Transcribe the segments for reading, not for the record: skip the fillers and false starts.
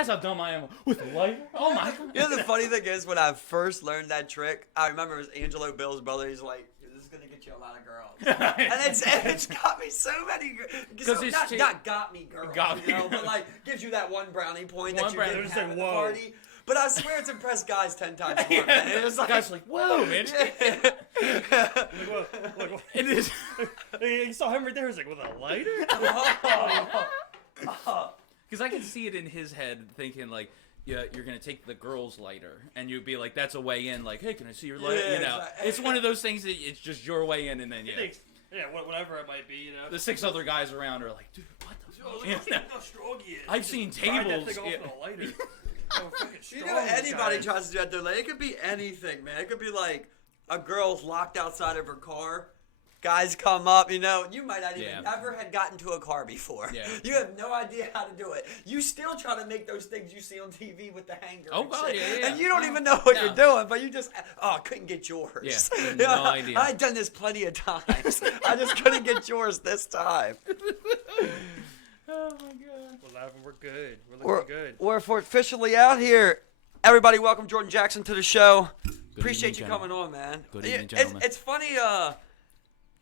That's how dumb I am with a lighter. Oh my god. You know the funny thing is, when I first learned that trick, I remember it was Angelo Bill's brother. He's like, "This is gonna get you a lot of girls," and it's got me so many. So, not got me girls, but like gives you that one brownie point that you didn't have at the party. But I swear it's impressed guys 10 times more. Man. It was like, guys like, whoa, man. Look, it is. You saw him right there. He's like, with a lighter? Because I can see it in his head thinking, like, yeah, you're going to take the girl's lighter. And you'd be like, that's a way in. Like, hey, can I see your lighter? Yeah, you know, it's one of those things that it's just your way in. And then, Whatever it might be, you know. The 6 other guys around are like, dude, what the fuck? Look how strong he is. I've seen tables. That thing off with a lighter. You know, anybody tries to do that, though. Like, it could be anything, man. It could be like a girl's locked outside of her car. Guys come up, you know. You might not even ever had gotten to a car before. Yeah. You have no idea how to do it. You still try to make those things you see on TV with the hanger. Oh, God, yeah. And you don't even know what you're doing, but you just, I couldn't get yours. Yeah, no idea. I've done this plenty of times. I just couldn't get yours this time. Oh my God. We're good. We're looking good. We're officially out here. Everybody, welcome Jordan Jackson to the show. Appreciate you coming on, man. Good evening, gentlemen. It's funny.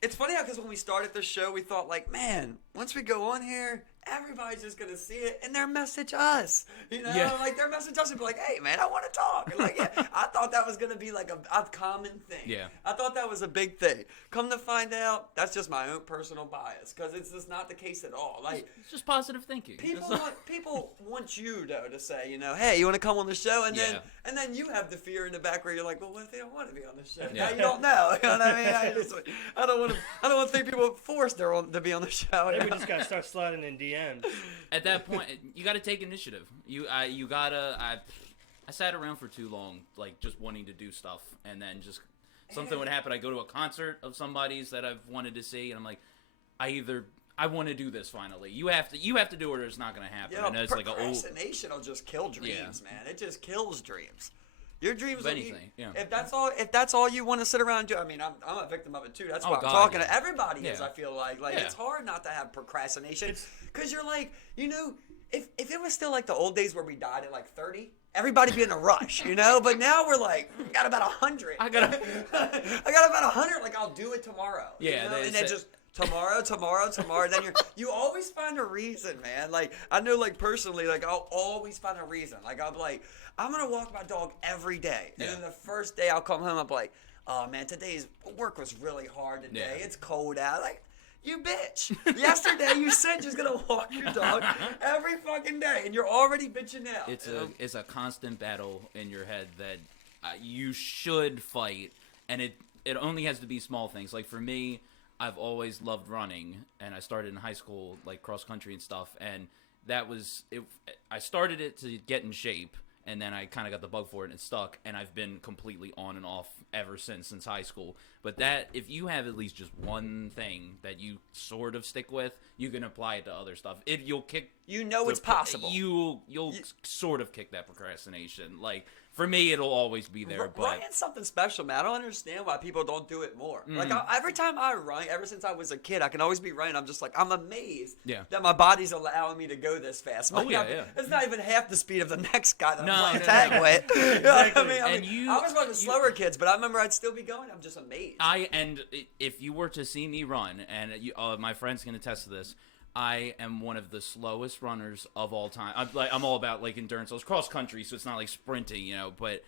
It's funny how, because when we started the show, we thought like, man, once we go on here, everybody's just gonna see it and they'll message us. You know, like they'll message us and be like, hey, man, I want to talk. And like, I thought that was gonna be like a common thing. Yeah. I thought that was a big thing. Come to find out, that's just my own personal bias, because it's just not the case at all. Like, it's just positive thinking. People want you though to say, you know, hey, you want to come on the show, and then you have the fear in the back where you're like, well, what if they don't want to be on the show? Yeah. Now you don't know. You know what I mean? I don't want to think people forced to be on the show. Maybe we just gotta start sliding in DMs. At that point, you got to take initiative. You gotta. I sat around for too long, like just wanting to do stuff, and then just something would happen. I go to a concert of somebody's that I've wanted to see, and I'm like, I want to do this finally. You have to do it, or it's not gonna happen. You know, and it's like procrastination will just kill dreams, man. It just kills dreams. Your dreams, anything. If that's all you want to sit around and do, I mean, I'm a victim of it too. That's why I'm talking to everybody. Is I feel like it's hard not to have procrastination, because you're like, you know, if it was still like the old days where we died at like 30, everybody be in a rush, you know. But now we're like, got about 100. I got about 100. Like, I'll do it tomorrow. Yeah, you know? And then just. Tomorrow. Then you always find a reason, man. Like, I know, like, personally, like, I'll always find a reason. Like, I'll be like, I'm going to walk my dog every day. And then the first day I'll come home, I'll be like, oh, man, today's work was really hard today. It's cold out. Like, you bitch. Yesterday you said you're going to walk your dog every fucking day, and you're already bitching out. It's a constant battle in your head that you should fight, and it only has to be small things. Like, for me, I've always loved running, and I started in high school, like cross country and stuff, and that was it. I started it to get in shape, and then I kind of got the bug for it and it stuck, and I've been completely on and off ever since high school. But that, if you have at least just one thing that you sort of stick with, you can apply it to other stuff. You'll kick. You know it's possible. You'll sort of kick that procrastination. Like, for me, it'll always be there. But running's something special, man. I don't understand why people don't do it more. Like, every time I run, ever since I was a kid, I can always be running. I'm just like, I'm amazed that my body's allowing me to go this fast. It's not even half the speed of the next guy that I'm playing tag with. Exactly. I was running slower kids, but I remember I'd still be going. I'm just amazed. And if you were to see me run, and my friends can attest to this, I am one of the slowest runners of all time. I'm all about like endurance. I was cross country, so it's not like sprinting, you know. But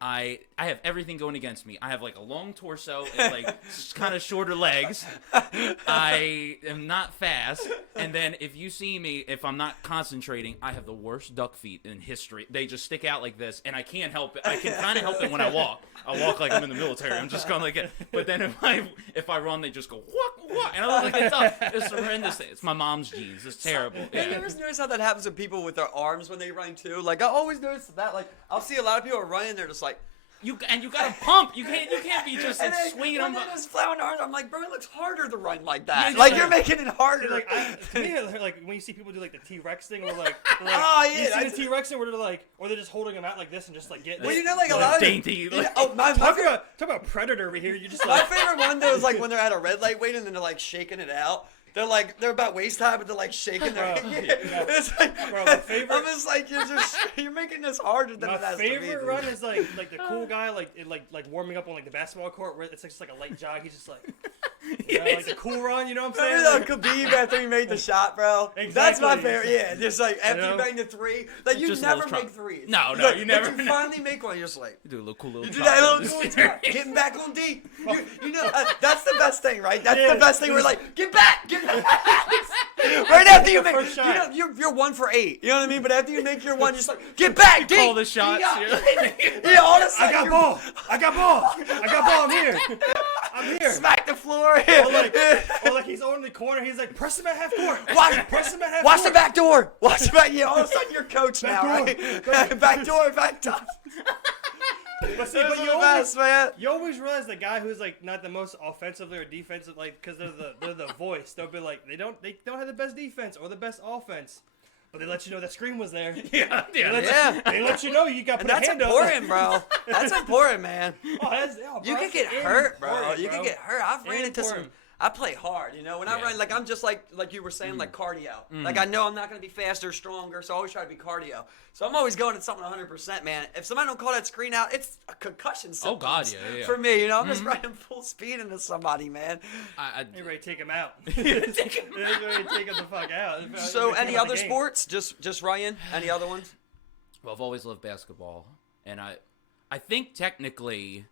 I have everything going against me. I have like a long torso and like kind of shorter legs. I am not fast. And then if you see me, if I'm not concentrating, I have the worst duck feet in history. They just stick out like this, and I can't help it. I can kind of help it when I walk. I walk like I'm in the military. I'm just going like it. But then if I run, they just go what? And I'm like, it's horrendous. It's my mom's genes. It's terrible. Yeah. You ever notice how that happens with people with their arms when they run too? Like, I always notice that. Like, I'll see a lot of people running, they're just like. You gotta pump. You can't be just like swinging them. And just flowing arms. I'm like, bro, it looks harder to run like that. Yeah, like, you're making it harder. Like, to me, like when you see people do like the T-Rex thing, or like oh yeah, you see the T-Rex thing where they're like, or they're just holding them out like this and just like getting. Well, you know, like a lot of dainty. Talk about predator over here. You just my favorite one though is like when they're at a red light waiting and they're like shaking it out. they're about waist high, but they're like shaking their head. It's like, bro, my favorite. I'm just like you're making this harder than it has to be. My favorite run is like the cool guy like warming up on like the basketball court where it's just like a light jog. He's just like. Like the cool run, you know what I'm saying? Remember Khabib after he made the shot, bro? Exactly. That's my favorite. Yeah, just like after you bang the three, like you never make threes. No, like, you never. But you finally make one. You're just like You do a little cool little. You do that little cool trap, getting back on D. You know that's the best thing, right? That's the best thing. We're like, get back. Right after you make, you're 1 for 8. You know what I mean? But after you make your one, you're just like, get back, D. Call the shots. Yeah, all of a sudden I got ball. I'm here. Smack the floor. Or like he's on the corner. He's like, press him at half court. Watch the back door. Watch the back. Yeah, all of a sudden you're coach now, right? Back door, back top. But see, you always realize the guy who's like not the most offensively or defensive, like because they're the voice. They'll be like they don't have the best defense or the best offense, but they let you know that screen was there. They let you know you got to put a hand up. That's important, bro. That's important, man. Bro, you can get hurt, bro. You can get hurt. I've ran into some. I play hard, you know. When I run, like I'm just like you were saying, like cardio. Like I know I'm not gonna be faster, stronger, so I always try to be cardio. So I'm always going at something 100%, man. If somebody don't call that screen out, it's a concussion symptoms. Oh God, yeah. For me, you know, I'm just running full speed into somebody, man. They ready to take him out. They ready to take him the fuck out. So any other sports? Just Ryan? Any other ones? Well, I've always loved basketball, and I think technically,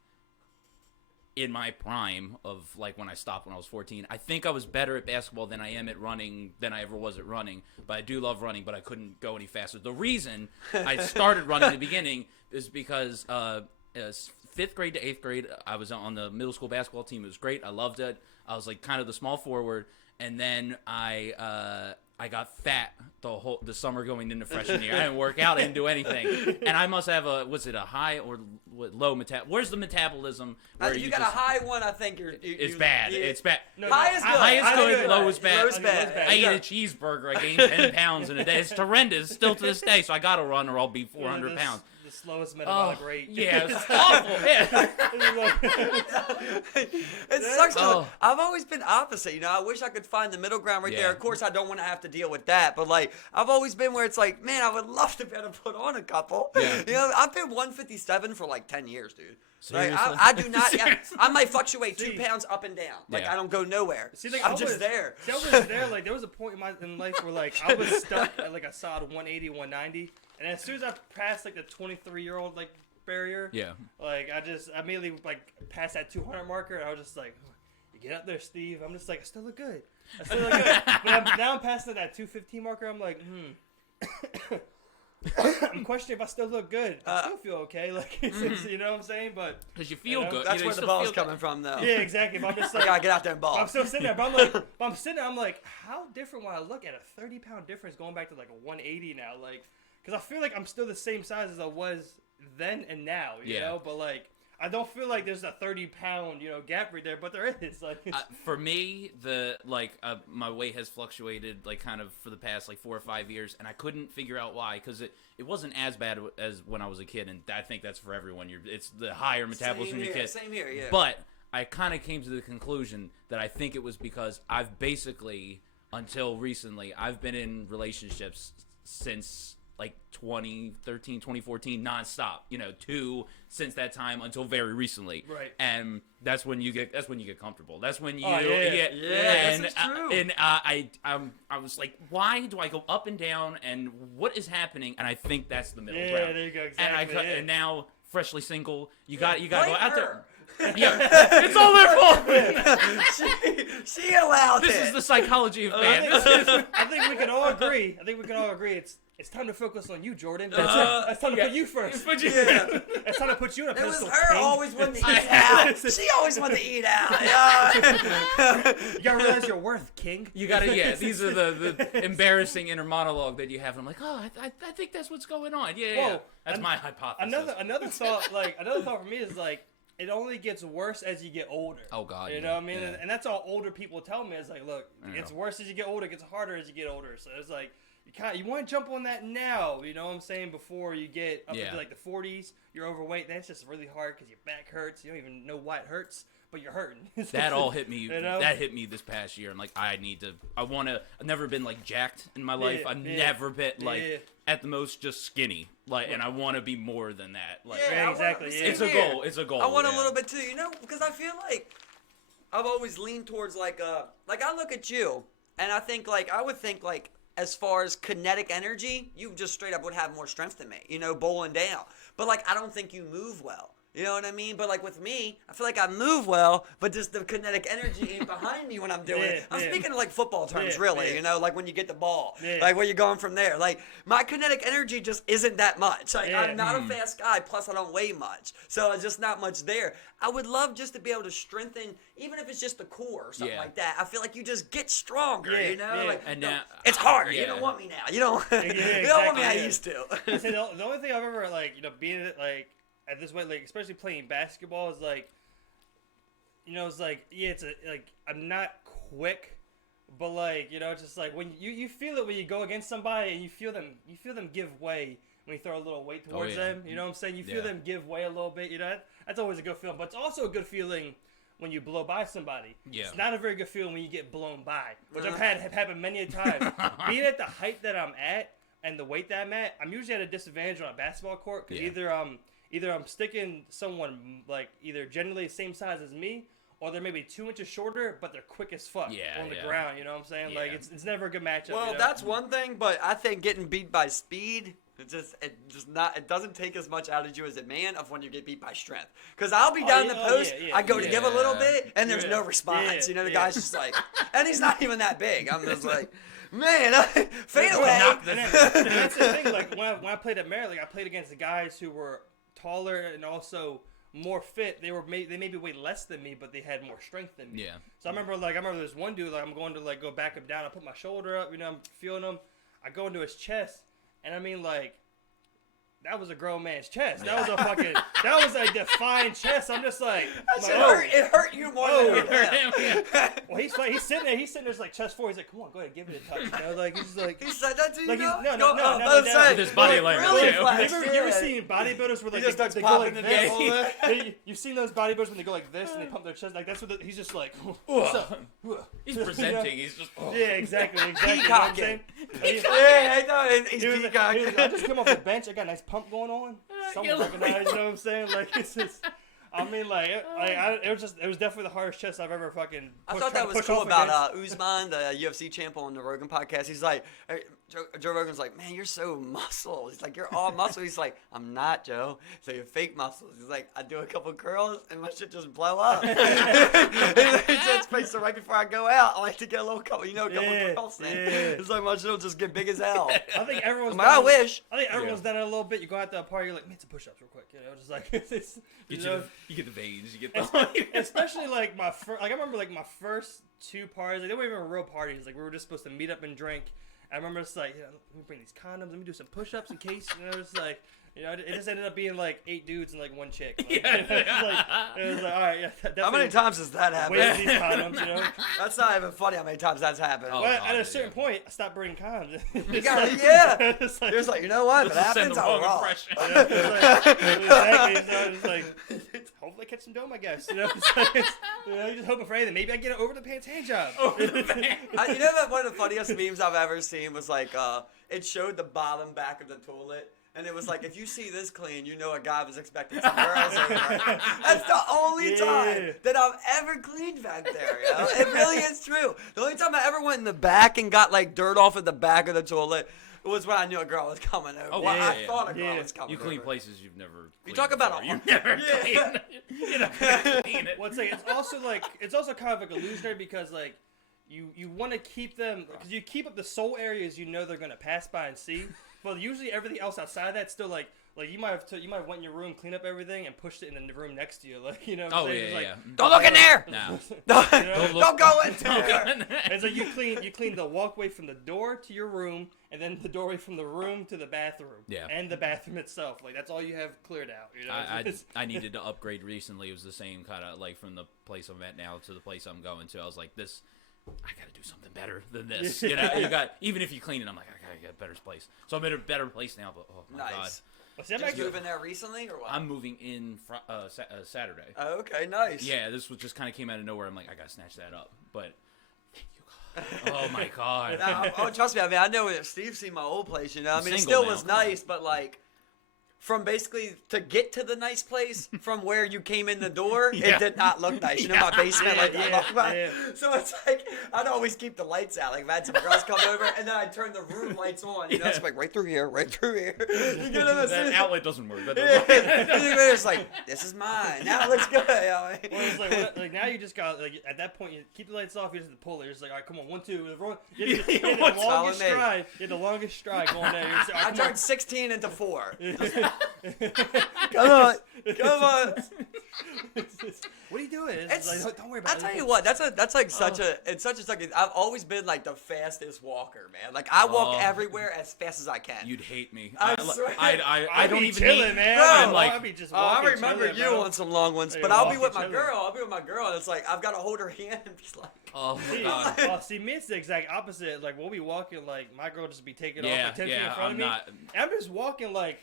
in my prime of like when I stopped when I was 14, I think I was better at basketball than I am at running than I ever was at running. But I do love running, but I couldn't go any faster. The reason I started running in the beginning is because 5th grade to 8th grade, I was on the middle school basketball team. It was great. I loved it. I was like kind of the small forward, and then I got fat the summer going into freshman year. I didn't work out. I didn't do anything. And I must have a high or low where's the metabolism? Where you got a high one, I think it's bad. It's bad. No, high is good. High is good. Low is bad. Low is bad. I eat a cheeseburger. I gained 10 pounds in a day. It's horrendous still to this day. So I got to run or I'll be 400 pounds. Slowest metabolic rate. Yeah, it's awful. Yeah. It sucks. I've always been opposite. You know, I wish I could find the middle ground right there. Of course, I don't want to have to deal with that, but like, I've always been where it's like, man, I would love to be able to put on a couple. Yeah. You know, I've been 157 for like 10 years, dude. Seriously? Like, I do not. I might fluctuate 2 pounds up and down. Like I don't go nowhere. See, like, I'm just there. See, I was there. Like there was a point in life where like I was stuck at like a solid 180, 190, and as soon as I passed like the 23-year-old like barrier, like I immediately like passed that 200 marker, and I was just like, you get up there, Steve. I'm just like, I still look good. But now I'm passing that 215 marker. I'm like, I'm questioning if I still look good. I still feel okay. Like, you know what I'm saying? But because you feel good. That's where the ball's coming from, though. Yeah, exactly. But I'm just like, I gotta get out there and ball. I'm still sitting there, but I'm like, how different will I look at a 30-pound difference going back to like a 180 now? Like, because I feel like I'm still the same size as I was then and now. You know, but like, I don't feel like there's a 30-pound, gap right there, but there is. Like, for me, my weight has fluctuated like kind of for the past like 4 or 5 years, and I couldn't figure out why, because it wasn't as bad as when I was a kid, and I think that's for everyone. It's the higher metabolism when you're a kid. Same here, yeah. But I kind of came to the conclusion that I think it was because I've basically, until recently, I've been in relationships since like 2013, 2014, nonstop, since that time until very recently. Right. And that's when you get comfortable. That's when you and that's true. And I was like, why do I go up and down, and what is happening? And I think that's the middle ground. Yeah, there you go. Exactly. And now freshly single, you got to go out there. Yeah, it's all their fault. She allowed this it. This is the psychology of man. I think we can all agree. It's time to focus on you, Jordan. It's time to put you first. It's time to put you in a pedestal. It was her always wanting to eat out. She always wanted to eat out. You gotta realize your worth, King. You gotta, these are the embarrassing inner monologue that you have. And I'm like, I think that's what's going on. Yeah. That's my hypothesis. Another thought for me is like, it only gets worse as you get older. Oh, God. You know what I mean? Yeah. And that's all older people tell me. It's like, look, it gets worse as you get older. It gets harder as you get older. So it's like, you want to jump on that now. You know what I'm saying? Before you get up into like the 40s, you're overweight. Then it's just really hard because your back hurts. You don't even know why it hurts. but you're hurting. That all hit me. You know? That hit me this past year. I'm like, I've never been like jacked in my life. I've never been like at the most just skinny. Like, and I want to be more than that. Like, exactly. It's a goal. It's a goal. I want a little bit too, you know, because I feel like I've always leaned towards like I look at you and I think like I would think like as far as kinetic energy, you just straight up would have more strength than me, you know, bowling down. But like I don't think you move well. You know what I mean? But like with me, I feel like I move well, but just the kinetic energy ain't behind me when I'm doing it. I'm speaking of like football terms, really. You know, like when you get the ball, like where you're going from there. Like my kinetic energy just isn't that much. Like I'm not a fast guy. Plus I don't weigh much, so it's just not much there. I would love just to be able to strengthen, even if it's just the core or something like that. I feel like you just get stronger. You know, like and now, it's harder. You don't want me now. You don't. You don't want me how you used to. The only thing I've ever like, you know, being like. At this way, like especially playing basketball is like, you know, it's like it's like I'm not quick, but like you know, it's just like when you feel it when you go against somebody and you feel them give way when you throw a little weight towards them. You know what I'm saying? You feel them give way a little bit. You know, that's always a good feeling. But it's also a good feeling when you blow by somebody. Yeah. It's not a very good feeling when you get blown by, which have happened many a time. Being at the height that I'm at and the weight that I'm at, I'm usually at a disadvantage on a basketball court because either I'm sticking someone like either generally the same size as me, or they're maybe 2 inches shorter, but they're quick as fuck on the ground. You know what I'm saying? Like it's never a good matchup. Well, you know? That's one thing, but I think getting beat by speed, it doesn't take as much out of you as a man of when you get beat by strength. Because I'll be down the post, I go to give a little bit, and there's no response. You know, the guy's just like, and he's not even that big. I'm just like. Man, fade away. That's the thing. Like when I played at Maryland, I played against the guys who were taller and also more fit. They maybe weighed less than me, but they had more strength than me. Yeah. So I remember this one dude. Like I'm going to like go back him down. I put my shoulder up. You know, I'm feeling him. I go into his chest, and I mean like. That was a grown man's chest. That was a defined chest. I'm just like, it hurt you more than it hurt him. Well, he's sitting there just like chest forward. He's like, come on, go ahead, give it a touch. You know, like he's like, he said that to you. Like No. With his body language. You ever seen bodybuilders where like they go like this? You've seen those bodybuilders when they go like this and they pump their chest like that's what he's just like. He's presenting. He's just exactly. Peacocking. He's peacocking. I just came off the bench. I got a nice pump going on. Someone recognized, you know what I'm saying? Like it's just, I mean, it was definitely the hardest chest I've ever fucking. I thought that was cool about Usman, the UFC champ on the Rogan podcast. He's like, Joe Rogan's like, man, you're so muscle. He's like, you're all muscle. He's like, I'm not, Joe. So you're fake muscles. He's like, I do a couple curls and my shit just blow up. He said, so right before I go out, I like to get a couple curls. It's like my shit will just get big as hell. I think everyone's. I wish. I think everyone's done it a little bit. You go out to a party, you're like, make some push-ups real quick. You know, just like you get the veins. You get the. Especially like I remember like my first 2 parties. Like they weren't even real parties. Like we were just supposed to meet up and drink. I remember it's like, let me bring these condoms. Let me do some push-ups in case, you know, it's like, you know, it just ended up being like 8 dudes and like 1 chick. Like, it was like, all right, how many times has that happened? Waste these condoms, you know. That's not even funny how many times that's happened. Well, at a certain point, I stopped bringing condoms. You're just like, you know what? If it happens, I'll roll. Exactly. So it's like, hopefully I catch some dome, I guess. You know, you're just hoping for anything. Maybe I get an over the pants hand job. You know that one of the funniest memes I've ever seen was like, it showed the bottom back of the toilet. And it was like, if you see this clean, you know a guy was expecting some girls over. That's the only time that I've ever cleaned back there, you know? It really is true. The only time I ever went in the back and got like dirt off of the back of the toilet was when I knew a girl was coming over. I thought a girl was coming over. You clean places you've never cleaned. You talk about you've never cleaned. You're not gonna clean it. Well, it's also kind of like illusionary because like you want to keep them because you keep up the sole areas you know they're gonna pass by and see. Well, usually everything else outside of that's still like you might have went in your room, clean up everything, and pushed it in the room next to you, like you know. What I'm saying? Don't look in there. No. Don't go in there. It's like you clean the walkway from the door to your room, and then the doorway from the room to the bathroom. Yeah. And the bathroom itself, like that's all you have cleared out. You know. I needed to upgrade recently. It was the same kind of like from the place I'm at now to the place I'm going to. I was like this. I gotta do something better than this. You know, even if you clean it, I'm like, I gotta get a better place. So I'm in a better place now. But oh my god, Just moving there recently, or what? I'm moving in Saturday. Oh, okay, nice. Yeah, this was just kind of came out of nowhere. I'm like, I gotta snatch that up, but. Oh my god! Trust me. I mean, I know Steve's seen my old place. You know, I mean, it still was nice, but like. From basically to get to the nice place from where you came in the door, it did not look nice. You know, my basement, So it's like, I'd always keep the lights out. Like, if I had some girls come over, and then I'd turn the room lights on. You know, it's like right through here. You get that outlet doesn't work. It's like, this is mine. Now it looks good. Well, it's like now you just got, like, at that point, you keep the lights off, you just pull it. You're just like, all right, come on, 1, 2. You had the longest stride going there. Like, I turned 16 into 4. Come on. What are you doing? Like, don't worry about it. I'll tell you what, that's like such a I've always been like the fastest walker, man. Like I walk everywhere as fast as I can. You'd hate me. I swear. I don't even chilling, man. Bro, I'm like, I'd be just I remember chilling, you bro. on some long ones, but I'll be with my girl. And it's like I've got to hold her hand and be like, oh my god. See, me it's the exact opposite. Like we'll be walking, like my girl just be taking off like 10 feet in front of me. And I'm just walking like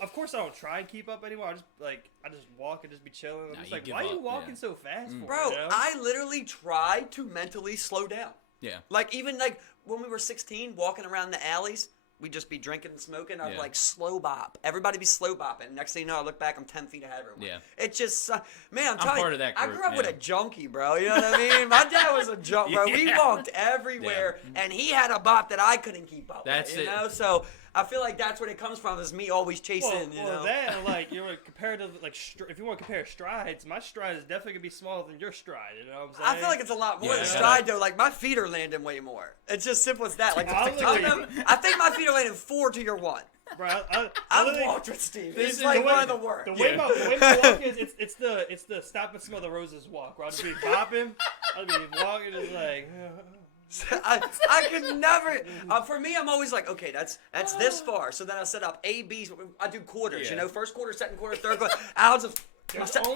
of course I don't try and keep up anymore. I just walk and just be chilling. I'm just like, why are you walking so fast for? Bro, you know? I literally try to mentally slow down. Yeah. Like even like when we were 16, walking around the alleys, we'd just be drinking and smoking. I'd like slow bop. Everybody be slow bopping. Next thing you know, I look back, I'm 10 feet ahead of everyone. Yeah. It's just, man, I'm telling you, part of that group, I grew up with a junkie, bro. You know what I mean? My dad was a junkie, bro. We walked everywhere, and he had a bop that I couldn't keep up with. You know? So I feel like that's what it comes from, is me always chasing, you know? That, like, you know, compared to, like, if you want to compare strides, my stride is definitely going to be smaller than your stride, you know what I'm saying? I feel like it's a lot more than stride, though. Like, my feet are landing way more. It's just simple as that. Like, I think my feet are landing 4 to your 1. Bro, I've walked with Steve. It's like one of the worst. The way my walk is, it's the stop and smell the roses walk, bro. I'll just be bopping. I'll be walking just like... I could never. For me, I'm always like, okay, that's this far. So then I set up A, B. I do quarters. You know, first quarter, second quarter, third quarter.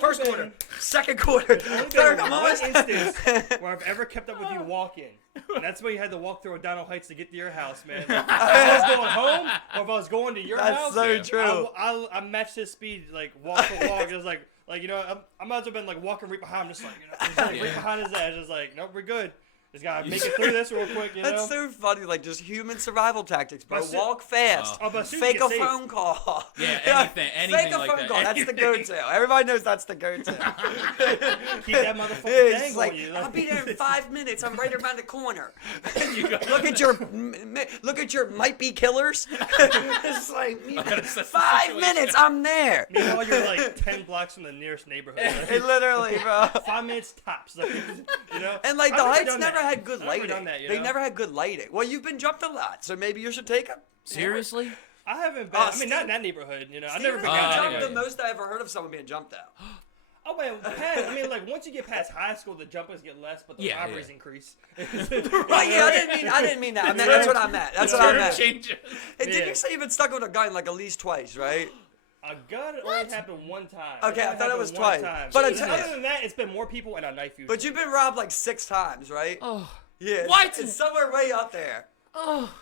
First quarter, second quarter, third. I'm always instance where I've ever kept up with you walking. And that's why you had to walk through O'Donnell Heights to get to your house, man. Like, if I was going home or if I was going to your house, that's so true. I matched his speed, like walk for walk. It was like you know, I might as well have been like walking right behind him, just like, you know, just, like, right behind his ass, just like, nope, we're good. Just gotta make it through this real quick, you know? That's so funny, like just human survival tactics, bro. Walk fast, fake a phone call. Yeah, anything fake a like phone that. call. That's the go-to. Everybody knows that's the go-to. Keep that motherfucking thing like, on you. I'll be there in 5 minutes. I'm right around the corner. Look at your might be killers. It's like 5 minutes. I'm there. Meanwhile, you're like 10 blocks from the nearest neighborhood. Right? Literally, bro. 5 minutes tops. Like, you know. And like the Heights never had good lighting. You they know? never had good lighting. Well, you've been jumped a lot, so maybe you should take them. Seriously? I haven't been. I mean, not in that neighborhood. You know, I've never been jumped the most I ever heard of someone being jumped out. Oh man, I mean, like once you get past high school, the jumpers get less, but the robberies increase. Right? Yeah, I didn't mean that. That's what I meant. That's what I meant. Did you say you've been stuck with a gun like at least twice, right? A gun only happened one time. Okay, I thought it was twice. But other than that, it's been more people and a knife usually. But you've been robbed like 6 times, right? Oh. Yeah. What? It's somewhere way up there. Oh.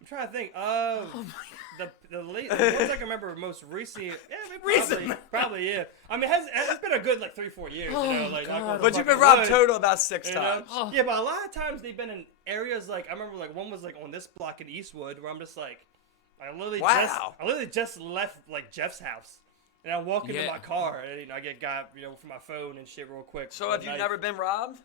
I'm trying to think. Oh my God. The ones I can remember most recently. Yeah, probably yeah. I mean, it's been a good like 3-4 years. Oh, you know, like, but you've been robbed total about 6 times. Oh. Yeah, but a lot of times they've been in areas like I remember like one was like on this block in Eastwood where I'm just like. I literally just left like Jeff's house, and I walk into my car, and you know I got for my phone and shit real quick. So have you never been robbed?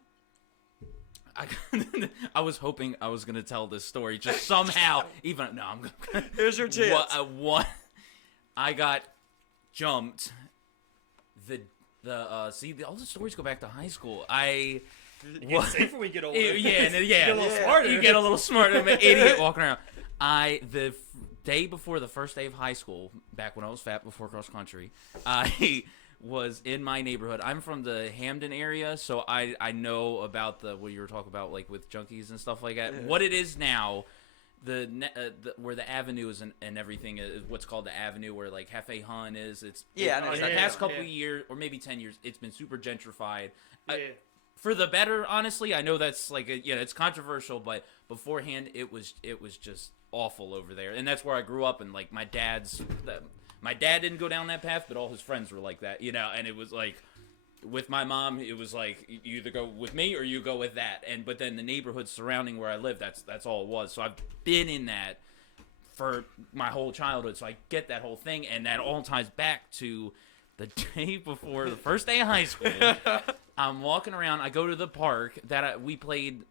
I was hoping I was gonna tell this story just somehow. Here's your chance. I got jumped. All the stories go back to high school. You get safer when you get older. You get a little smarter. You get a little smarter. I'm an idiot walking around. The day before the first day of high school, back when I was fat before cross country, I was in my neighborhood. I'm from the Hamden area, so I know about what you were talking about, like with junkies and stuff like that. Yeah. What it is now, where the avenue is and everything is what's called the avenue, where like Hefe Hun is. The past couple of years, or maybe 10 years, it's been super gentrified. Yeah. For the better, honestly. I know that's like it's controversial, but beforehand it was just awful over there, and that's where I grew up. And like my dad's My dad didn't go down that path, but all his friends were like that, and it was like, with my mom, it was like, you either go with me or you go with that. But then the neighborhood surrounding where I live, that's all it was. So I've been in that for my whole childhood, so I get that whole thing, and that all ties back to the day before the first day of high school. I'm walking around. I go to the park that we played,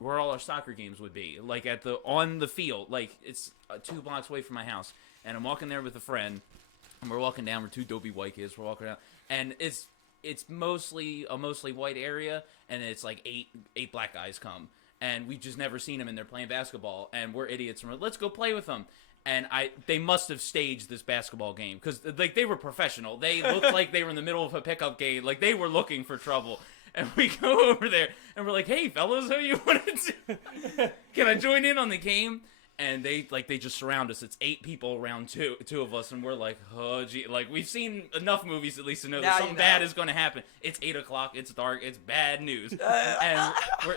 where all our soccer games would be, like on the field. Like, it's 2 blocks away from my house. And I'm walking there with a friend, and we're walking down. We're 2 dopey white kids. We're walking down, and it's mostly a white area, and it's like eight black guys come, and we've just never seen them, and they're playing basketball, and we're idiots, and we're, let's go play with them. And they must have staged this basketball game, because like they were professional. They looked like they were in the middle of a pickup game, like they were looking for trouble. And we go over there, and we're like, "Hey, fellas, who you want to? Can I join in on the game?" And they just surround us. It's 8 people around two of us, and we're like, "Oh, gee!" Like, we've seen enough movies at least to know that something bad is going to happen. It's 8 o'clock. It's dark. It's bad news. And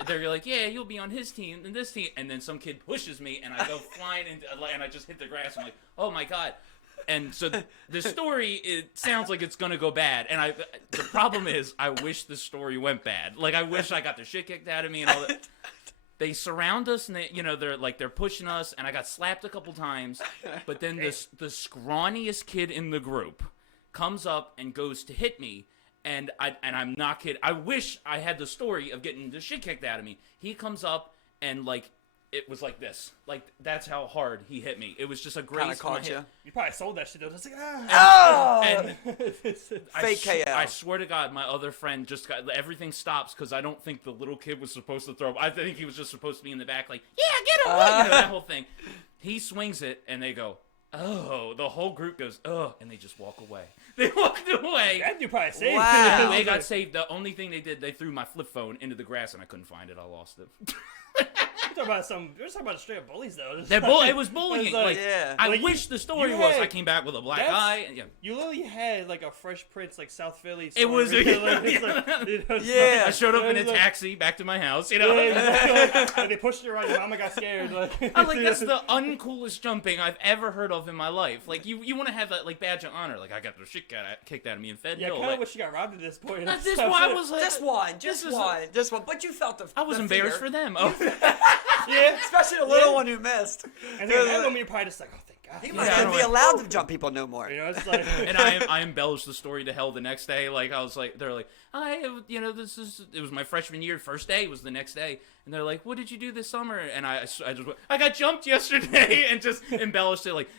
they're like, "Yeah, you'll be on his team and this team." And then some kid pushes me, and I go flying and I just hit the grass. I'm like, "Oh my god!" And so the story, it sounds like it's gonna go bad. And the problem is, I wish the story went bad. Like, I wish I got the shit kicked out of me and all that. They surround us, and they're pushing us, and I got slapped a couple times. But then the scrawniest kid in the group comes up and goes to hit me, and I'm not kidding. I wish I had the story of getting the shit kicked out of me. He comes up and it was like this. Like, that's how hard he hit me. It was just a grace. Kind of caught you. You probably sold that shit though. It's like, fake KO. I swear to God, my other friend everything stops because I don't think the little kid was supposed to throw. I think he was just supposed to be in the back, like, yeah, get him, that whole thing. He swings it, and they go, oh. The whole group goes, oh, and they just walk away. They walked away. That dude probably saved. Wow. They got saved. The only thing they did, they threw my flip phone into the grass, and I couldn't find it. I lost it. We're talking about straight up bullies though. It was bullying. yeah. I wish the story was I came back with a black eye. And, You literally had like a Fresh Prince, like South Philly story. It was. Yeah. I showed up in a taxi back to my house. And they pushed you around. Your mama got scared. That's the uncoolest jumping I've ever heard of in my life. Like, you want to have that badge of honor. Like, I got the shit kicked out of me in Fed Hill. Yeah, kind of wish you got robbed at this point. This one I was like, just one. But you felt I was embarrassed for them. Oh. Yeah, especially the little one who missed. And then that moment you're probably just like, oh, thank God. He might not be allowed to jump people no more. It's like. And I embellished the story to hell the next day. Like, I was like, they're like, it was my freshman year. First day was the next day. And they're like, what did you do this summer? And I just went, I got jumped yesterday, and just embellished it. Like,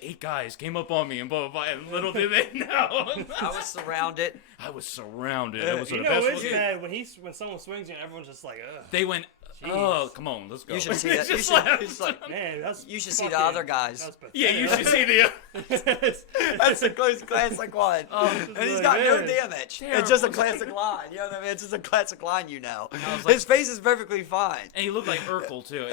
8 guys came up on me, and blah, blah, blah. And little did they know. I was surrounded. It was the it's best bad when someone swings you and everyone's just like, ugh. They went, oh, come on, let's go. You should see that. You should see the other guys. Yeah, you should see the. That's a classic line. And he's got no damage. It's just a classic line. You know what I mean? It's just a classic line, His face is perfectly fine. And he looked like Urkel, too.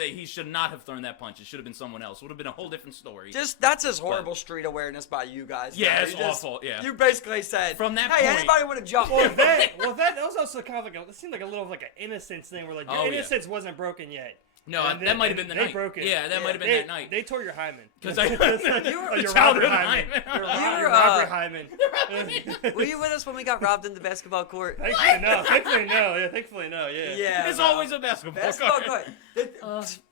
He should not have thrown that punch. It should have been someone else. It would have been a whole different story. That's his horrible street awareness by you guys. Yeah, it's awful. Yeah. You basically said, from that hey, point, anybody want to jump? That was also kind of it seemed like a little of like an innocence thing where like your innocence wasn't broken yet. No, that might have been the night. They broke it. Yeah, that might have been that night. They tore your hymen. Because you were your childhood hymen. You're Robert Hyman. Were you with us when we got robbed in the basketball court? Thankfully no. Yeah. It's always a basketball court.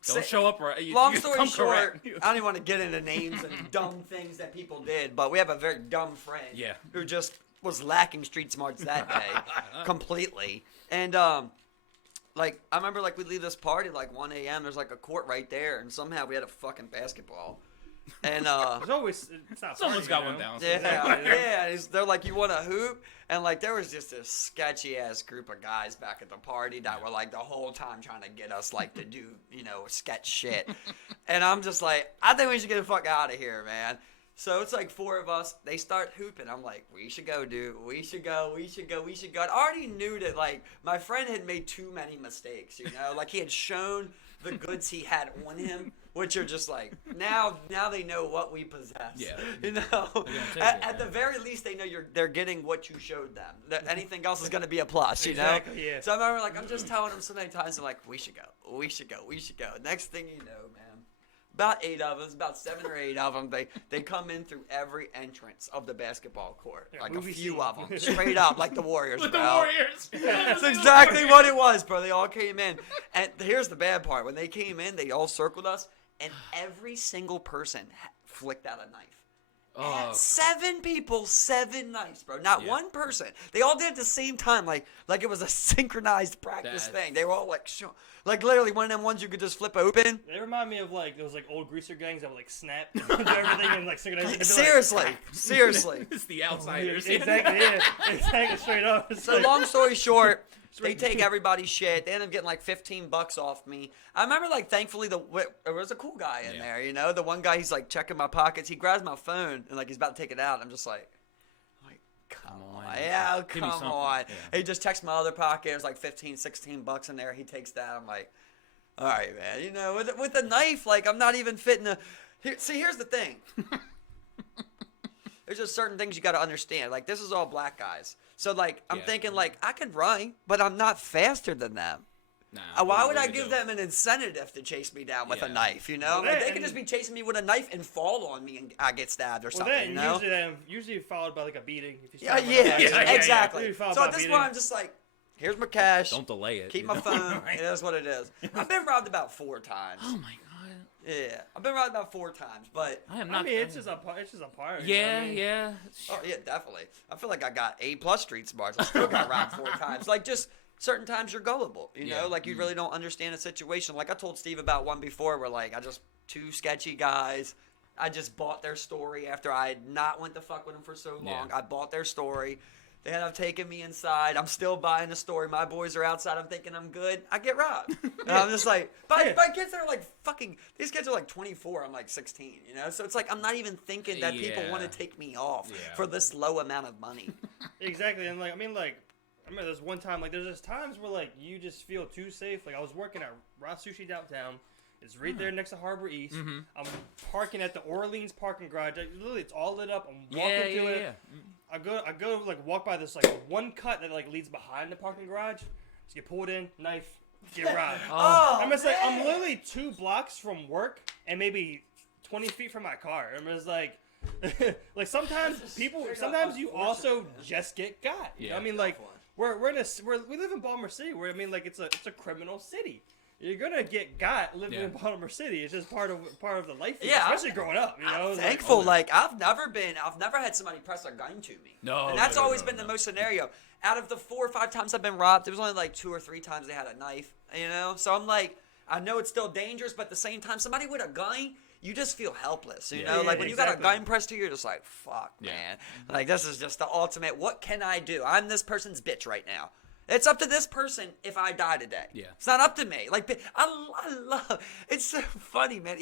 Don't show up right. Long story short, I don't even want to get into names and dumb things that people did, but we have a very dumb friend who just was lacking street smarts that day completely. And I remember we'd leave this party 1 a.m. There's a court right there, and somehow we had a fucking basketball. And it's not someone's got one down. Yeah. They're like, you want to hoop? And there was just this sketchy ass group of guys back at the party that were the whole time trying to get us to do sketch shit. And I'm just like, I think we should get the fuck out of here, man. So it's 4 of us. They start hooping. I'm like, we should go, dude. We should go. I already knew that, my friend had made too many mistakes, he had shown the goods he had on him, which are just now they know what we possess. Yeah. At the very least, they know they're getting what you showed them. Anything else is going to be a plus, Exactly, yeah. So I remember, I'm just telling them so many times, I'm like, we should go. Next thing you know, man. About 8 of them, about 7 or 8 of them. They come in through every entrance of the basketball court, like a few of them, straight up, like the Warriors, With bro. the Warriors. That's exactly what it was, bro. They all came in, and here's the bad part: when they came in, they all circled us, and every single person flicked out a knife. Oh. 7 people, 7 knives, bro. Not one person. They all did it at the same time, like it was a synchronized practice thing. They were all like literally one of them ones you could just flip open. They remind me of like those like old greaser gangs that would like snap and do everything and like synchronize. Seriously. It's the outsiders. Exactly, yeah. Exactly, straight up. So long story short, they take everybody's shit. They end up getting like $15 off me. I remember, like, thankfully, there was a cool guy in there, you know? The one guy, he's, like, checking my pockets. He grabs my phone, and, like, he's about to take it out. I'm just like, come on. Yeah, come on. Yeah. He just checks my other pocket. There's, like, $15-16 in there. He takes that. I'm like, all right, man. You know, with a knife, like, I'm not even fitting a... Here's the thing. There's just certain things you got to understand. Like, this is all black guys. So, like, I'm thinking, like, I can run, but I'm not faster than them. Nah, why would I give them an incentive to chase me down with a knife, you know? Well, like, they could just be chasing me with a knife and fall on me and I get stabbed or something, you know? Usually followed by, like, a beating. If you exactly. So at this point, I'm just like, here's my cash. Don't delay it. Keep my phone. It is what it is. I've been robbed about 4 times. Oh, my God. Yeah, I've been robbed about 4 times, but I mean, it's just a part. Yeah, yeah. Oh yeah, definitely. I feel like I got A+ street smarts. I still got robbed 4 times. Like, just certain times you're gullible, you know. Like, you really don't understand a situation. Like, I told Steve about one before, where like 2 sketchy guys. I just bought their story after I had not went to fuck with them for so long. I bought their story. They end up taking me inside. I'm still buying the story. My boys are outside. I'm thinking I'm good. I get robbed. And I'm just like, by kids that are like fucking, these kids are like 24. I'm like 16, you know? So it's like, I'm not even thinking that people want to take me off for this low amount of money. Exactly. And like, I mean, there's one time, like, there's just times where like, you just feel too safe. Like, I was working at Raw Sushi downtown. It's right there next to Harbor East. Mm-hmm. I'm parking at the Orleans parking garage. Literally, it's all lit up. I'm walking to it. Yeah. I go like walk by this like one cut that like leads behind the parking garage. So you pull it in, knife, get robbed. I'm just like, I'm literally 2 blocks from work and maybe 20 feet from my car. I'm just like, like sometimes you also just get got. You know? I mean, like we live in Baltimore City, where I mean, like it's a criminal city. You're gonna get got living in Baltimore City. It's just part of the life, especially growing up. You know, I'm thankful. Like I've never had somebody press a gun to me. No, and that's always been the most scenario. Out of the 4 or 5 times I've been robbed, there was only like 2 or 3 times they had a knife. You know, so I'm like, I know it's still dangerous, but at the same time, somebody with a gun, you just feel helpless. You know, like when you got a gun pressed to you, you're just like, fuck, man. Like this is just the ultimate. What can I do? I'm this person's bitch right now. It's up to this person if I die today. Yeah. It's not up to me. Like, I love, it's so funny, man.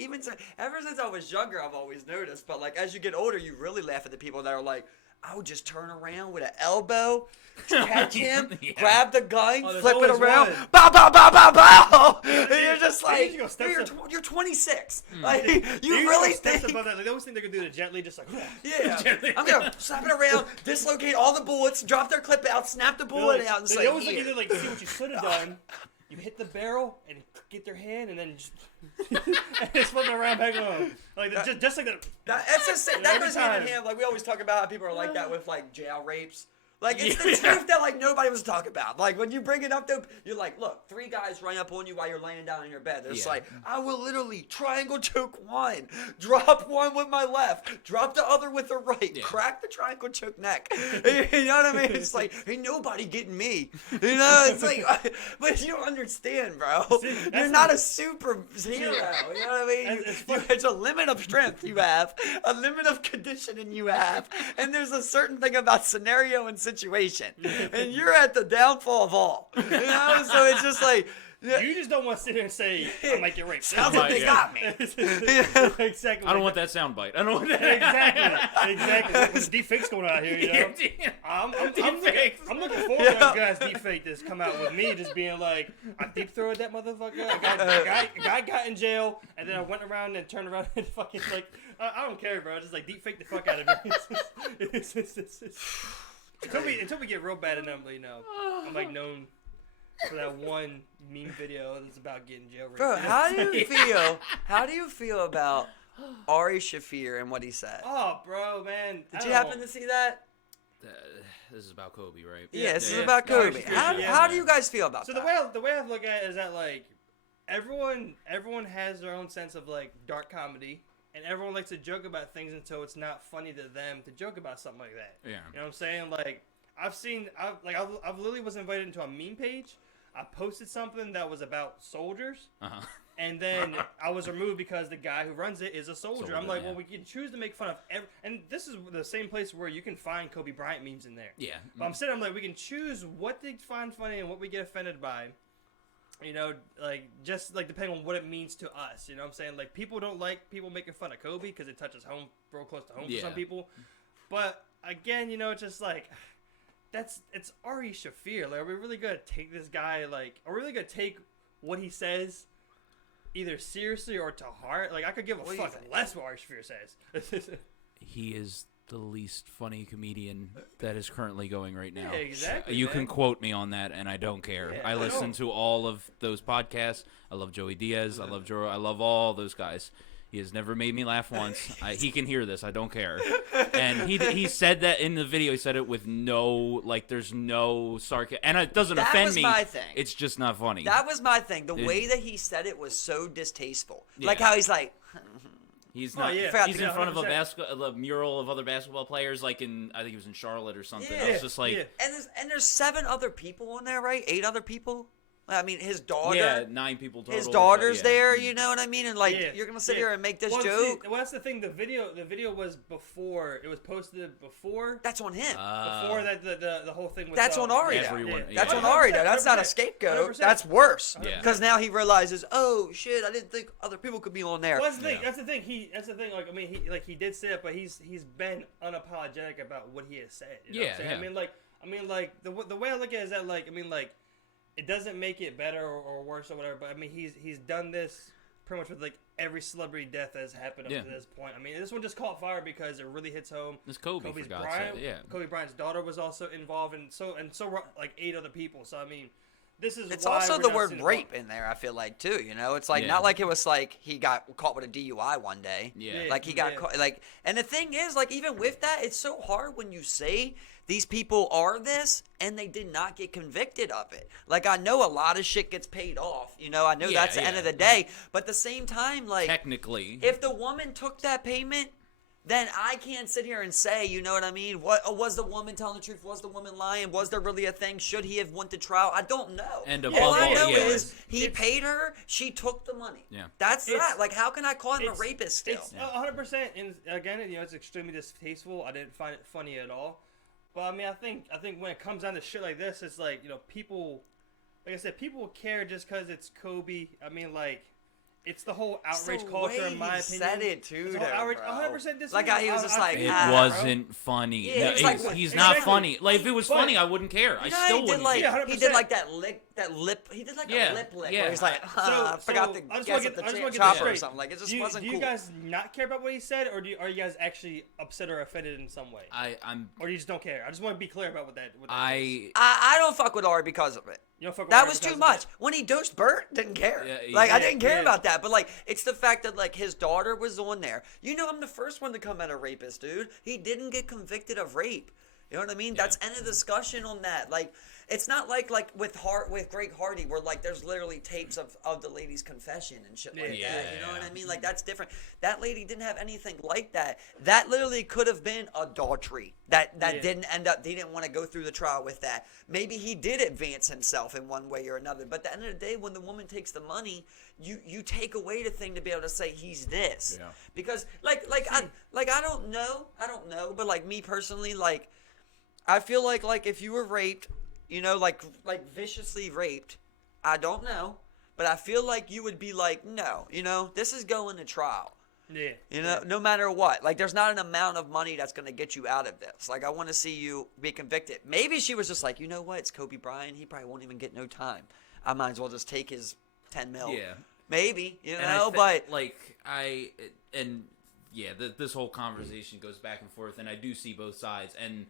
Ever since I was younger, I've always noticed. But, like, as you get older, you really laugh at the people that are like, I would just turn around with an elbow, catch him, grab the gun, flip it around, bow, bow, bow, bow, bow. And you're just like, you're 26. Like, you really think. Above that. Like, they always think they're going to do it gently, just like, I'm going to slap it around, dislocate all the bullets, drop their clip out, snap the bullet out, and they always think you like see what you should have done. You hit the barrel and get their hand and then just flip it around back on. Like, just like that. That goes hand in hand. Like, we always talk about how people are like that with, like, jail rapes. Like, it's the truth that, like, nobody was talking about. Like, when you bring it up, though, you're like, look, 3 guys run up on you while you're laying down in your bed. It's like, I will literally triangle choke one, drop one with my left, drop the other with the right, crack the triangle choke neck. You know what I mean? It's like, ain't nobody getting me. You know? It's like, but you don't understand, bro. You're not a super hero. You know what I mean? It's a limit of strength you have, a limit of conditioning you have, and there's a certain thing about scenario and situation, and you're at the downfall of all. You know, so it's just like you just don't want to sit here and say I might get raped. Sounds like they got me. Exactly. I don't want that soundbite. I don't want that. Exactly. There's deep fakes going on here. You know, I'm looking forward to those guys deep fake this come out with me just being like, I deep throated that motherfucker. A guy got in jail, and then I went around and turned around and fucking like I don't care, bro. Just like deep fake the fuck out of me. Until we get real bad enough, you know, I'm like known. for that one meme video that's about getting jail raped. Bro, how do you feel? How do you feel about Ari Shaffir and what he said? Oh, bro, man. Did you happen to see that? This is about Kobe, right? Yeah, this is about Kobe. How do you guys feel about that? So the way I look at it is that like everyone has their own sense of like dark comedy, and everyone likes to joke about things until it's not funny to them to joke about something like that. Yeah. You know what I'm saying? Like I've literally was invited into a meme page. I posted something that was about soldiers. Uh-huh. And then I was removed because the guy who runs it is a soldier. I'm like, well, we can choose to make fun of and this is the same place where you can find Kobe Bryant memes in there. Yeah. But I'm like, we can choose what they find funny and what we get offended by. You know, like, just, like, depending on what it means to us. You know what I'm saying? Like, people don't like people making fun of Kobe because it touches home, real close to home for some people. But, again, you know, it's just, like, it's Ari Shaffir. Like, are we really going to take this guy, like, are we really going to take what he says either seriously or to heart? Like, I could give a fuck less what Ari Shaffir says. He is the least funny comedian that is currently going right now. Yeah, exactly. You can quote me on that, and I don't care. Yeah, I listen to all of those podcasts. I love Joey Diaz. I love Joe. I love all those guys. He has never made me laugh once. He can hear this. I don't care. And he said that in the video. He said it with no, like, there's no sarcasm. And it doesn't offend me. That was my thing. It's just not funny. That was my thing. The way that he said it was so distasteful. Like how he's like... He's not. He's in front of a mural of other basketball players, like I think he was in Charlotte or something. Yeah. It's just like, and there's 7 other people on there, right? 8 other people. I mean, his daughter. Yeah, 9 people total. His daughter's there. You know what I mean? And like, you're gonna sit here and make this joke. See, well, that's the thing. The video was before. It was posted before. That's on him. Before that, the whole thing was. That's on Ari. That's on Ari. That's not a scapegoat. 100%. That's worse. Yeah. Because now he realizes, oh shit, I didn't think other people could be on there. Well, that's the thing. That's the thing. That's the thing. Like, I mean, he did say it, but he's been unapologetic about what he has said. You know what I'm saying? I mean, the way I look at it is that, like, I mean, like, it doesn't make it better or worse or whatever, but I mean, he's done this pretty much with like every celebrity death that has happened up to this point. I mean, this one just caught fire because it really hits home. It's Kobe's Bryant. Kobe Bryant's daughter was also involved, and so were like 8 other people. So I mean, it's also the word rape in there. I feel like too. You know, it's like not like it was like he got caught with a DUI one day. Like he got caught. Like, and the thing is, like, even with that, it's so hard when you say these people are this and they did not get convicted of it. Like, I know a lot of shit gets paid off. You know, I know that's the end of the day. But at the same time, like, technically, if the woman took that payment, then I can't sit here and say, you know what I mean? What was the woman telling the truth? Was the woman lying? Was there really a thing? Should he have went to trial? I don't know. And all I know is he paid her. She took the money. Yeah, that's that. Like, how can I call him a rapist still? It's 100%. And again, you know, it's extremely distasteful. I didn't find it funny at all. But I mean, I think when it comes down to shit like this, it's like, you know, people, like I said, people care just because it's Kobe. I mean, like, it's the whole outrage culture, in my opinion. Said it too, though, outrage, bro. 100% like how he was just like, it wasn't funny. Yeah, no, he's not funny. Like, if it was funny, I wouldn't care. I still wouldn't care. He did like that lip. He did like a lip lick. Where he's like, I forgot to guess at the chopper or something. Like, it just wasn't cool. Do you guys not care about what he said, or are you guys actually upset or offended in some way? Or you just don't care? I just want to be clear about what that is. I don't fuck with Ari because of it. You don't fuck with that Ari was because too much. When he dosed Bert, didn't care. I didn't care about that. But like, it's the fact that like his daughter was on there. You know, I'm the first one to come at a rapist, dude. He didn't get convicted of rape. You know what I mean? That's end of discussion on that. Like, it's not like with Greg Hardy where like there's literally tapes of the lady's confession and shit like that. You know what I mean? Like, that's different. That lady didn't have anything like that. That literally could have been adultery. That didn't end up. They didn't want to go through the trial with that. Maybe he did advance himself in one way or another. But at the end of the day, when the woman takes the money, you take away the thing to be able to say he's this. Yeah. Because I don't know. But like me personally, like, I feel like if you were raped, you know, like viciously raped, I don't know, but I feel like you would be like, no, you know, this is going to trial. Yeah. You know, no matter what. Like, there's not an amount of money that's going to get you out of this. Like, I want to see you be convicted. Maybe she was just like, you know what? It's Kobe Bryant. He probably won't even get no time. I might as well just take his 10 mil. Yeah. Maybe, you know, but like this whole conversation goes back and forth, and I do see both sides, and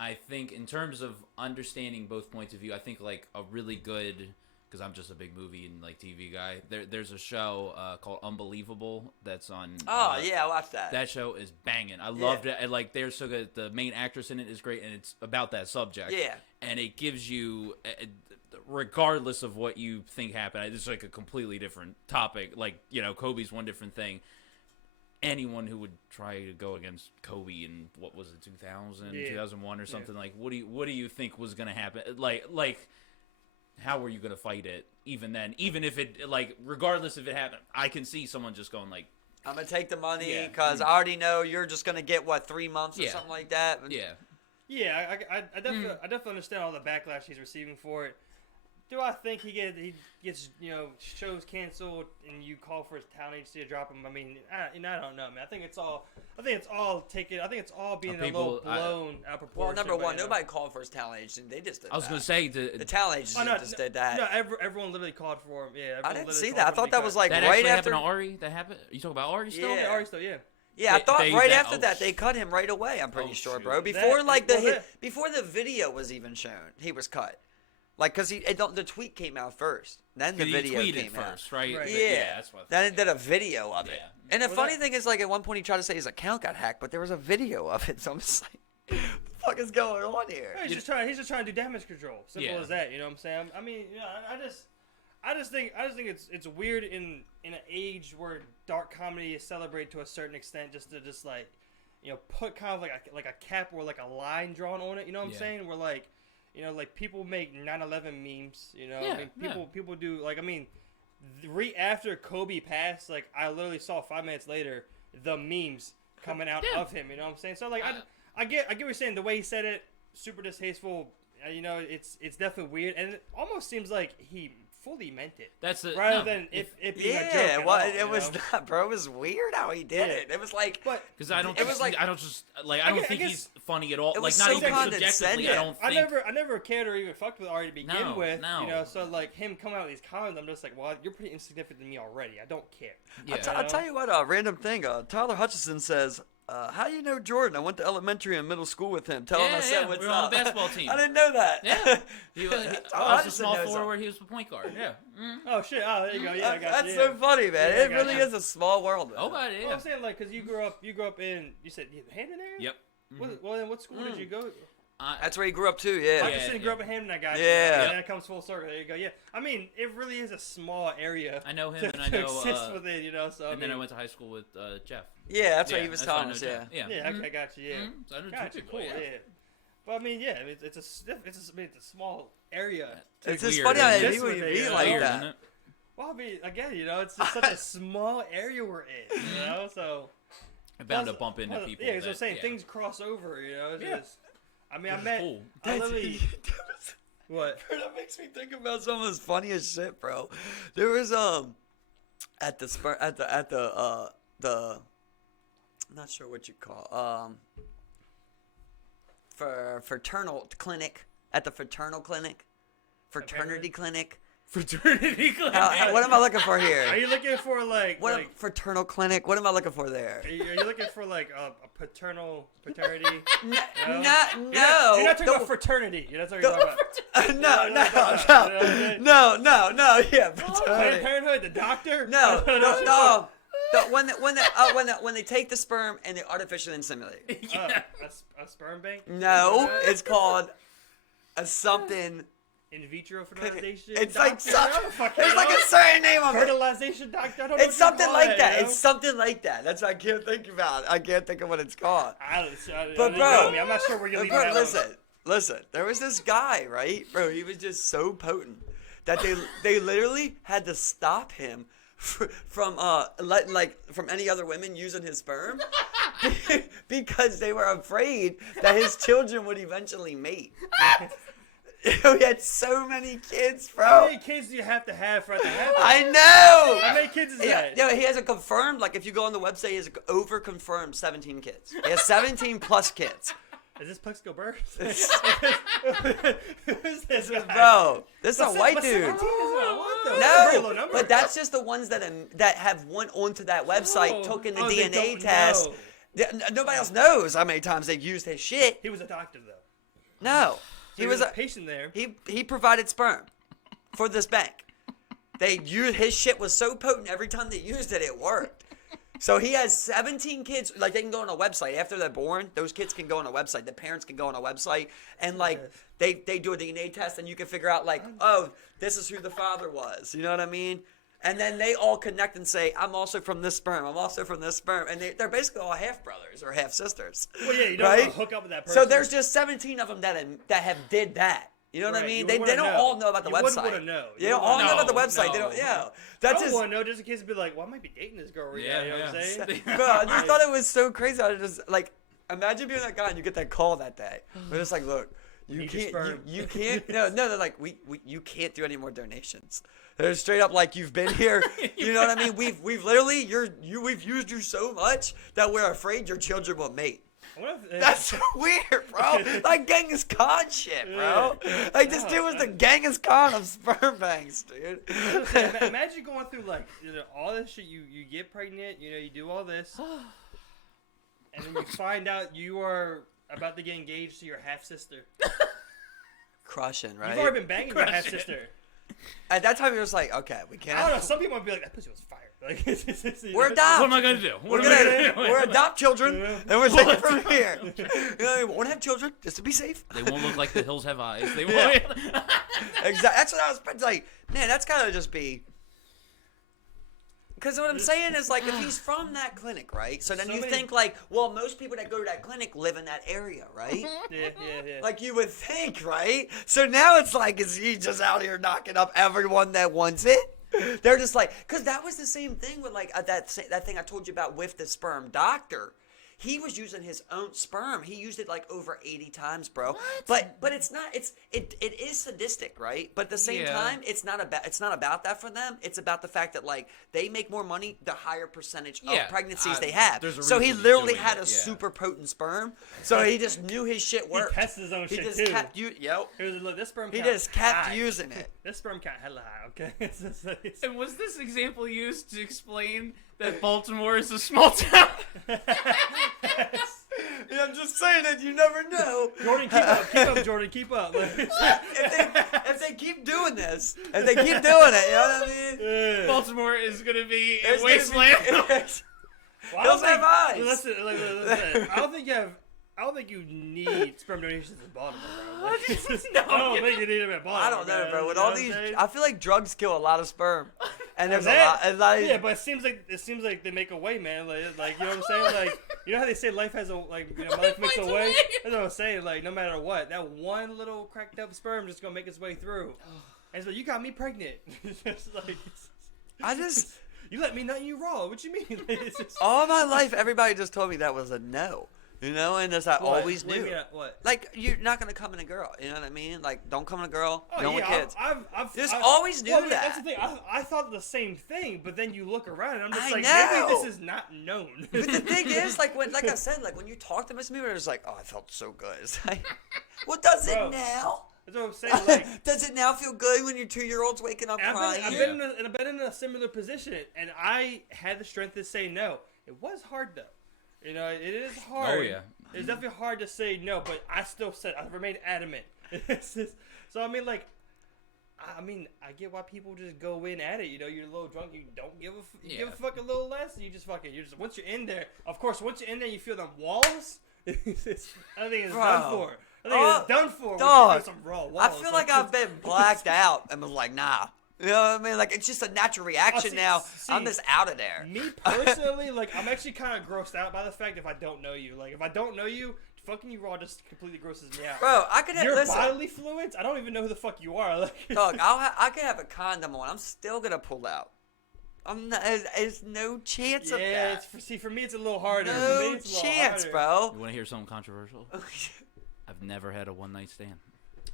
I think in terms of understanding both points of view, I think like a really good, because I'm just a big movie and like TV guy. There's a show called Unbelievable that's on. I watched that. That show is banging. I loved it. And like they're so good. The main actress in it is great, and it's about that subject. Yeah. And it gives you, regardless of what you think happened, it's like a completely different topic. Like, you know, Kobe's one different thing. Anyone who would try to go against Kobe in what was it, 2000, 2001 or something, like what do you think was gonna happen? Like how were you gonna fight it even then? Even if it, like, regardless if it happened, I can see someone just going like, I'm gonna take the money because I already know you're just gonna get 3 months or something like that. Yeah, I definitely understand all the backlash he's receiving for it. Do I think he gets shows canceled and you call for his talent agency to drop him? I mean, I don't know, man. I think it's all being a little blown out of proportion. Well, number one, nobody called for his talent agency. They just did I was gonna say the talent agency just did that. No, everyone literally called for him. Yeah, I didn't see that. I thought that was like that right after after Ari. That happened. You talking about Ari still? Yeah, Ari still. Yeah. Yeah, I thought after that they cut him right away. I'm pretty sure, bro. Before before the video was even shown, he was cut. Like, because the tweet came out first. Then the video came out. First, right? Yeah. That's what then it did a video of it. And the funny thing is, like, at one point he tried to say his account got hacked, but there was a video of it. So I'm just like, what the fuck is going on here? He's just trying to do damage control. Simple as that. You know what I'm saying? I mean, I just think it's weird in an age where dark comedy is celebrated to a certain extent, just to put kind of like a cap or like a line drawn on it. You know what I'm saying? Where like, like people make 9/11 memes. People do, like, I mean, after Kobe passed, like I literally saw 5 minutes later the memes coming out of him. You know what I'm saying? So like I get what you're saying. The way he said it, super distasteful. It's definitely weird, and it almost seems like he fully meant it. That's it. Rather than if being a joke. It was not, bro. It was weird how he did it. It was like, because I don't think he's funny at all. Like, not even subjectively. I never cared or even fucked with Ari to begin with. No. So like him coming out with these comments, I'm just like, well, you're pretty insignificant to me already. I don't care. Yeah. I'll tell you what. A random thing. Tyler Hutchison says, how do you know Jordan? I went to elementary and middle school with him. Tell him I said what's up. We were on the basketball team. I didn't know that. Yeah. He was a small forward. He was the point guard. Yeah. Oh, shit. Oh, there you go. Yeah, I got you. That's so funny, man. It really is a small world, man. Oh, God, yeah. Well, I'm saying, like, because you grew up in, you said, Hampton area? Yep. What school did you go to? That's where he grew up, too, yeah. I just grew up in Hampton, I got you. Yeah. And then it comes full circle. There you go. Yeah. I mean, it really is a small area. I know him, and I know... exist within, so... And then I went to high school with Jeff. Yeah, that's what he was telling us, Yeah, okay, I got you, yeah. So I know gotcha, cool, yeah. But I mean, yeah, it's a small area. It's just funny how he would be like that. Well, I mean, again, it's just such a small area we're in, so... I'm bound to bump into people. Yeah, as I'm saying, things cross over, it's just... I mean, I literally... What? That makes me think about some of the funniest shit, bro. There was, at the I'm not sure what you call, for fraternal clinic, at the fraternal clinic, fraternity clinic. Fraternity clinic. What am I looking for here? Are you looking for fraternal clinic? What am I looking for there? Are you looking for like a paternity? No. You're not talking about fraternity. You're not talking about. No. Yeah, fraternity. Parenthood, the doctor. No. When they take the sperm and they artificially inseminate. A sperm bank? No, it's called a something. In vitro fertilization. It's like a certain name of it. Fertilization doctor. I don't know. It's something like that. It's something like that. That's what I can't think about. I can't think of what it's called. But bro, I'm not sure where you're leaving that. Listen. There was this guy, right, bro? He was just so potent that they literally had to stop him from any other women using his sperm because they were afraid that his children would eventually mate. We had so many kids, bro. How many kids do you have to have for it to happen? I know. How many kids is that? Yeah, he has a confirmed, like if you go on the website, he has over confirmed 17 kids. He has 17 plus kids. Is this Plexico Bird? Who's this guy? Bro, this is a white dude. 17 is not a lot, though. No, but that's just the ones that have went onto that website, took in the DNA test. Nobody else knows how many times they've used his shit. He was a doctor, though. No. So he was a patient there. He provided sperm for this bank. His shit was so potent every time they used it, it worked. So he has 17 kids. Like, they can go on a website after they're born. Those kids can go on a website. The parents can go on a website and like they do a DNA test, and you can figure out like, oh, this is who the father was. You know what I mean? And then they all connect and say, I'm also from this sperm. I'm also from this sperm. And they're basically all half brothers or half sisters. Well, yeah, you don't want to hook up with that person. So there's just 17 of them that have did that. You know what I mean? They don't all know about the website. You wouldn't know. They don't all know about the website. No. They don't. Yeah. That's I want to know just in case it'd be like, well, I might be dating this girl. Yeah, you know what I'm saying? Bro, I just thought it was so crazy. I just like imagine being that guy and you get that call that day. We're just like, look, you can't. No. They're like, you can't do any more donations. They're straight up like, you've been here. You know what I mean? We've literally we've used you so much that we're afraid your children will mate. That's so weird, bro. Like Genghis Khan shit, bro. Like this dude was the Genghis Khan of sperm banks, dude. Imagine going through like all this shit. You get pregnant, you do all this, and then you find out you are about to get engaged to your half sister. Crushing, right? You've already been banging your half sister. At that time, you're just like, okay, we can't. I don't know. Some people might be like, that pussy was fire. Like, we're adopt. What am I gonna do? We're adopt children, and we're taking it from here. We won't have children just to be safe. They won't look like the hills have eyes. They won't. Exactly. That's what I was like. Man, that's gotta just be. Because what I'm saying is, like, if he's from that clinic, right? So then you think, like, well, most people that go to that clinic live in that area, right? Yeah. Like, you would think, right? So now it's like, is he just out here knocking up everyone that wants it? They're just like, because that was the same thing with, like, that thing I told you about with the sperm doctor. He was using his own sperm. He used it like over 80 times, bro. What? But it's not. It is sadistic, right? But at the same time, it's not about that for them. It's about the fact that like they make more money the higher percentage of pregnancies they have. So he literally had a super potent sperm. So he just knew his shit worked. He tested his own shit too. This sperm he just kept using it. This sperm count hella high. Okay. And was this example used to explain that Baltimore is a small town? Yeah, I'm just saying that you never know. Jordan, keep up, Jordan, keep up. if they keep doing this, if they keep doing it, you know what I mean? Baltimore is gonna be a wasteland. Hills have eyes. Listen. I don't think you need sperm donations in Baltimore, bro. No, I don't think you need them in Baltimore. I don't know, bro. With all these, I feel like drugs kill a lot of sperm, and there's a lot. Yeah, but it seems like they make a way, man. Like you know what I'm saying? Like you know how they say life has a life makes a way. That's what I'm saying. Like no matter what, that one little cracked up sperm just gonna make its way through. And so you got me pregnant. You let me nut you raw. What you mean? All my life, everybody just told me that was a no. You know, and as I always knew. What? Like, you're not going to come in a girl. You know what I mean? Like, don't come in a girl. Don't with kids. I've just always knew that. That's the thing. I thought the same thing, but then you look around and I'm just maybe this is not known. But the thing is, like I said, like when you talk to most people, it's like, oh, I felt so good. It's like, well, does it now? That's what I'm saying. Like, does it now feel good when your 2-year-old's waking up crying? I've been in a similar position, and I had the strength to say no. It was hard though. You know, it is hard. Oh, yeah. It's definitely hard to say no, but I still said, I remained adamant. So, I mean, I get why people just go in at it. You know, you're a little drunk, you don't give a fuck a little less, and you just once you're in there, of course, once you're in there, you feel them walls. I think it's done for. It's done for. Dog, some raw walls. I feel like I've been blacked out and was like, nah. You know what I mean? Like, it's just a natural reaction now. I'm just out of there. Me personally, like, I'm actually kind of grossed out by the fact if I don't know you. Like, if I don't know you, fucking you raw just completely grosses me out. Bro, I could have... Your bodily fluids? I don't even know who the fuck you are. Like, dog, I could have a condom on. I'm still going to pull out. There's no chance of that. Yeah, for me, it's a little harder. No chance, bro. You want to hear something controversial? I've never had a one-night stand.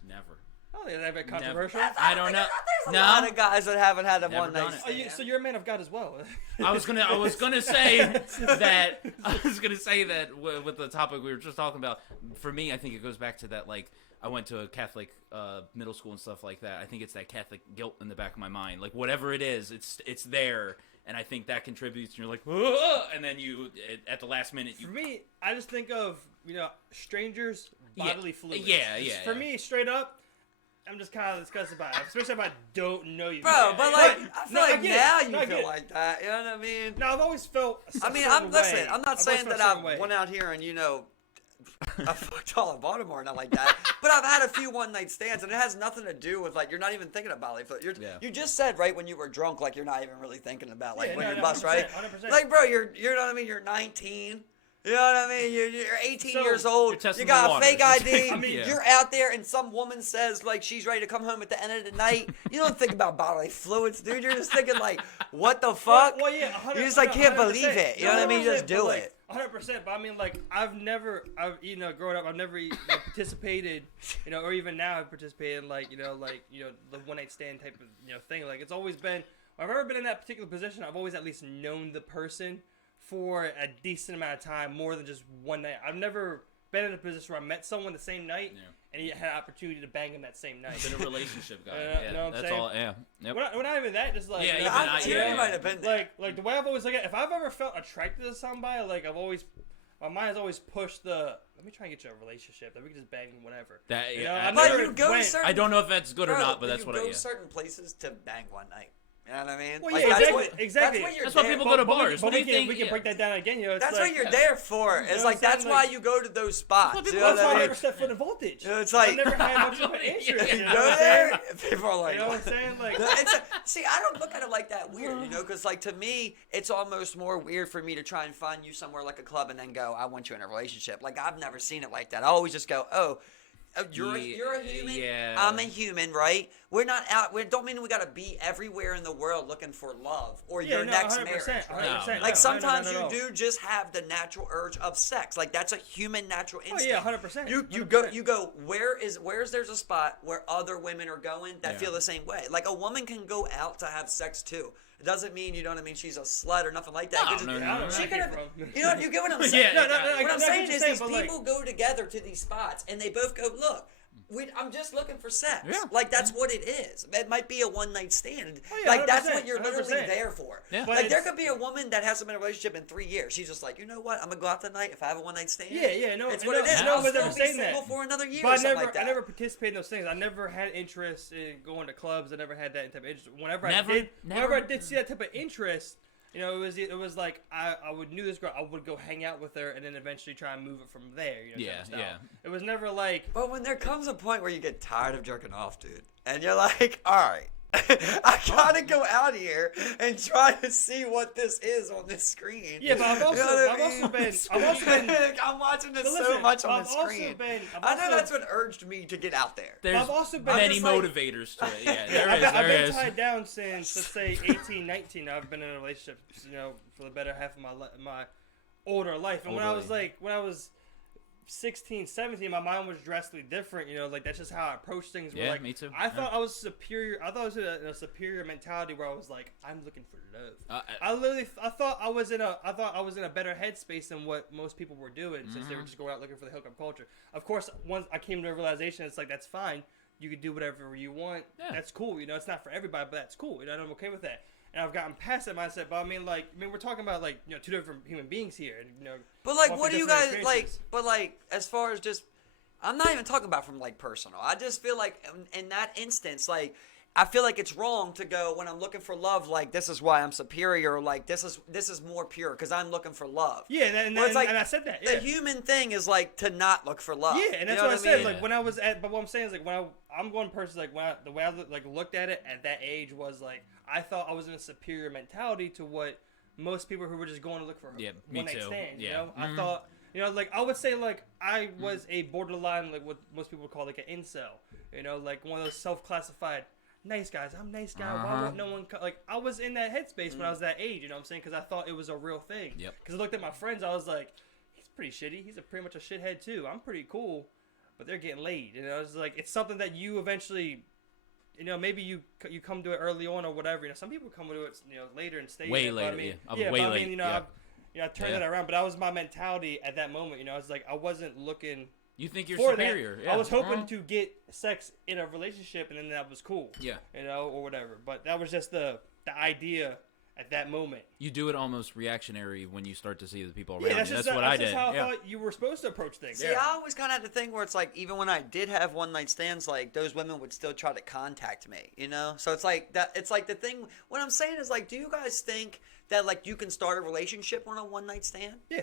Never. Oh, is that a bit controversial? I don't know. There's a lot of guys that haven't had a one night stand. So you're a man of God as well. I was gonna say that with the topic we were just talking about. For me, I think it goes back to that. Like, I went to a Catholic middle school and stuff like that. I think it's that Catholic guilt in the back of my mind. Like, whatever it is, it's there. And I think that contributes. And you're like, whoa! And then at the last minute. For me, I just think of strangers bodily fluids. Yeah. For me, straight up, I'm just kind of disgusted by it, especially if I don't know you. Bro, but like, I feel like now you feel like that. You know what I mean? No, I've always felt. I'm not saying that I went out here and I fucked all of Baltimore, not like that. But I've had a few one night stands, and it has nothing to do with like you're not even thinking about it. You just said right when you were drunk, like you're not even really thinking about like when you're bust, right? 100%. Like, bro, you know what I mean? You're 19. You know what I mean? You're 18 years old. You got a fake ID. You're out there, and some woman says like she's ready to come home at the end of the night. You don't think about bodily fluids, dude. You're just thinking like, what the fuck? Well, yeah, you just like can't believe it. You know what I mean? You just do it. 100%. But I mean, like, I've growing up, I've never participated, or even now I've participated in like, the one night stand type of thing. Like, it's always been. When I've ever been in that particular position, I've always at least known the person for a decent amount of time, more than just one night. I've never been in a position where I met someone the same night and you had an opportunity to bang him that same night. Been a relationship guy. Know what I'm that's saying? all. Yeah. Yep. We're not even that. Just like might have been there. Like the way I've always looked at it, if I've ever felt attracted to somebody, like my mind has always pushed the. Let me try and get you a relationship that we can just bang whatever. I don't know if that's good or not, but that's what I. You go certain places to bang one night. You know what I mean? Well, like, exactly. That's why people go to bars. But we can break that down again. That's what you're there for. It's like that's why you go to those spots. That's why I never stepped foot in Voltage. It's like I never had much of an interest. You go there, people are like, you know what I'm saying? Like, see, I don't look at it like that weird, because like to me, it's almost more weird for me to try and find you somewhere like a club and then go, I want you in a relationship. Like I've never seen it like that. I always just go, oh. You're a human. Yeah. I'm a human, right? We're not out. We don't mean we gotta be everywhere in the world looking for love or your next 100%, marriage. 100%. Like sometimes you do just have the natural urge of sex. Like that's a human natural instinct. Oh yeah, 100%. You go. Where's there's a spot where other women are going that feel the same way. Like a woman can go out to have sex too. It doesn't mean, you know what I mean, she's a slut or nothing like that. No. She could have, you get what I'm saying? What I'm saying is these people go together to these spots and they both go, look, I'm just looking for sex. Yeah. Like, that's what it is. It might be a one-night stand. Like, that's what you're literally there for. Yeah. Like, there could be a woman that hasn't been in a relationship in 3 years. She's just like, you know what? I'm going to go out tonight if I have a one-night stand. No. It's what it is. No one's ever saying that. For another year but or something like that. I never participated in those things. I never had interest in going to clubs. I never had that type of interest. Whenever I did see that type of interest, it was like I would knew this girl. I would go hang out with her, and then eventually try and move it from there. It was never like. But when there comes a point where you get tired of jerking off, dude, and you're like, all right, I gotta go out here and try to see what this is on this screen. Yeah, but I've also been. I'm watching this so much on the screen. I know that's what urged me to get out there. There's I've also been many motivators to it. Yeah, I've been tied down since, let's say, 18, 19. I've been in a relationship, for the better half of my older life. And when I was 16, 17, my mind was drastically different. Like that's just how I approach things. Yeah, like, me too. I thought I was superior. I thought I was in a superior mentality where I was like, I'm looking for love. I thought I was in a better headspace than what most people were doing since they were just going out looking for the hookup culture. Of course, once I came to a realization, it's like that's fine. You can do whatever you want. Yeah. That's cool. It's not for everybody, but that's cool. And I'm okay with that. And I've gotten past that mindset, but we're talking about two different human beings here, But like, what do you guys like? But like, as far as just, I'm not even talking about from like personal. I just feel like in that instance, like, I feel like it's wrong to go when I'm looking for love. Like, this is why I'm superior. Like, this is more pure because I'm looking for love. Yeah, and I said that. Yeah. The human thing is like to not look for love. Yeah, and that's what I said. Like when I was at, but what I'm saying is like I'm one person like the way I looked at it at that age was like I thought I was in a superior mentality to what most people who were just going to look for one night stand. Yeah. I thought. Like I would say, like I was a borderline, like what most people would call like an incel. Like one of those self-classified nice guys. I'm a nice guy. Why won't no one like I was in that headspace when I was that age. You know what I'm saying? Because I thought it was a real thing. Yep. Because I looked at my friends, I was like, he's pretty shitty. He's pretty much a shithead too. I'm pretty cool, but they're getting laid. It's like it's something that you eventually. Maybe you come to it early on or whatever. Some people come to it, later and stay. Way later, I turned that around, but that was my mentality at that moment. I was like, I wasn't looking. You think you're superior? Yeah. I was hoping to get sex in a relationship, and then that was cool. Yeah. Or whatever. But that was just the idea at that moment. You do it almost reactionary when you start to see the people around you. That's what I did. That's how I thought you were supposed to approach things. See, I always kind of had the thing where it's like, even when I did have one night stands, like those women would still try to contact me, you know? So it's like that. It's like the thing. What I'm saying is like, do you guys think that like you can start a relationship on a one night stand? Yeah.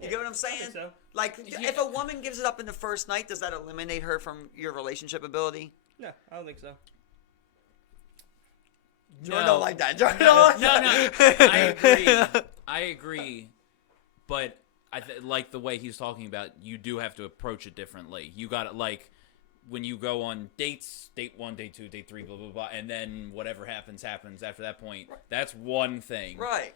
You get what I'm saying? I think so. Like, if a woman gives it up in the first night, does that eliminate her from your relationship ability? No, I don't think so. Jordan don't like that. Jordan don't like that. I agree. But I like the way he's talking about, you do have to approach it differently. You got to, like, when you go on dates, date 1, date 2, date 3, blah, blah, blah, and then whatever happens after that point. That's one thing. Right.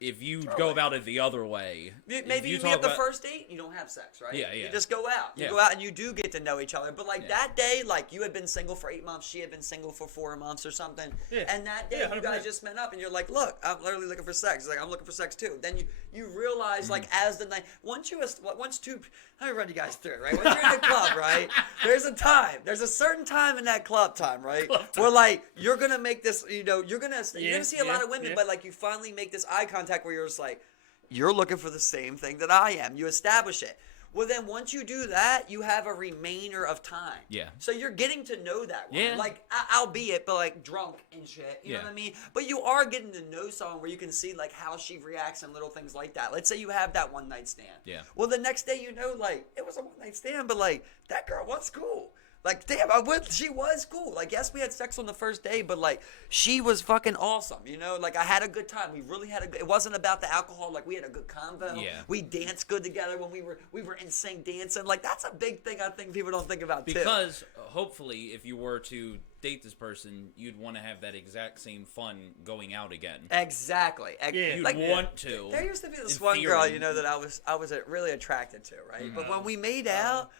If you go about it the other way, maybe you meet the first date, you don't have sex, right? Yeah. You just go out. You go out and you do get to know each other. But like that day, like you had been single for 8 months, she had been single for 4 months or something. Yeah. And that day you guys just met up and you're like, look, I'm literally looking for sex. He's like, I'm looking for sex too. Then you realize like as the night, once two, let me run you guys through it, right? Once you're in the club, right? There's a certain time in that club time, right? Where like you're gonna make this, you know, you're gonna see a lot of women, but like you finally make this eye contact where you're just like, you're looking for the same thing that I am. You establish it. Well, then once you do that, you have a remainder of time. Yeah. So you're getting to know that one. Yeah. Like, albeit, but like drunk and shit. You know what I mean? But you are getting to know someone where you can see like how she reacts and little things like that. Let's say you have that one night stand. Yeah. Well, the next day, you know, like, it was a one night stand, but like, that girl was cool. Like, damn, she was cool. Like, yes, we had sex on the first day, but, like, she was fucking awesome, you know? Like, I had a good time. We really had it wasn't about the alcohol. Like, we had a good convo. Yeah. We danced good together when we were in sync dancing. Like, that's a big thing I think people don't think about, too. Because, hopefully, if you were to date this person, you'd want to have that exact same fun going out again. exactly. You'd like, want to. There used to be this one girl, you know, that I was really attracted to, right? Mm-hmm. But when we made out,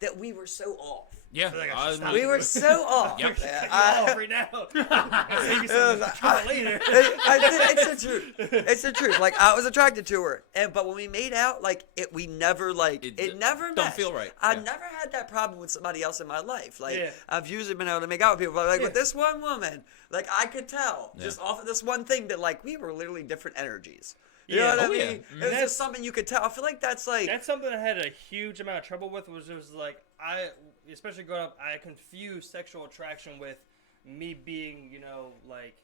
that we were so off. Yeah, we were so off. Yep. Off right now. Later. It's the truth. It's the truth. Like, I was attracted to her, but when we made out, like we never it never don't feel right. I never had that problem with somebody else in my life. Like I've usually been able to make out with people, but like with this one woman, like I could tell just off of this one thing that like we were literally different energies. You know what I mean? Yeah. It was just something you could tell. I feel like that's something I had a huge amount of trouble with. Was like especially growing up, I confused sexual attraction with me being, you know, like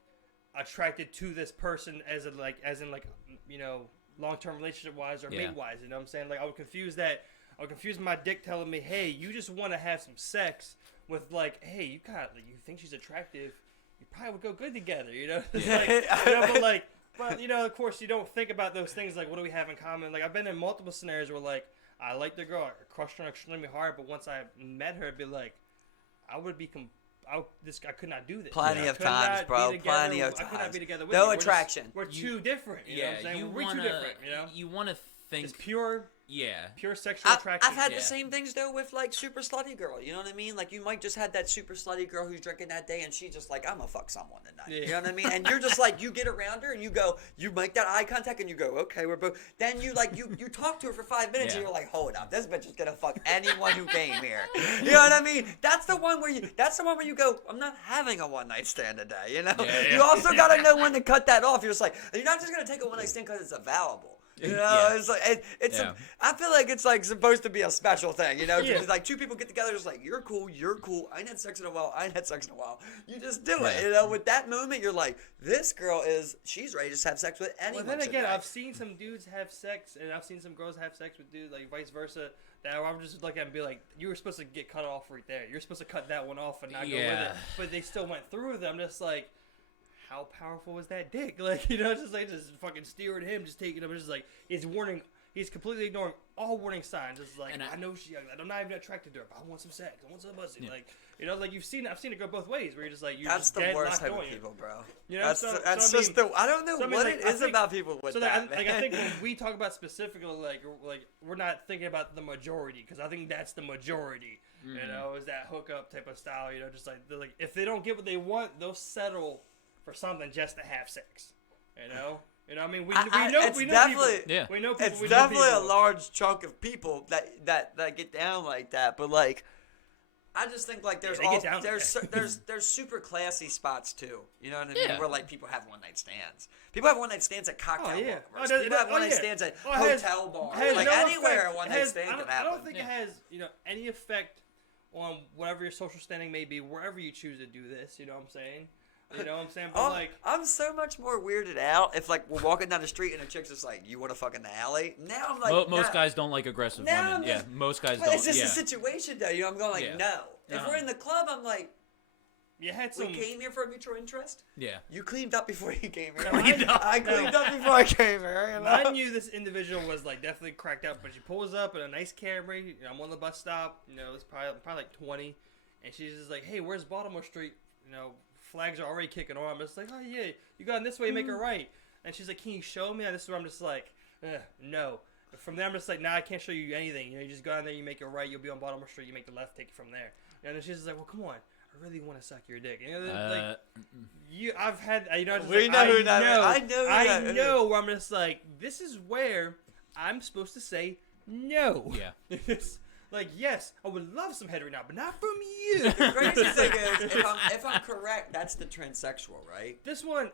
attracted to this person as in you know, long-term relationship wise or mate wise. You know what I'm saying? Like I would confuse my dick telling me, hey, you just want to have some sex, with like, hey, you think she's attractive, you probably would go good together. You know? But, you know, of course, you don't think about those things like, what do we have in common? Like, I've been in multiple scenarios where, like, I liked the girl, I crushed her extremely hard, but once I met her, it'd be like, I could not do this. Plenty of times, bro. Plenty of times. I could not be together with no you. attraction. We're too different. You know what I'm saying? We're too different, you know? You want to think. It's pure Pure sexual attraction. I've had the same things though with like super slutty girl. You know what I mean? Like you might just had that super slutty girl who's drinking that day, and she just like, I'm gonna fuck someone tonight. Yeah. You know what I mean? And you're just like, you get around her and you go, you make that eye contact and you go, okay, we're both. Then you like you talk to her for 5 minutes and you're like, hold up, this bitch is gonna fuck anyone who came here. You know what I mean? That's the one where you go, I'm not having a one night stand today. You know? You also gotta know when to cut that off. You're just like, you're not just gonna take a one night stand because it's available. You know, it's like I feel like it's like supposed to be a special thing. You know, like two people get together, just like you're cool. I ain't had sex in a while. You just do it. You know, with that moment, you're like, this girl she's ready to just have sex with anyone. Well, then again, today. I've seen some dudes have sex, and I've seen some girls have sex with dudes, like vice versa. That I would just look at and be like, you were supposed to get cut off right there. You're supposed to cut that one off and not go with it. But they still went through with it. I'm just like, how powerful was that dick? Like, you know, just fucking steering him, just taking him, just like, he's completely ignoring all warning signs. It's like, I know I'm not even attracted to her, but I want some sex. I want some pussy. Yeah. Like, you know, like I've seen it go both ways, where you're just like, that's just the worst type of people, bro. You know, I don't know what it is about people with that. I think when we talk about specifically, like we're not thinking about the majority, because I think that's the majority. Mm-hmm. You know, is that hookup type of style. You know, just like if they don't get what they want, they'll settle for something just to have sex, you know. You know, I mean, we know people. It's definitely a large chunk of people that get down like that. But like, I just think like there's super classy spots too. You know what I mean? Where like people have one night stands. People have one night stands at cocktail bars. People have one night stands at hotel bars. Like anywhere, one night stand can happen. I don't think it has any effect on whatever your social standing may be, wherever you choose to do this. You know what I'm saying? You know what I'm saying? But like, I'm so much more weirded out if like we're walking down the street and a chick's just like, "You want to fuck in the alley?" Now I'm like, most guys don't like aggressive women. Most guys don't. It's just a situation though. You know, I'm going like, no. If we're in the club, I'm like, we came here for a mutual interest. Yeah. You cleaned up before you came here. I cleaned up before I came here. You know? I knew this individual was like definitely cracked up, but she pulls up in a nice Camry. I'm on the bus stop. It's probably like 20, and she's just like, "Hey, where's Baltimore Street?" Flags are already kicking on. I'm just like, "Oh yeah, you got in this way, make it right." And she's like, "Can you show me?" And this is where I'm just like, "No." From there, I'm just like, "Nah, I can't show you anything. You just go down there, you make it right. You'll be on Baltimore Street. You make the left, take it from there." And then she's just like, "Well, come on, I really want to suck your dick." I've had, I know where I'm just like, this is where I'm supposed to say no. Yeah. Like, yes, I would love some head right now, but not from you. The crazy thing is, if I'm correct, that's the transsexual, right? This one,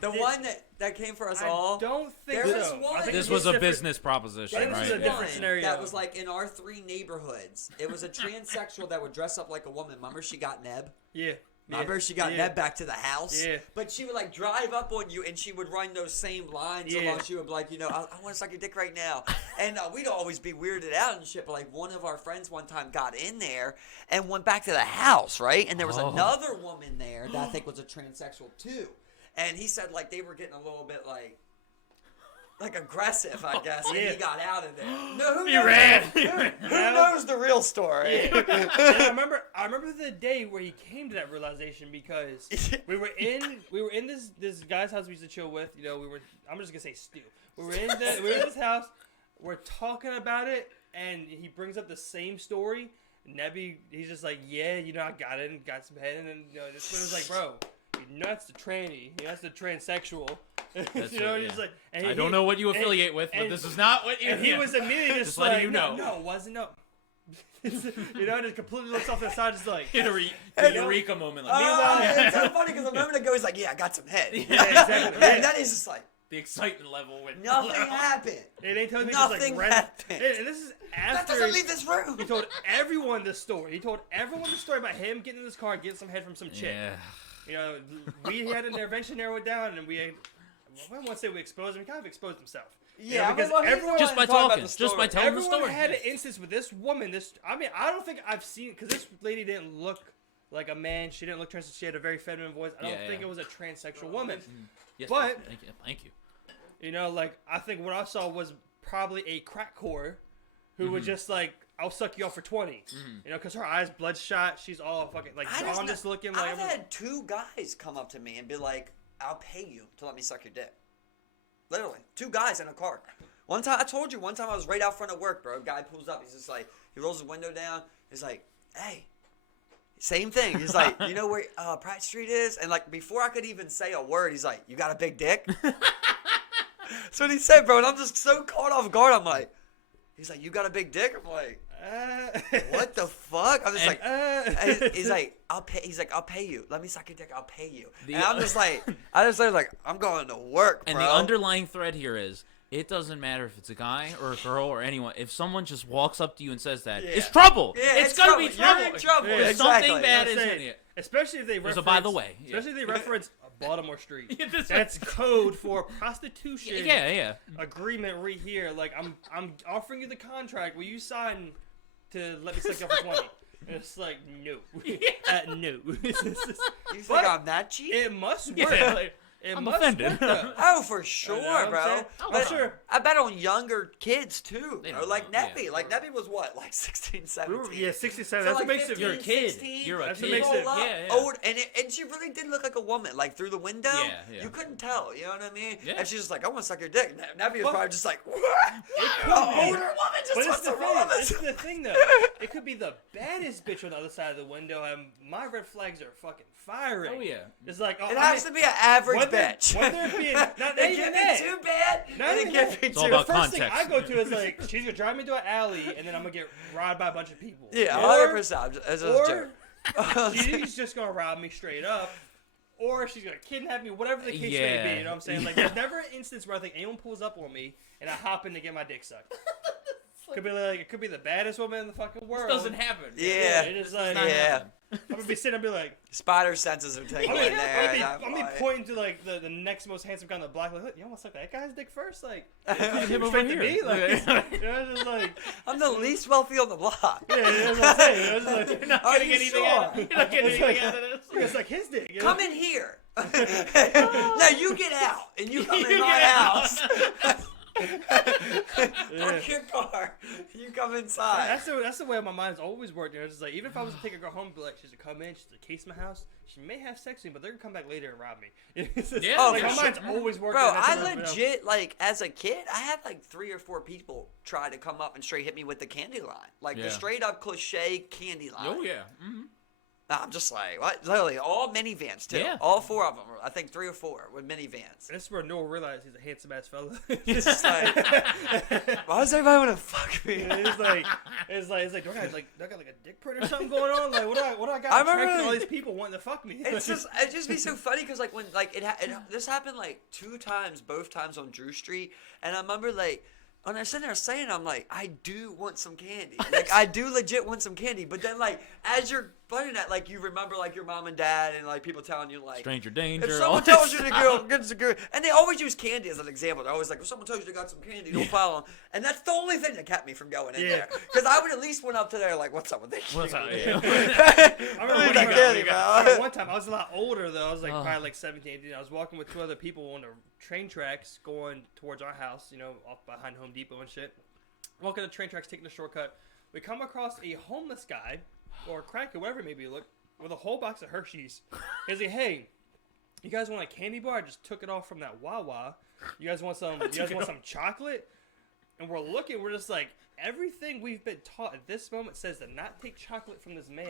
one that came for us all. I don't think so. I think this was a business proposition, right? This was a different scenario. That was like in our 3 neighborhoods. It was a transsexual that would dress up like a woman. Remember, she got Neb? Yeah. Remember, she got Ned back to the house. Yeah. But she would like drive up on you, and she would run those same lines along. She would be like, I want to suck your dick right now. And we'd always be weirded out and shit. But like one of our friends one time got in there and went back to the house, right? And there was another woman there that I think was a transsexual too. And he said like they were getting a little bit like aggressive, I guess, and he got out of there. No, he ran. Who knows the real story? And I remember the day where he came to that realization because we were in this guy's house we used to chill with. I'm just gonna say Stu. We were in his house. We're talking about it, and he brings up the same story. Nebby, he's just like, yeah, I got it and got some head, and then this one was like, bro, that's the tranny. That's the transsexual. He's like, and I don't know what you affiliate with, but this is not what you. And he was immediately just like, letting you know. No, it wasn't. No. Just completely looks off to the side, just like Eureka moment. It's so funny because a moment ago he's like, "Yeah, I got some head." Yeah, exactly. And then he's just like, the excitement level went. Nothing happened. And they told me nothing happened. And this is after that doesn't leave this room. He told everyone this story. He told everyone the story about him getting in this car and getting some head from some chick. Yeah. We had to eventually narrow it down, and I won't say we exposed him. He kind of exposed himself. Yeah, because everyone just by talking, just by telling the story. Everyone had an instance with this woman. I don't think I've seen, because this lady didn't look like a man. She didn't look trans. She had a very feminine voice. I don't think it was a transsexual woman. Yes, but thank you. I think what I saw was probably a crack whore who was just like, I'll suck you off for 20. Because her eyes bloodshot. She's all fucking like jaundiced looking. I've had 2 guys come up to me and be like, "I'll pay you to let me suck your dick." Literally, 2 guys in a car. One time I was right out front of work, bro. A guy pulls up. He's just like, he rolls his window down. He's like, "Hey." Same thing. He's like, "You know where Pratt Street is?" And like, before I could even say a word, he's like, "You got a big dick?" That's what he said, bro. And I'm just so caught off guard. I'm like, he's like, "You got a big dick?" I'm like, what the fuck? I'm just he's like, "I'll pay." He's like, "I'll pay you. Let me suck your dick. I'll pay you." And I'm just like, I'm going to work, bro. And the underlying thread here is, it doesn't matter if it's a guy or a girl or anyone. If someone just walks up to you and says that, it's trouble. Yeah, it's gonna be trouble. You're in trouble. Yeah, exactly. Something bad is in it. Especially if they reference. So by the way, especially if they reference Baltimore Street. That's code for prostitution. Yeah. Agreement right here. Like I'm offering you the contract. Will you sign to let me suck you off for 20? And it's like, no. No. You think I'm that cheap? It must work. Yeah. I'm offended. Oh, for sure, bro. For sure. I bet on younger kids, too. Like Nebby. Yeah. Like, Nebby was what? Like 16, 17? 16, 17. So That's like what makes 15, it. You're a kid. 16, you're a that's kid. What makes it. Old, and she really did look like a woman. Like, through the window, yeah. you couldn't tell. You know what I mean? Yeah. And she's just like, "I want to suck your dick." Nebby was probably just like, "What? An older woman just wants to roll This is the thing, though. It could be the baddest bitch on the other side of the window, and my red flags are fucking firing. Oh, yeah. It's like, it has to be an average bitch. Whether it be not They even get that. me too bad, and they get me It's all too. about The first thing context. I go to is like, she's gonna drive me to an alley, and then I'm gonna get robbed by a bunch of people. Yeah, Or- 100%. It's just a joke. She's just gonna rob me straight up, or she's gonna kidnap me, whatever the case may be. You know what I'm saying? Like, there's never an instance where I think anyone pulls up on me and I hop in to get my dick sucked. Could be like, it could be the baddest woman in the fucking world. This doesn't happen. Yeah. It is like, Yeah. I'm gonna be sitting and be like, Spider senses are taken in there. I'm be pointing to like the next most handsome guy on the block. Like, you almost like that guy's dick first. Like, Him over straight to here. me. Like, you know, it's just like, I'm the least wealthy on the block. yeah, that's what I'm saying. You know, it's like, You're not Are getting you anything sure? out. You're not getting anything out of this. it's like his dick. You know? Come in here. Now you get out and you come in my house. Park your car. You come inside. That's the way my mind's always worked. You know, it's just like, even if I was to take a girl home, and be like, she's gonna come in, she's gonna case my house. She may have sex with me, but they're gonna come back later and rob me. It's just, Yeah. like, Oh, my for mind's always working. Bro, That's I what legit, like, as a kid, I had like 3 or 4 people try to come up and straight hit me with the candy line. Like, the Yeah. straight up cliche candy line. Oh yeah. Mm-hmm. I'm just like, what? Literally, all minivans, too. Yeah. All 4 of them. I think 3 or 4 with minivans. This is where Noah realized he's a handsome ass fella. It's just like, why does everybody want to fuck me? it's like, do I got like a dick print or something going on? Like, what do I got? I remember- Attracting all these people wanting to fuck me. It'd just be so funny because like when like this happened like 2 times, both times on Drew Street, and I remember like when I was sitting there saying, I'm like, I do want some candy, like I do legit want some candy, but then like as you're playing that, like you remember like your mom and dad and like people telling you like Stranger danger. if all someone this tells you to stuff. go get some candy, and they always use candy as an example. They're always like, if someone tells you they got some candy, don't follow them. And that's the only thing that kept me from going in there. Because I would at least went up to there like, what's up with that candy? What's up? I remember that candy, bro. one time, I was a lot older though. I was like probably like 17, 18. I was walking with 2 other people on the train tracks going towards our house, you know, off behind Home Depot and shit. Walking the train tracks, taking the shortcut. We come across a homeless guy, or a cracker, whatever it may be, look, with a whole box of Hershey's. He's like, hey, you guys want a candy bar? I just took it off from that Wawa. You guys want some? You guys want some chocolate? And we're looking. We're just like, everything we've been taught at this moment says to not take chocolate from this man.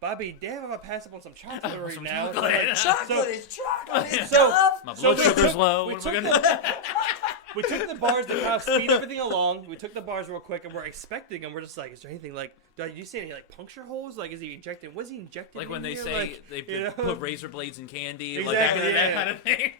Bobby, damn if I pass up on some chocolate right Some now. chocolate. Like, Chocolate is chocolate. It's So- tough. My blood sugar's low. What am I gonna do? We took the bars to kind of speed everything along. We took the bars real quick, and we're expecting them. We're just like, is there anything like? Do you see any like puncture holes? Like, is he injecting? Was he injecting? Like when in they here? say Like, they you know? put razor blades in candy, Exactly, like that yeah. kind of thing.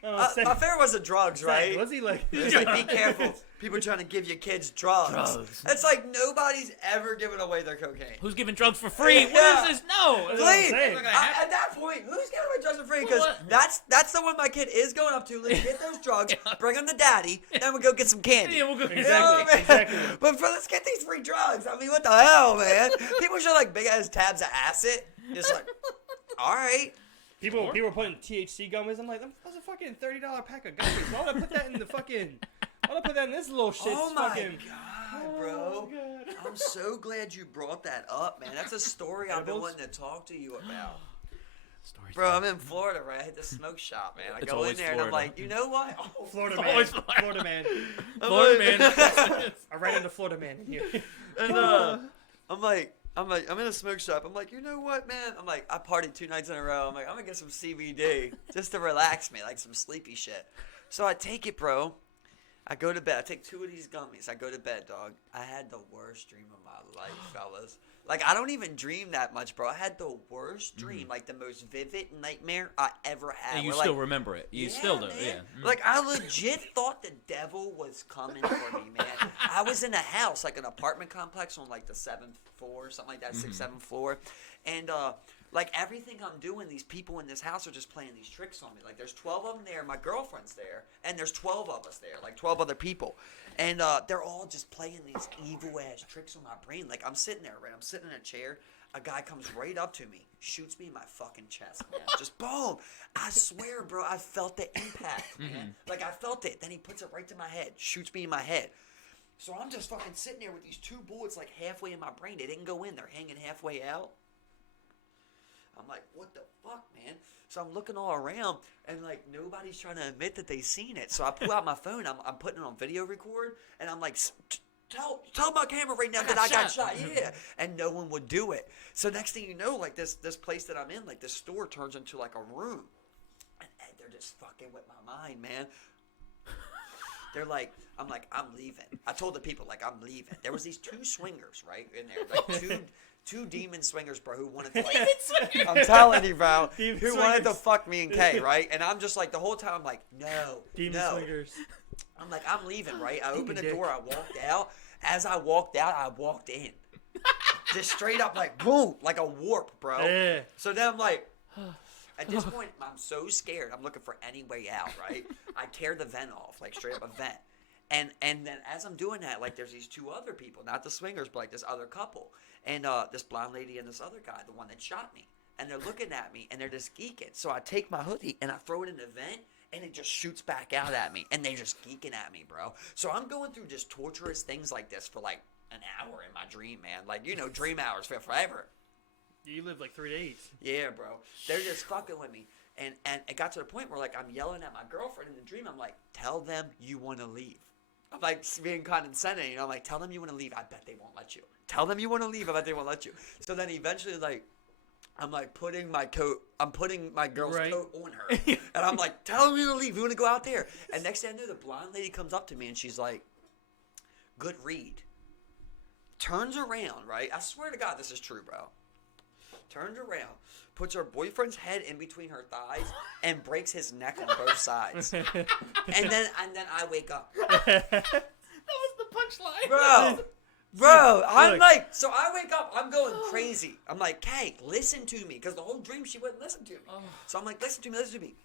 My favorite was the drugs, right? Was he like? It's like, be careful. People trying to give your kids drugs. It's like nobody's ever given away their cocaine. Who's giving drugs for free? Yeah. What is this? No. That's what I'm Please, saying. at that point, who's giving away drugs for free? Because What? that's the one my kid is going up to. Let's get those drugs, bring them to daddy, then we'll go get some candy. Yeah, we'll go. You know what I mean? Exactly. But let's get these free drugs. I mean, what the hell, man? People show like big ass tabs of acid. Just like, all right. People were putting THC gummies. I'm like, that's a fucking $30 pack of gummies. Why would I put that in the fucking? Why would I put that in this little shit? Oh my fucking, god, bro! Oh, God. I'm so glad you brought that up, man. That's a story I've been wanting to talk to you about. Bro, I'm in Florida, right? I hit the smoke shop, man. I It's go in always there and I'm Florida. like, you know what? Oh, Florida It's man. always Florida man. Florida man. I ran into Florida man in here. And I'm in a smoke shop. I'm like, you know what, man? I'm like, I partied 2 nights in a row. I'm like, I'm gonna get some CBD just to relax me, like some sleepy shit. So I take it, bro. I go to bed. I take 2 of these gummies. I go to bed, dog. I had the worst dream of my life, fellas. Like, I don't even dream that much, bro. I had the worst dream, like the most vivid nightmare I ever had. And you Where, still like, remember it. You still do. man. Yeah. Like, I legit thought the devil was coming for me, man. I was in a house, like an apartment complex on, like, the 7th floor, something like that, 6th, 7th floor. And, like, everything I'm doing, these people in this house are just playing these tricks on me. Like, there's 12 of them there, my girlfriend's there, and there's 12 of us there, like 12 other people. And they're all just playing these evil-ass tricks on my brain. Like, I'm sitting there, right? I'm sitting in a chair. A guy comes right up to me, shoots me in my fucking chest, man. Just boom. I swear, bro, I felt the impact, man. Like, I felt it. Then he puts it right to my head, shoots me in my head. So I'm just fucking sitting there with these 2 bullets, like, halfway in my brain. They didn't go in. They're hanging halfway out. I'm like, what the fuck, man? So I'm looking all around, and, like, nobody's trying to admit that they seen it. So I pull out my phone. I'm putting it on video record, and I'm like, tell my camera right now that I got shot. Yeah. And no one would do it. So next thing you know, like, this place that I'm in, like, this store turns into, like, a room. And they're just fucking with my mind, man. They're like, I'm leaving. I told the people, like, I'm leaving. There was these 2 swingers, right, in there. Like, two demon swingers, bro, who wanted to, like, I'm telling you, bro, who wanted to fuck me and Kay, right? And I'm just like, the whole time, I'm like, no. Swingers. I'm like, I'm leaving, right? I opened the door, I walked out. As I walked out, I walked in. Just straight up, like, boom, like a warp, bro. Yeah. So then I'm like, at this point, I'm so scared. I'm looking for any way out, right? I tear the vent off, like straight up a vent. And then as I'm doing that, like there's these 2 other people, not the swingers, but like this other couple. And this blonde lady and this other guy, the one that shot me. And they're looking at me and they're just geeking. So I take my hoodie and I throw it in the vent and it just shoots back out at me. And they're just geeking at me, bro. So I'm going through just torturous things like this for like an hour in my dream, man. Like, you know, dream hours for forever. You live like 3 days. Yeah, bro. They're just fucking with me. And it got to the point where, like, I'm yelling at my girlfriend in the dream. I'm like, tell them you want to leave. I'm, like, being condescending. You know, I'm like, tell them you want to leave. I bet they won't let you. Tell them you want to leave. I bet they won't let you. So then eventually, like, I'm, like, putting my girl's coat on her. And I'm like, tell them you want to leave. You want to go out there. And next thing I know, the blonde lady comes up to me, and she's like, good read. Turns around, right? I swear to God, this is true, bro. Turns around, puts her boyfriend's head in between her thighs, and breaks his neck on both sides. and then I wake up. That was the punchline. Bro, I'm like, so I wake up, I'm going crazy. I'm like, Kay, listen to me. Because the whole dream, she wouldn't listen to me. So I'm like, listen to me.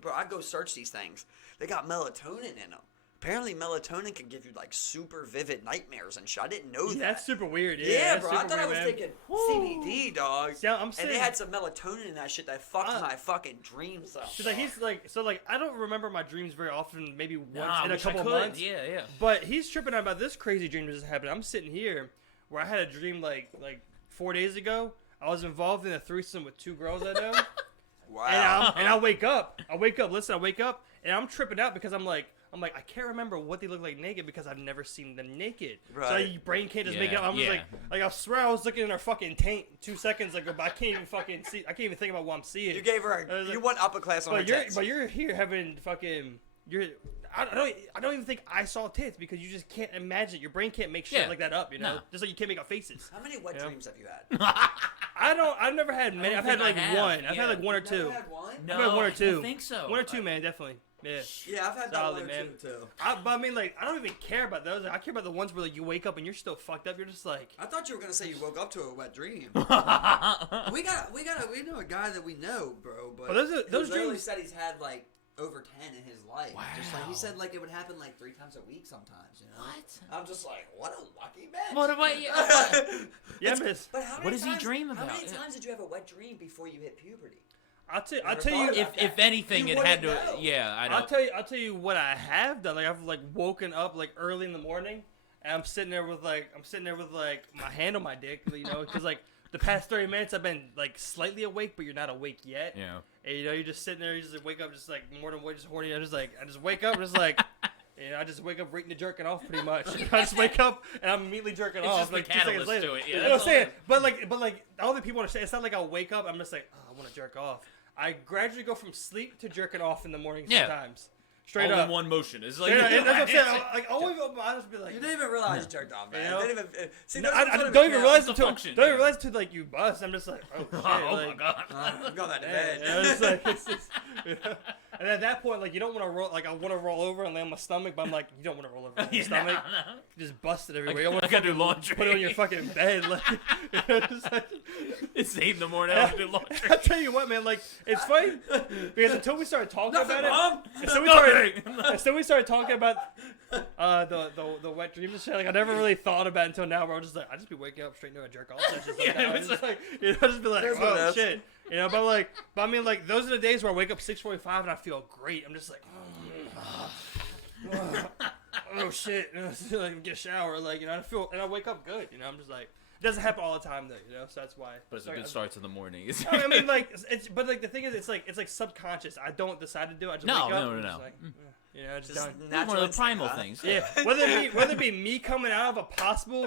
Bro, I go search these things. They got melatonin in them. Apparently, melatonin can give you, like, super vivid nightmares and shit. I didn't know that. That's super weird. Yeah, bro. I thought I was thinking CBD, dog. Yeah, and they had some melatonin in that shit that fucked my fucking dreams up. I don't remember my dreams very often, maybe once in a couple months. Yeah. But he's tripping out about this crazy dream that just happened. I'm sitting here where I had a dream, like 4 days ago. I was involved in a threesome with 2 girls I know. Wow. And I wake up, and I'm tripping out because I'm like, I can't remember what they look like naked because I've never seen them naked. Right. So your brain can't just make it up. I'm just like, I swear I was looking in her fucking taint 2 seconds ago, but I can't even fucking see. I can't even think about what I'm seeing. You gave her you went upper class on her tits. But you're here having fucking, I don't even think I saw tits because you just can't imagine. Your brain can't make shit like that up, you know? Just like you can't make up faces. How many wet dreams have you had? I've never had many. I've had like one. I've had like one or two. Had one? No, I've had one or two. I think so. 1 or 2, man, definitely. Yeah, I've had that one or two too. But I mean, like, I don't even care about those. I care about the ones where like you wake up and you're still fucked up. You're just like. I thought you were gonna say you woke up to a wet dream. we know a guy that we know, bro. But those dreams. Said he's had like over 10 in his life. Wow. Just like he said, like it would happen like 3 times a week sometimes. You know? What? I'm just like, what a lucky man. What about you? Yeah, miss. But how many what does times, he dream about? How many times did you have a wet dream before you hit puberty? I'll tell you if anything, it had to. Know. Yeah, I know. I'll tell you what I have done. Like I've like woken up like early in the morning, and I'm sitting there with like my hand on my dick, you know, because like the past 30 minutes I've been like slightly awake, but you're not awake yet. Yeah. And you know, you're just sitting there, you just like, wake up, just like more than just horny. I just wake up, just like. You know, I just wake up reading the jerking off pretty much. I just wake up and I'm immediately jerking off. Just like the 2 seconds catalyst later. to it. Yeah, you know what I'm saying? But like all the people understand. It's not like I'll wake up. I'm just like, oh, I want to jerk off. I gradually go from sleep to jerking off in the morning sometimes. Straight all up. in one motion. It's like that's what I'm saying. Like I'll wake up, I'll just be like, you didn't even realize you jerked off, man. You know? Didn't even, see, I don't even realize It's a function. Don't even realize until like you bust. I'm just like, oh shit. oh like, my god. I'm going back to bed. It's just, you know? And at that point, like you don't want to roll. Like I want to roll over and lay on my stomach, but I'm like, you don't want to roll over on your stomach. No. You just bust it everywhere. I gotta do laundry. Put it on your fucking bed. Like, you know, just like, it's 8 in the morning. I have to do laundry. I'll tell you what, man. Like it's funny because until we started talking about Mom. it, until we started talking about the wet dreams and shit. Like I never really thought about it until now. Where I was just like, I just be waking up straight into a jerk off session. Like, you know, just be like, oh shit. You know, but I mean, like, those are the days where I wake up 6:45 and I feel great. I'm just like, oh shit, you know, like, get a shower, like, you know, I wake up good. You know, I'm just like, it doesn't happen all the time though, you know, so that's why. But it's a good start to the morning. I mean, like, but like the thing is, it's like subconscious. I don't decide to do it. I just wake up. No. Just like, you know, just done. One of the primal things. Yeah, whether it be me coming out of a possible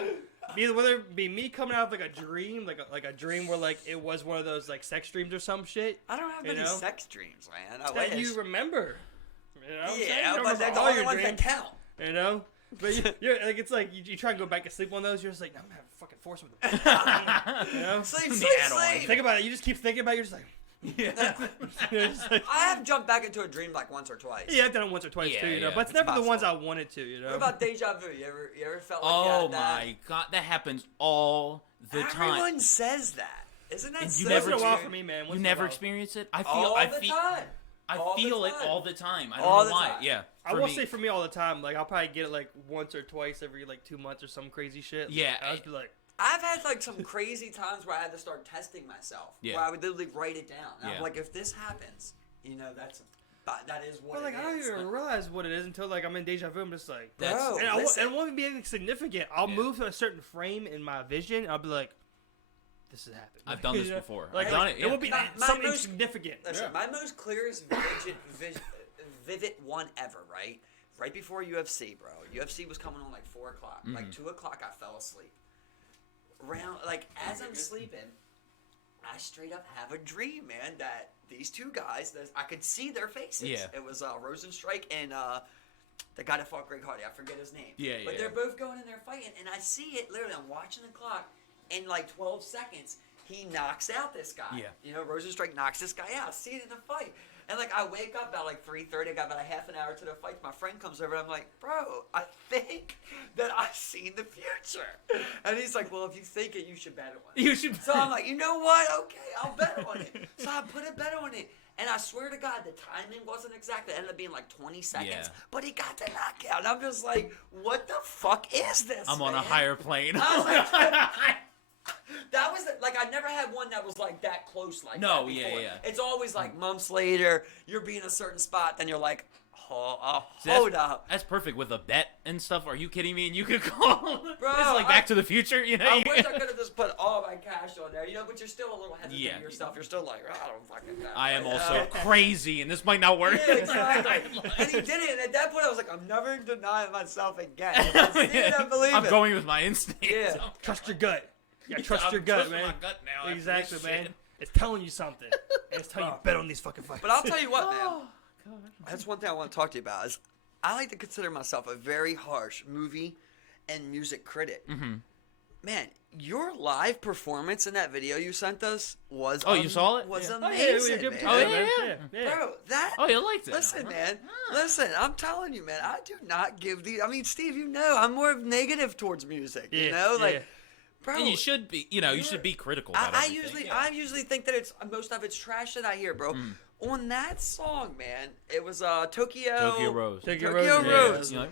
either whether it be me coming out of like a dream, like a dream where like it was one of those like sex dreams or some shit. I don't have any sex dreams, man. That you remember. You know yeah, but they're the only ones that count. You know? But you're like, it's like you try and go back to sleep on those. You're just like, no, I'm having fucking force with them. You know? Sleep. Think about it. You just keep thinking about it. You're just like, I have jumped back into a dream like once or twice. Yeah, I've done it once or twice too. You know, but it's never the ones I wanted to. You know. What about deja vu? You ever felt like oh that? my god, that happens all the time. Everyone says that. Isn't that so never a while for me, man. You never experience it? I feel all the time. I feel it all the time. I don't know why. Yeah. I will say for me all the time. Like I'll probably get it like once or twice every like 2 months or some crazy shit. Yeah. I'll just be like. I've had like some crazy times where I had to start testing myself. Yeah. Where I would literally write it down. And I'm like, if this happens, you know, that is what it is. I don't even realize what it is until like I'm in deja vu. I'm just like, bro, and it won't be anything significant. I'll move to a certain frame in my vision. And I'll be like, this has happened. I've done this before. Like, I've done it. It will be something significant. Listen, my most clearest vivid one ever, right? Right before UFC, bro. UFC was coming on like 4 o'clock. Like 2 o'clock, I fell asleep. As I'm sleeping, I straight up have a dream, man, that these two guys, I could see their faces. Yeah. It was Rosenstrike and the guy that fought Greg Hardy. I forget his name. Yeah, But they're both going in there fighting, and I see it literally. I'm watching the clock. In like 12 seconds, he knocks out this guy. Yeah. You know, Rosenstrike knocks this guy out. I see it in the fight. And like I wake up about like 3:30. I got about a half an hour to the fight. My friend comes over and I'm like, bro, I think that I've seen the future. And he's like, well, if you think it, you should bet on it. You should. So I'm like, you know what? Okay, I'll bet on it. So I put a bet on it. And I swear to God, the timing wasn't exact. It ended up being like 20 seconds. Yeah. But he got the knockout. And I'm just like, what the fuck is this? I'm on a higher plane. I was like, that was like I never had one that was like that close like that before. Yeah. It's always like months later, you're being a certain spot, then you're like, hold up. That's perfect with a bet and stuff. Are you kidding me? And you could call. Bro, it's like Back to the Future, you know. I wish I could have just put all my cash on there, you know. But you're still a little hesitant yourself. You're still like, I don't fucking know. I am also crazy, and this might not work. Yeah, exactly. And he did it, and at that point, I was like, I'm never denying myself again. I don't believe it. I'm going with my instinct. Yeah, so. Trust your gut. Yeah, trust your gut, man. My gut now. Exactly, man. It's telling you something. And it's telling you bet on these fucking fights. But I'll tell you what, man. That's one thing I want to talk to you about. Is I like to consider myself a very harsh movie and music critic. Mm-hmm. Man, your live performance in that video you sent us was you saw it? Was amazing, man. Bro, that. Oh, you liked it. Listen, man. Listen, I'm telling you, man. I do not give the. I mean, Steve, you know, I'm more negative towards music. You know, like. Bro, and you should be, you know, you should be critical about I usually think that most of it's trash that I hear, bro. On that song, man, it was Tokyo Rose. Tokyo Rose. Yeah,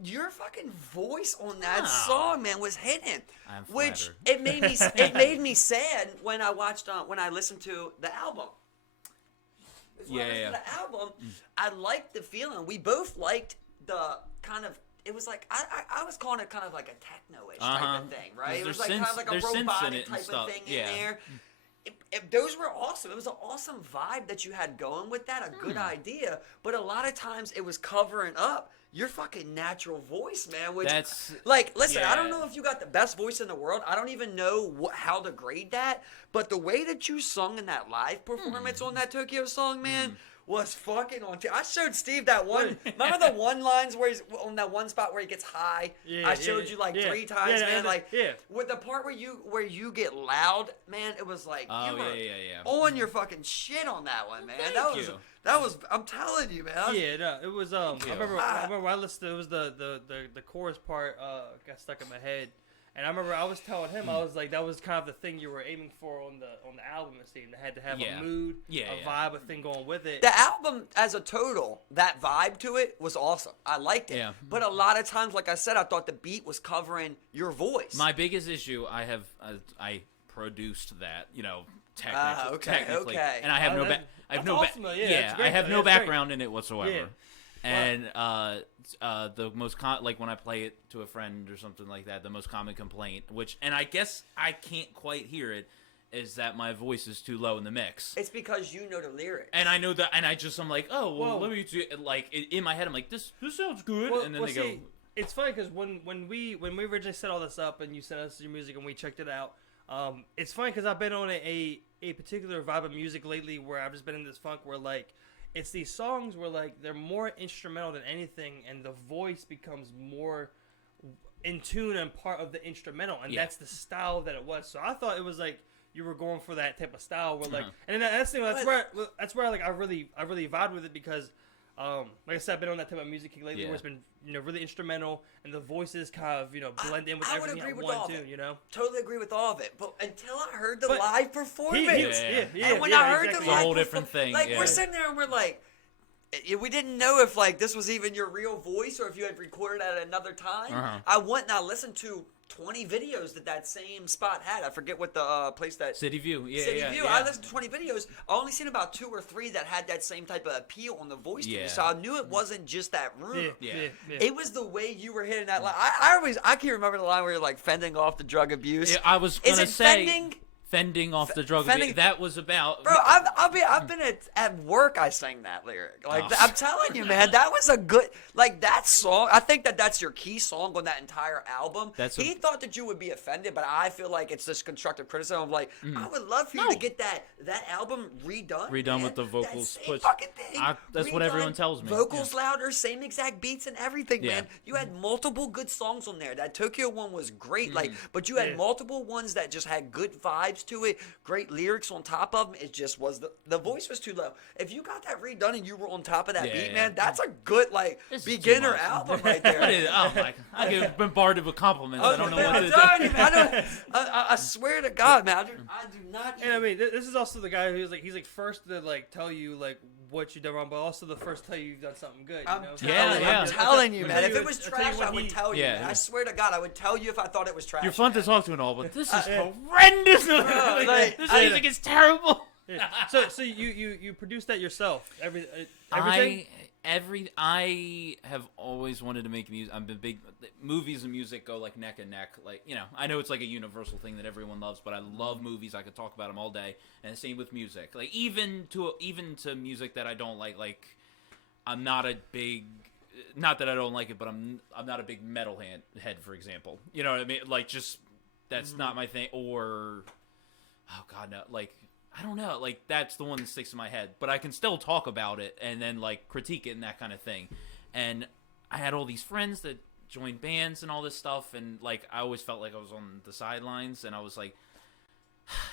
your fucking voice on that song, man, was hitting. I'm flattered. Which it made me sad when I watched when I listened to the album. The album, I liked the feeling. We both liked the kind of. It was like I was calling it kind of like a techno-ish type of thing, right? It was like kind of like a robotic type of thing in there. Those were awesome. It was an awesome vibe that you had going with that. A good idea, but a lot of times it was covering up your fucking natural voice, man. Which, listen, I don't know if you got the best voice in the world. I don't even know how to grade that. But the way that you sung in that live performance on that Tokyo song, man. Was fucking on. I showed Steve that one. Remember the one lines where he's on that one spot where he gets high? Yeah, I showed you like 3 times, man. With the part where you get loud, man, it was like you were on your fucking shit on that one, man. That was. I'm telling you, man. It was. I remember when I listened. It was the chorus part got stuck in my head. And I remember I was telling him, I was like, that was kind of the thing you were aiming for on the album, it seemed. It had to have a mood, a vibe, a thing going with it. The album as a total, that vibe to it was awesome. I liked it. Yeah. But a lot of times, like I said, I thought the beat was covering your voice. My biggest issue, I produced that, you know, technically. And I have I have no background in it whatsoever. Yeah. And the most like when I play it to a friend or something like that, the most common complaint, and I guess I can't quite hear it, is that my voice is too low in the mix. It's because you know the lyrics. And I know that, and I'm like, oh, well, let me do it. Like in my head, I'm like, this sounds good, and then they go. it's funny because when we originally set all this up and you sent us your music and we checked it out, it's funny because I've been on a particular vibe of music lately where I've just been in this funk where like it's these songs where like they're more instrumental than anything and the voice becomes more in tune and part of the instrumental, and that's the style that it was. So I thought it was like you were going for that type of style where like, and that's where like I really vibe with it because, like I said, I've been on that type of music kick lately where it's been really instrumental and the voices kind of blend in with everything at one too. Totally agree with all of it, but until I heard the live performance, and when I heard exactly. the live whole different thing, like we're sitting there and we're like. We didn't know if like this was even your real voice or if you had recorded at another time. I went and I listened to 20 videos that same spot had. I forget what the place that City View. City View. I listened to 20 videos. I only seen about 2 or 3 that had that same type of appeal on the voice to me. So I knew it wasn't just that room. It was the way you were hitting that line. I can remember the line where you're like fending off the drug abuse. Yeah, I was gonna say fending? Fending off the drug abuse. That was about. Bro, I've been at work. I sang that lyric. Like I'm telling you, man, that was a good that song. I think that's your key song on that entire album. He thought that you would be offended, but I feel like it's this constructive criticism of like I would love for you to get that album redone. Redone with the vocals. That same fucking thing. That's what everyone tells me. Vocals louder, same exact beats and everything, man. You had multiple good songs on there. That Tokyo one was great, but you had multiple ones that just had good vibes to it, great lyrics on top of them. It just was the voice was too low. If you got that redone and you were on top of that beat, man, that's a good beginner album right there. Oh my! I get bombarded with compliments. I don't know what to do. I swear to God, man, I do not. And I mean, this is also the guy who's like he's first to tell you what you've done wrong, but also the first to tell you you've done something good. I'm telling you, man. If it was trash, I would tell you. Man. I swear to God, I would tell you if I thought it was trash. You're fun to talk to and all, but this is horrendous. This music is terrible. So you produced that yourself? Everything? I have always wanted to make music. I'm a big movies and music go like neck and neck. I know it's like a universal thing that everyone loves, but I love movies. I could talk about them all day. And the same with music. Like even to music that I don't like. Like I'm not a big. Not that I don't like it, but I'm not a big metal head, for example. You know what I mean? Like just that's not my thing. Or oh god, no. Like I don't know. Like that's the one that sticks in my head. But I can still talk about it and then critique it and that kind of thing. And I had all these friends that joined bands and all this stuff, and I always felt like I was on the sidelines, and I was like,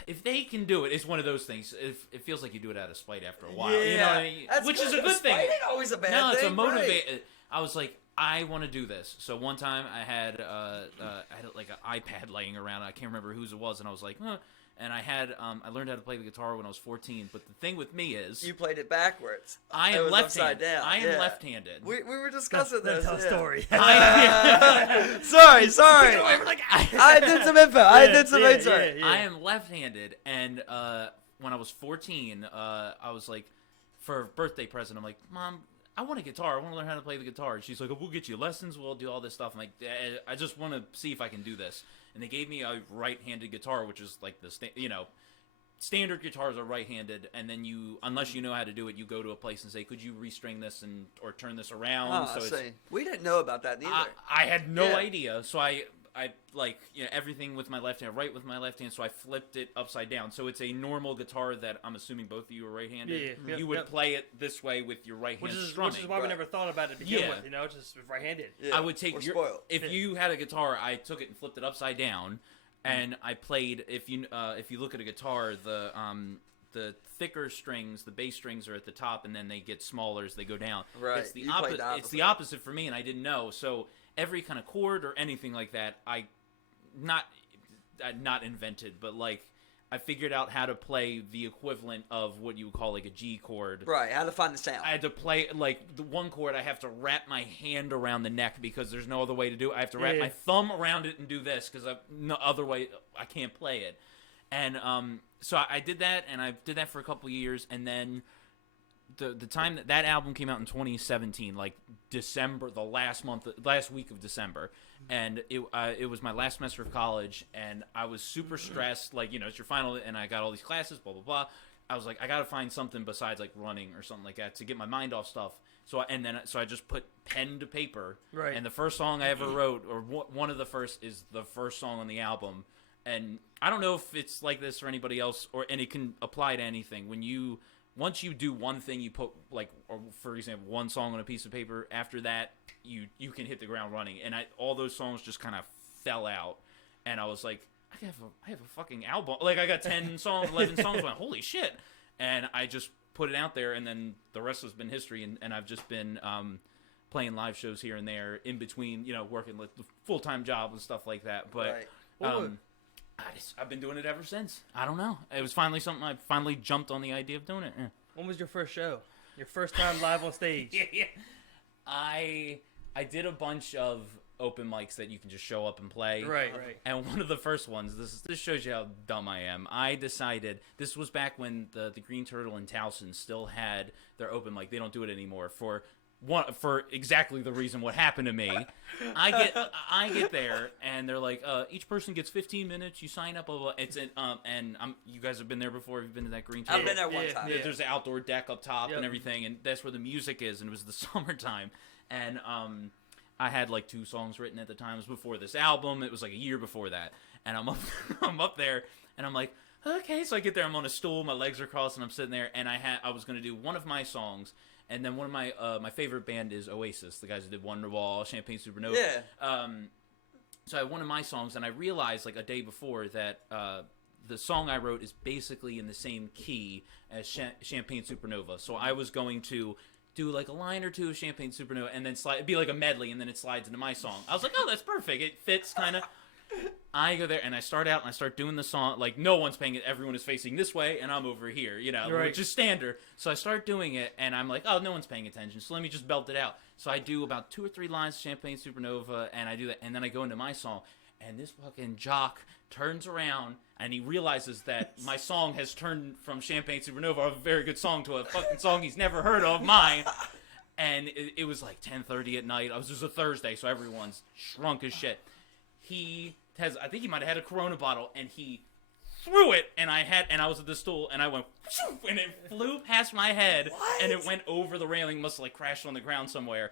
if they can do it, it's one of those things. It feels like you do it out of spite after a while. You know what I mean? Which is a good thing. Ain't always a bad thing. No, it's a motivate. Right. I was like, I want to do this. So one time I had an iPad laying around. I can't remember whose it was, and I was like, huh. And I learned how to play the guitar when I was 14. But the thing with me is, you played it backwards. I am left-handed. I am left-handed. We were discussing this. Tell a story. Sorry. I did some info. I am left-handed, and when I was 14, I was like, for a birthday present, I'm like, Mom, I want a guitar. I want to learn how to play the guitar. And she's like, we'll get you lessons. We'll do all this stuff. I'm like, I just want to see if I can do this. And they gave me a right-handed guitar, which is like standard guitars are right-handed. And then unless you know how to do it, you go to a place and say, could you restring this or turn this around? Oh, so we didn't know about that either. I had no idea. So I everything with my left hand, right with my left hand, so I flipped it upside down. So it's a normal guitar that I'm assuming both of you are right-handed. Yeah. You would play it this way with your right hand strumming. Which is why we never thought about it to begin with, just right-handed. Yeah, I would take if you had a guitar, I took it and flipped it upside down, and I played. If you look at a guitar, the thicker strings, the bass strings are at the top, and then they get smaller as they go down. Right. It's the opposite for me, and I didn't know. So every kind of chord or anything like that, I not invented, but I figured out how to play the equivalent of what you would call a G chord. Right, how to find the sound. I had to play the one chord. I have to wrap my hand around the neck because there's no other way to do it. I have to wrap my thumb around it and do this because no other way I can't play it. And so I did that, and I did that for a couple of years, and then the time that album came out in 2017, December, the last week of December, and it was my last semester of college, and I was super stressed. It's your final, and I got all these classes, blah blah blah. I was like, I gotta find something besides running or something like that to get my mind off stuff. So I just put pen to paper. Right. And the first song I ever wrote, or one of the first, is the first song on the album. And I don't know if it's like this for anybody else, and it can apply to anything. Once you do one thing, you put, like, or for example, one song on a piece of paper. After that, you can hit the ground running. And all those songs just kind of fell out. And I was like, I have a fucking album. Like, I got 10 songs, 11 songs. Went, holy shit. And I just put it out there, and then the rest has been history. And I've just been playing live shows here and there in between, working with the full-time job and stuff like that. But I've been doing it ever since. I don't know. It was finally something I finally jumped on the idea of doing it. Yeah. When was your first show? Your first time live on stage? Yeah. I did a bunch of open mics that you can just show up and play. Right. And one of the first ones, this shows you how dumb I am. I decided, this was back when the Green Turtle in Towson still had their open mic. They don't do it anymore for exactly the reason what happened to me. I get there, and they're like, each person gets 15 minutes. You sign up, blah, blah. You guys have been there before. You've been to that Green Turtle. I've been there one time. Yeah. There's an outdoor deck up top and everything, and that's where the music is. And it was the summertime, and I had like 2 songs written at the time. It was before this album. It was like a year before that, and I'm up there, and I'm like, okay. So I get there. I'm on a stool. My legs are crossed, and I'm sitting there, and I was going to do one of my songs. And then one of my favorite band is Oasis, the guys who did Wonderwall, Champagne Supernova. Yeah. So I had one of my songs, and I realized like a day before that the song I wrote is basically in the same key as Champagne Supernova. So I was going to do like a line or two of Champagne Supernova, and then it'd be like a medley, and then it slides into my song. I was like, oh, that's perfect. It fits kind of. I go there, and I start out, and I start doing the song. Like, no one's paying it. Everyone is facing this way, and I'm over here, which is standard. So I start doing it, and I'm like, oh, no one's paying attention, so let me just belt it out. So I do about 2 or 3 lines of Champagne Supernova, and I do that, and then I go into my song, and this fucking jock turns around, and he realizes that my song has turned from Champagne Supernova, a very good song, to a fucking song he's never heard of, mine. And it was like 10:30 at night. It was just a Thursday, so everyone's shrunk as shit. I think he might have had a Corona bottle, and he threw it, and I was at the stool, and I went, and it flew past my head, and it went over the railing, must have like crashed on the ground somewhere,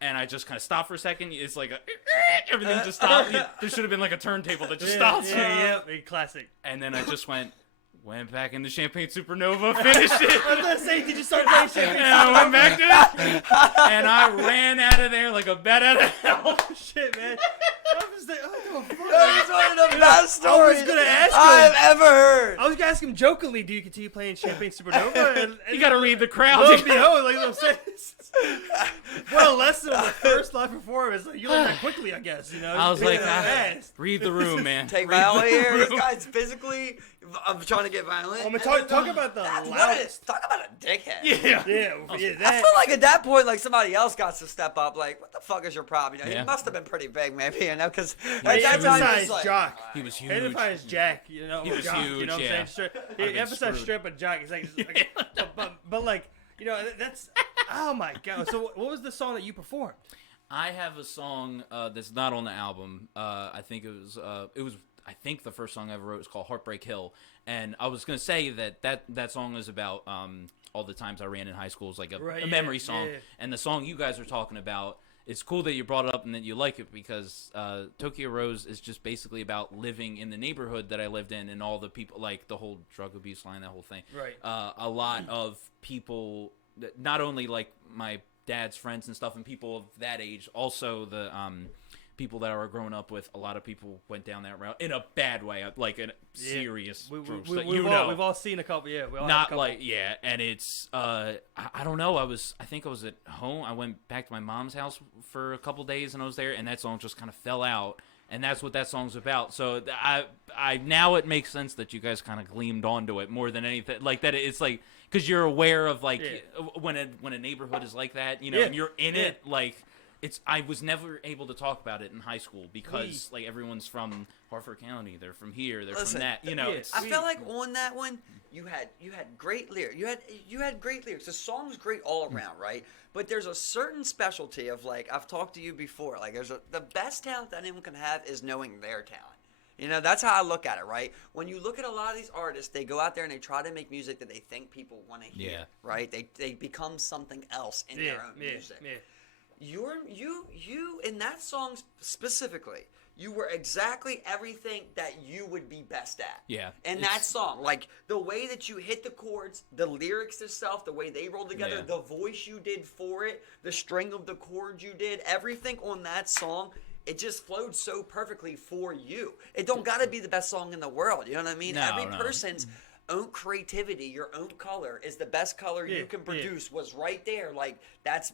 and I just kind of stopped for a second. It's like everything just stopped. There should have been like a turntable that just stopped. Yeah, classic. And then I just went back into Champagne Supernova, finished it. I was gonna say, did you start playing Champagne Supernova? And I went back to it, and I ran out of there like a bat out of hell. Shit, man. I was like, oh, fuck. That is one of the best stories I was gonna ask him. I've ever heard. I was gonna ask him jokingly, do you continue playing Champagne Supernova? And You gotta read the crowd. Lo and behold, like I'm saying, what a lesson on the first live performance. Like, you learn that quickly, I guess. I was like, read the room, man. Take violent here. This guy's physically. I'm trying to get violent. I'm gonna talk about the loudest. Talk about a dickhead. Yeah. I feel like at that point, like somebody else got to step up. Like, what the fuck is your problem? He must have been pretty big, maybe. Because at that time he was like, Jock. He was huge. He emphasized Jack. He was Jock, huge. You know what I'm saying? He emphasized strip of Jock. He's like, but like, that's. Oh my god. So what was the song that you performed? I have a song that's not on the album. I think it was. I think the first song I ever wrote was called Heartbreak Hill, and I was gonna say that song is about all the times I ran in high school. It's like a memory song, and the song you guys are talking about. It's cool that you brought it up and that you like it because Tokyo Rose is just basically about living in the neighborhood that I lived in and all the people, like the whole drug abuse line, that whole thing. Right. A lot of people, not only like my dad's friends and stuff and people of that age, also the people that I were growing up with, a lot of people went down that route in a bad way, like a serious drugs that we've all seen a couple, we all not like, and it's, I don't know, I think I was at home, I went back to my mom's house for a couple days and I was there, and that song just kind of fell out, and that's what that song's about, so I now it makes sense that you guys kind of gleamed onto it more than anything, like that it's like, because you're aware of, like, when a neighborhood is like that, and you're in it, like, I was never able to talk about it in high school because like everyone's from Harford County, they're from here, they're from that, I felt like on that one you had great lyrics. You had great lyrics. The song's great all around, right? But there's a certain specialty of, like, I've talked to you before. Like, the best talent that anyone can have is knowing their talent. You know, that's how I look at it, right? When you look at a lot of these artists, they go out there and they try to make music that they think people want to hear, right? They become something else in their own music. You in that song specifically, you were exactly everything that you would be best at. Yeah. In that song. Like, the way that you hit the chords, the lyrics itself, the way they rolled together, the voice you did for it, the string of the chords you did, everything on that song, it just flowed so perfectly for you. It don't got to be the best song in the world. You know what I mean? Every person's own creativity, your own color is the best color you can produce was right there. Like, that's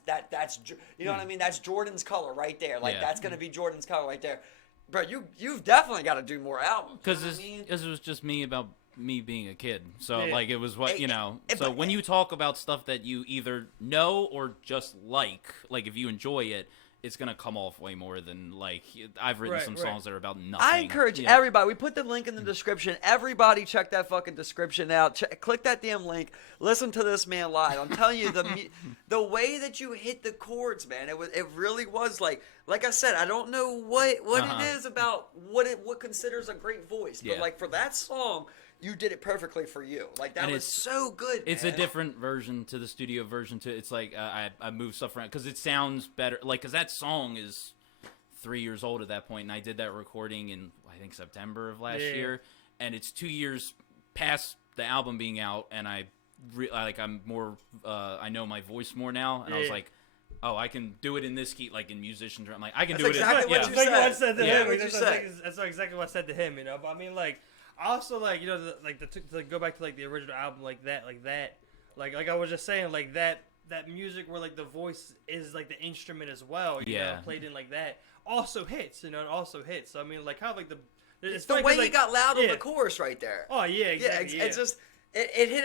you know what I mean? That's Jordan's color right there. Like, that's going to be Jordan's color right there. But you've definitely got to do more albums. Because it was just about me being a kid. So, like, it was what, you know. So, when you talk about stuff that you either know or just like if you enjoy it, it's going to come off way more than, like, I've written some songs that are about nothing. I encourage everybody. We put the link in the description. Everybody check that fucking description out. Click that damn link. Listen to this man live. I'm telling you, the way that you hit the chords, man, it really was like I said, I don't know what it is about what considers a great voice. But, like, for that song, you did it perfectly for you. Like, that was so good, It's a different version to the studio version. It's like I moved stuff around because it sounds better. Like, because that song is 3 years old at that point, and I did that recording in, I think, September of last year. And it's 2 years past the album being out, and I'm more, I know my voice more now. And I was like, oh, I can do it in this key, like in musician. I'm like, I can do it. Exactly what you said. That's exactly what I said to him, you know. But I mean, like, I also, like, you know, to go back to, like, the original album, like I was just saying, like, that music where, like, the voice is, like, the instrument as well, you know, played in like that, also hits, you know, it also hits. So, I mean, like, kind of like it's the way you got loud on the chorus right there. Oh, yeah, exactly. It's just, it hit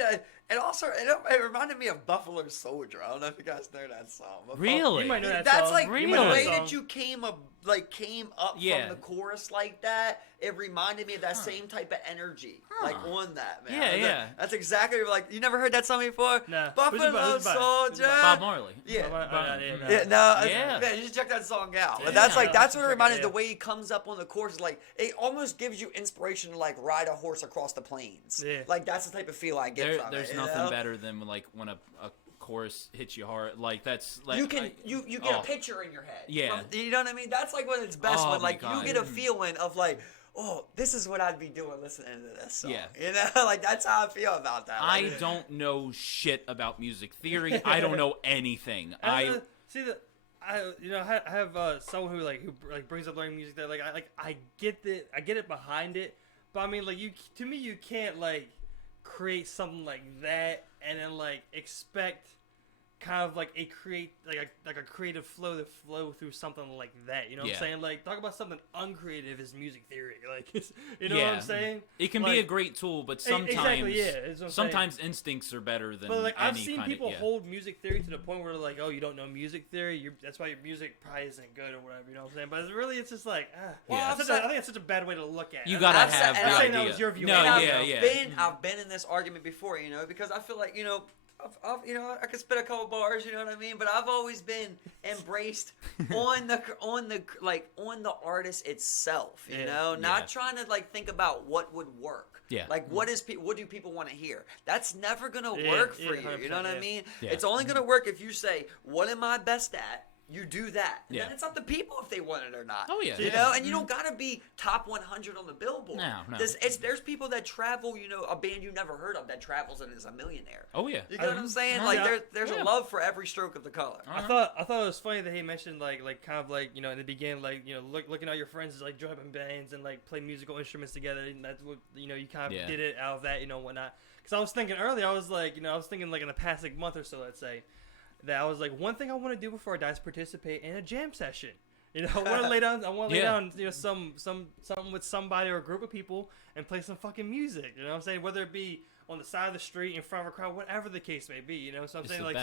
it reminded me of Buffalo Soldier. I don't know if you guys know that song. Really? You might know that That's song. like the way that you came up from the chorus like that. It reminded me of that same type of energy, like on that, man. Yeah. That's exactly like, you never heard that song before? No. Buffalo Soldier. Bob Marley. Yeah. Yeah. Man, you should check that song out. But that's what it reminded me. The way he comes up on the chorus, like, it almost gives you inspiration to, like, ride a horse across the plains. Yeah. Like, that's the type of feel I get from it. There's nothing better than, like, when a chorus hits you hard. Like, that's like you get a picture in your head. Yeah. You know what I mean? That's like when it's best when, like, you get a feeling of, like, oh, this is what I'd be doing listening to this song. Yeah. You know, like, that's how I feel about that. I don't know shit about music theory. I don't know anything. I have someone who brings up learning music that, like, I get it behind it, but I mean, like, to me you can't, like, create something like that and then, like, expect kind of like a creative flow to flow through something like that. You know what I'm saying? Like, talk about something uncreative is music theory. Like, you know what I'm saying? It can be a great tool, but sometimes instincts are better than. But, like, I've seen people hold music theory to the point where they're like, oh, you don't know music theory. That's why your music probably isn't good or whatever. You know what I'm saying? But it's just like, I think it's such a bad way to look at it. You gotta have the idea. That was your view. No, I've been in this argument before, you know, because I feel like, you know, I could spit a couple bars, you know what I mean? But I've always been embraced on the artist itself, you know, not trying to, like, think about what would work. Yeah. Like, what do people want to hear? That's never gonna work for you. You know what I mean? Yeah. It's only gonna work if you say, "What am I best at?" You do that. And then it's up to people if they want it or not. Oh, yeah. You know? And you don't got to be top 100 on the Billboard. No. There's people that travel, you know, a band you never heard of that travels and is a millionaire. Oh, yeah. You know what I'm saying? Like, there's a love for every stroke of the color. I thought it was funny that he mentioned, like kind of like, you know, in the beginning, like, you know, looking at your friends is like join up in bands and, like, play musical instruments together. And that's what, you know, you kind of did it out of that, you know, whatnot. Because I was thinking earlier, I was like, in the past, like, month or so, let's say, that I was like, one thing I want to do before I die is participate in a jam session. You know, I want to lay down, you know, something with somebody or a group of people and play some fucking music. You know what I'm saying? Whether it be on the side of the street, in front of a crowd, whatever the case may be. You know, so I'm saying, like,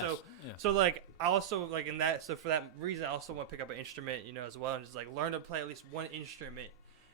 so like, I also, like, in that, so for that reason, I also want to pick up an instrument, you know, as well, and just, like, learn to play at least one instrument.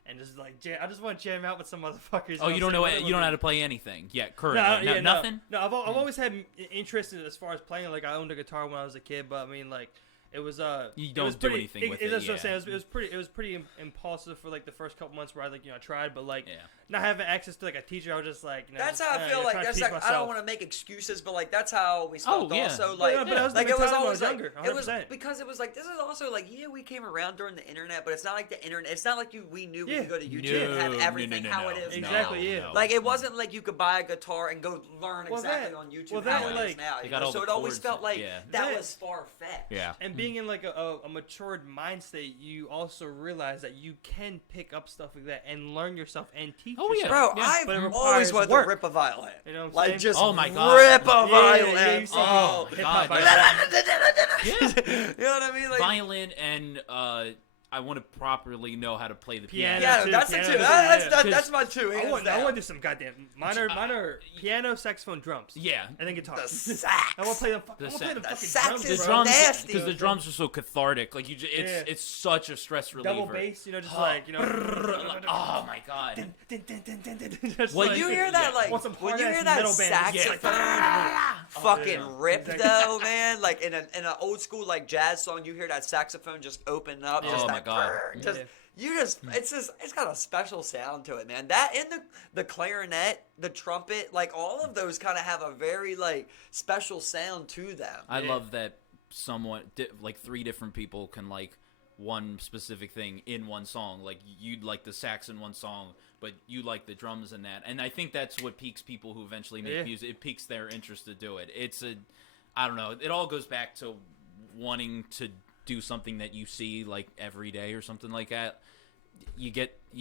And just, like, I just want to jam out with some motherfuckers. Oh, you don't know how to play anything yet, currently? Nothing? No, I've always had interest in, as far as playing. Like, I owned a guitar when I was a kid, but I mean, like, It was you don't do anything with it. That's what I'm saying. It was pretty impulsive for like the first couple months where I I tried, but like not having access to like a teacher, I was just like, that's how I feel like. That's like I don't want to make excuses, but like that's how I always felt. Also, like, like it was always younger. It was because it was like this is also like we came around during the internet, but it's not like the internet. It's not like we knew we could go to YouTube and have everything how it is exactly. now. Like it wasn't like you could buy a guitar and go learn exactly on YouTube how it is now. So it always felt like that was far fetched. Yeah. And being in like a matured mind state, you also realize that you can pick up stuff like that and learn yourself and teach yourself. Bro, I've always wanted to rip a violin. You know what I'm like saying? just my God. rip a violin. Oh, God. You know what I mean? Like, violin and I want to properly know how to play the piano. Yeah, that's the two. That's my two. I want to do some goddamn minor piano, saxophone, drums. Yeah, and then guitar. The sax. I want to play the fucking sax. Drums. The drums, nasty. Because the drums are so cathartic. Like it's such a stress reliever. Double bass, just like oh my God. When you hear that, like when you hear that saxophone, fucking rip though, man. Like in an old school like jazz song, you hear that saxophone just open up. Oh my God. It's got a special sound to it, man. That and the clarinet, the trumpet, like all of those kind of have a very like special sound to them. I love that like 3 different people can like one specific thing in one song. Like you'd like the sax in one song, but you like the drums in that. And I think that's what piques people who eventually make music. It piques their interest to do it. I don't know. It all goes back to wanting to do something that you see like every day or something like that. You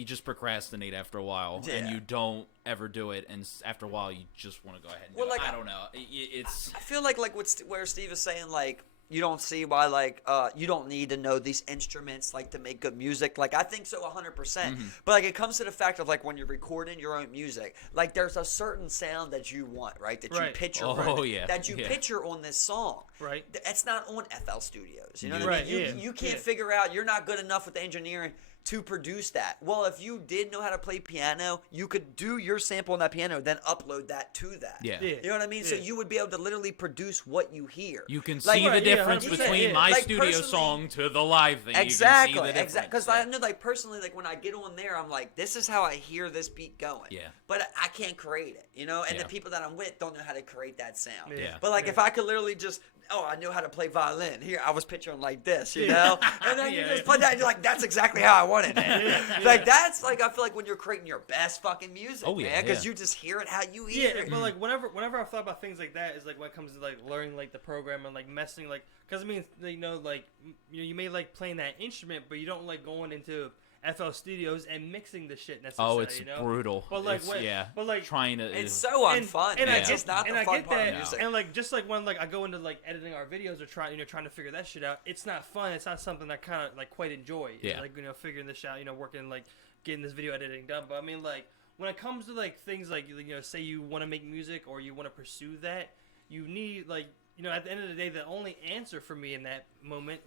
just procrastinate after a while and you don't ever do it, and after a while you just want to go ahead and do it. I don't know. I feel like where Steve is saying like you don't see why like you don't need to know these instruments like to make good music. Like I think so 100%. But like it comes to the fact of like when you're recording your own music, like there's a certain sound that you want, right? That you picture picture on this song. Right. It's not on FL Studios. You know what I mean? You can't figure out, you're not good enough with the engineering to produce that. Well, if you did know how to play piano, you could do your sample on that piano, then upload that to that. Yeah. You know what I mean? So you would be able to literally produce what you hear. You can see the difference between my studio song to the live thing. Exactly. Because I know, like, personally, like, when I get on there, I'm like, this is how I hear this beat going. Yeah. But I can't create it, you know? And the people that I'm with don't know how to create that sound. Yeah. Like, if I could literally just, I knew how to play violin. Here, I was picturing like this, you know? And then you just put that, and you're like, that's exactly how I wanted it. Like, that's, like, I feel like when you're creating your best fucking music, man. Because you just hear it how you hear it. But, like, whenever I've thought about things like that, is, like, when it comes to, like, learning, like, the program and, like, messing, like, because, I mean, you know, like, you may like playing that instrument, but you don't like going into FL Studios and mixing the shit necessarily. Oh, it's brutal. But like, trying to. It's so unfun. And it's not the fun part of music. And like, just like when like I go into like editing our videos or trying to figure that shit out, it's not fun. It's not something I kind of like quite enjoy. Yeah. Like figuring this out. Working like getting this video editing done. But I mean like when it comes to like things like say you want to make music or you want to pursue that, you need like. At the end of the day, the only answer for me in that moment,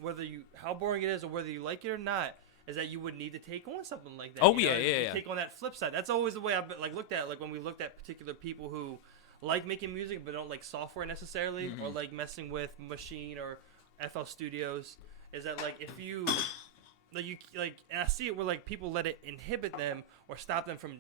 how boring it is or whether you like it or not, is that you would need to take on something like that. Oh, yeah. Take on that flip side. That's always the way I've like looked at it. Like when we looked at particular people who like making music but don't like software necessarily, or like messing with Machine or FL Studios, is that like if you and I see it where like people let it inhibit them or stop them from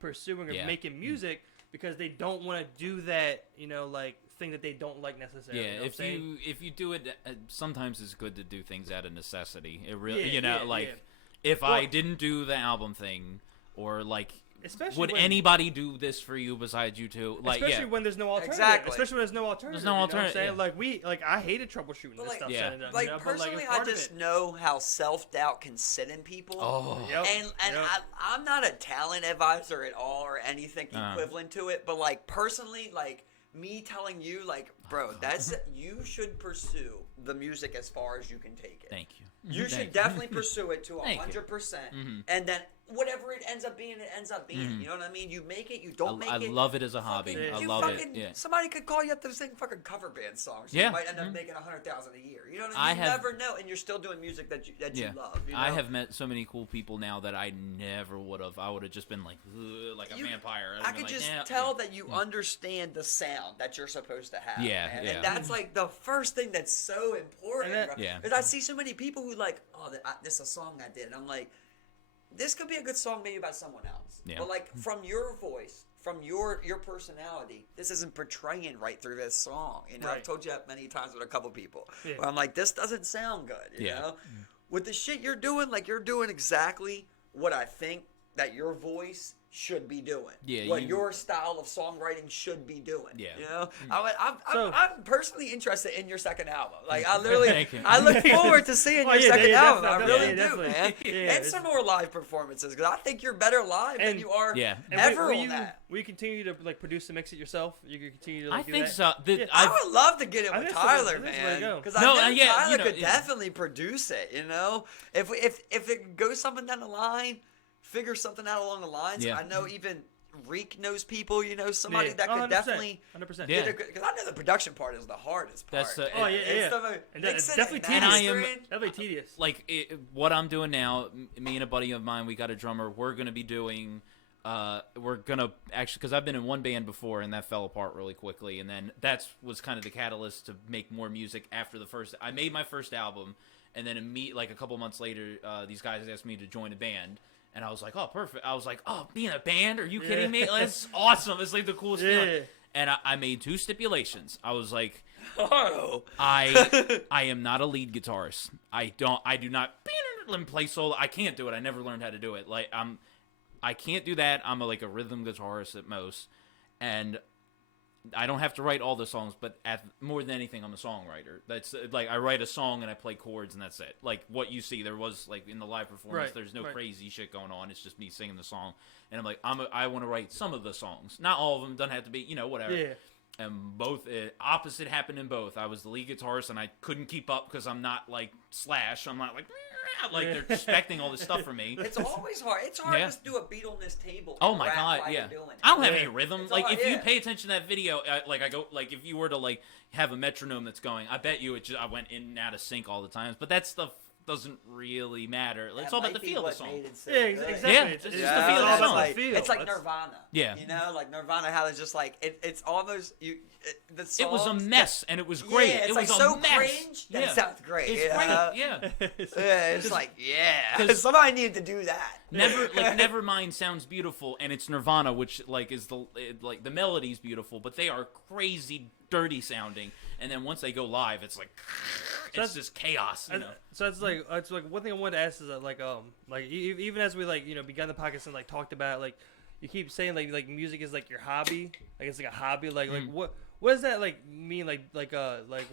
pursuing or making music because they don't want to do that, like thing that they don't like necessarily. Yeah, if you do it, sometimes it's good to do things out of necessity. It really, if I didn't do the album thing, or like, would anybody do this for you besides you two? Like, especially when there's no alternative. Exactly. Especially when there's no alternative. There's no alternative. Like I hated troubleshooting this stuff. Like personally, I just know how self-doubt can sit in people. Oh. And I'm not a talent advisor at all or anything equivalent to it. But like personally, like. Me telling you, like, bro, you should pursue the music as far as you can take it. Thank you. You should definitely pursue it to 100%, and then whatever it ends up being, it ends up being. You know what I mean? You make it, you don't make it. I love it as a hobby. I love it. Yeah. Somebody could call you up to sing fucking cover band songs. You might end up making $100,000 a year. You know what I mean? You never know, and you're still doing music that you love. You know? I have met so many cool people now that I never would have. I would have just been like a vampire. I could just tell that you understand the sound that you're supposed to have. And that's like the first thing that's so so important. Because I see so many people who like, oh, this is a song I did. And I'm like, this could be a good song maybe about someone else. Yeah. But like from your voice, from your personality, this isn't portraying right through this song. You know, I've told you that many times with a couple people. Yeah. Where I'm like, this doesn't sound good. You know? With the shit you're doing, like you're doing exactly what I think that your voice should be doing. Yeah, what your style of songwriting should be doing. Yeah, you know, I'm personally interested in your second album. Like I literally, I look forward to seeing your second album. I really do, man. And some more live performances because I think you're better live than you are ever on that. Will you continue to like produce and mix it yourself? You can continue to. Like, I think so. I would love to get it with Tyler, man, because I know Tyler could definitely produce it. You know, if it goes something down the line. Figure something out along the lines. I know even Reek knows people, you know, somebody that could 100%, definitely 100%. Because I know the production part is the hardest part. It's definitely tedious. Definitely tedious. Like what I'm doing now, me and a buddy of mine, we got a drummer. We're gonna be doing. We're gonna actually, because I've been in one band before and that fell apart really quickly, and then was kind of the catalyst to make more music after the first. I made my first album, and then like a couple months later, these guys asked me to join a band. And I was like, oh, perfect. I was like, oh, be in a band? Are you kidding me? That's awesome. It's like the coolest feeling. And I made 2 stipulations. I was like, I am not a lead guitarist. I do not play solo. I can't do it. I never learned how to do it. Like I can't do that. I'm like a rhythm guitarist at most. And I don't have to write all the songs, but more than anything, I'm a songwriter. That's like I write a song and I play chords and that's it. Like what you see, there was like in the live performance, there's no crazy shit going on. It's just me singing the song, and I'm like, I want to write some of the songs, not all of them. Doesn't have to be, whatever. Yeah. And both opposite happened in both. I was the lead guitarist and I couldn't keep up because I'm not like Slash. I'm not like. Like they're expecting all this stuff from me. It's always hard. It's hard to do a beat on this table. Oh my god, yeah. I don't have any rhythm. It's like if you pay attention to that video, if you were to like have a metronome that's going, I bet you I went in and out of sync all the times. But that stuff doesn't really matter. It's all about the feel of the song. Exactly. Yeah, it's just the feel of the song. It's like Nirvana. Yeah. You know, like Nirvana, how it's just like it's almost the songs, it was a mess and it was great. Yeah, it was like so mess. Cringe that it sounds great. It's great. Yeah. It's like somebody needed to do that. Nevermind sounds beautiful and it's Nirvana, which like is the melody's beautiful, but they are crazy dirty sounding. And then once they go live, it's like it's just chaos. So it's like one thing I wanted to ask is that like even as we began the podcast and like talked about like you keep saying like music is like your hobby, like it's like a hobby, like what does that like mean, like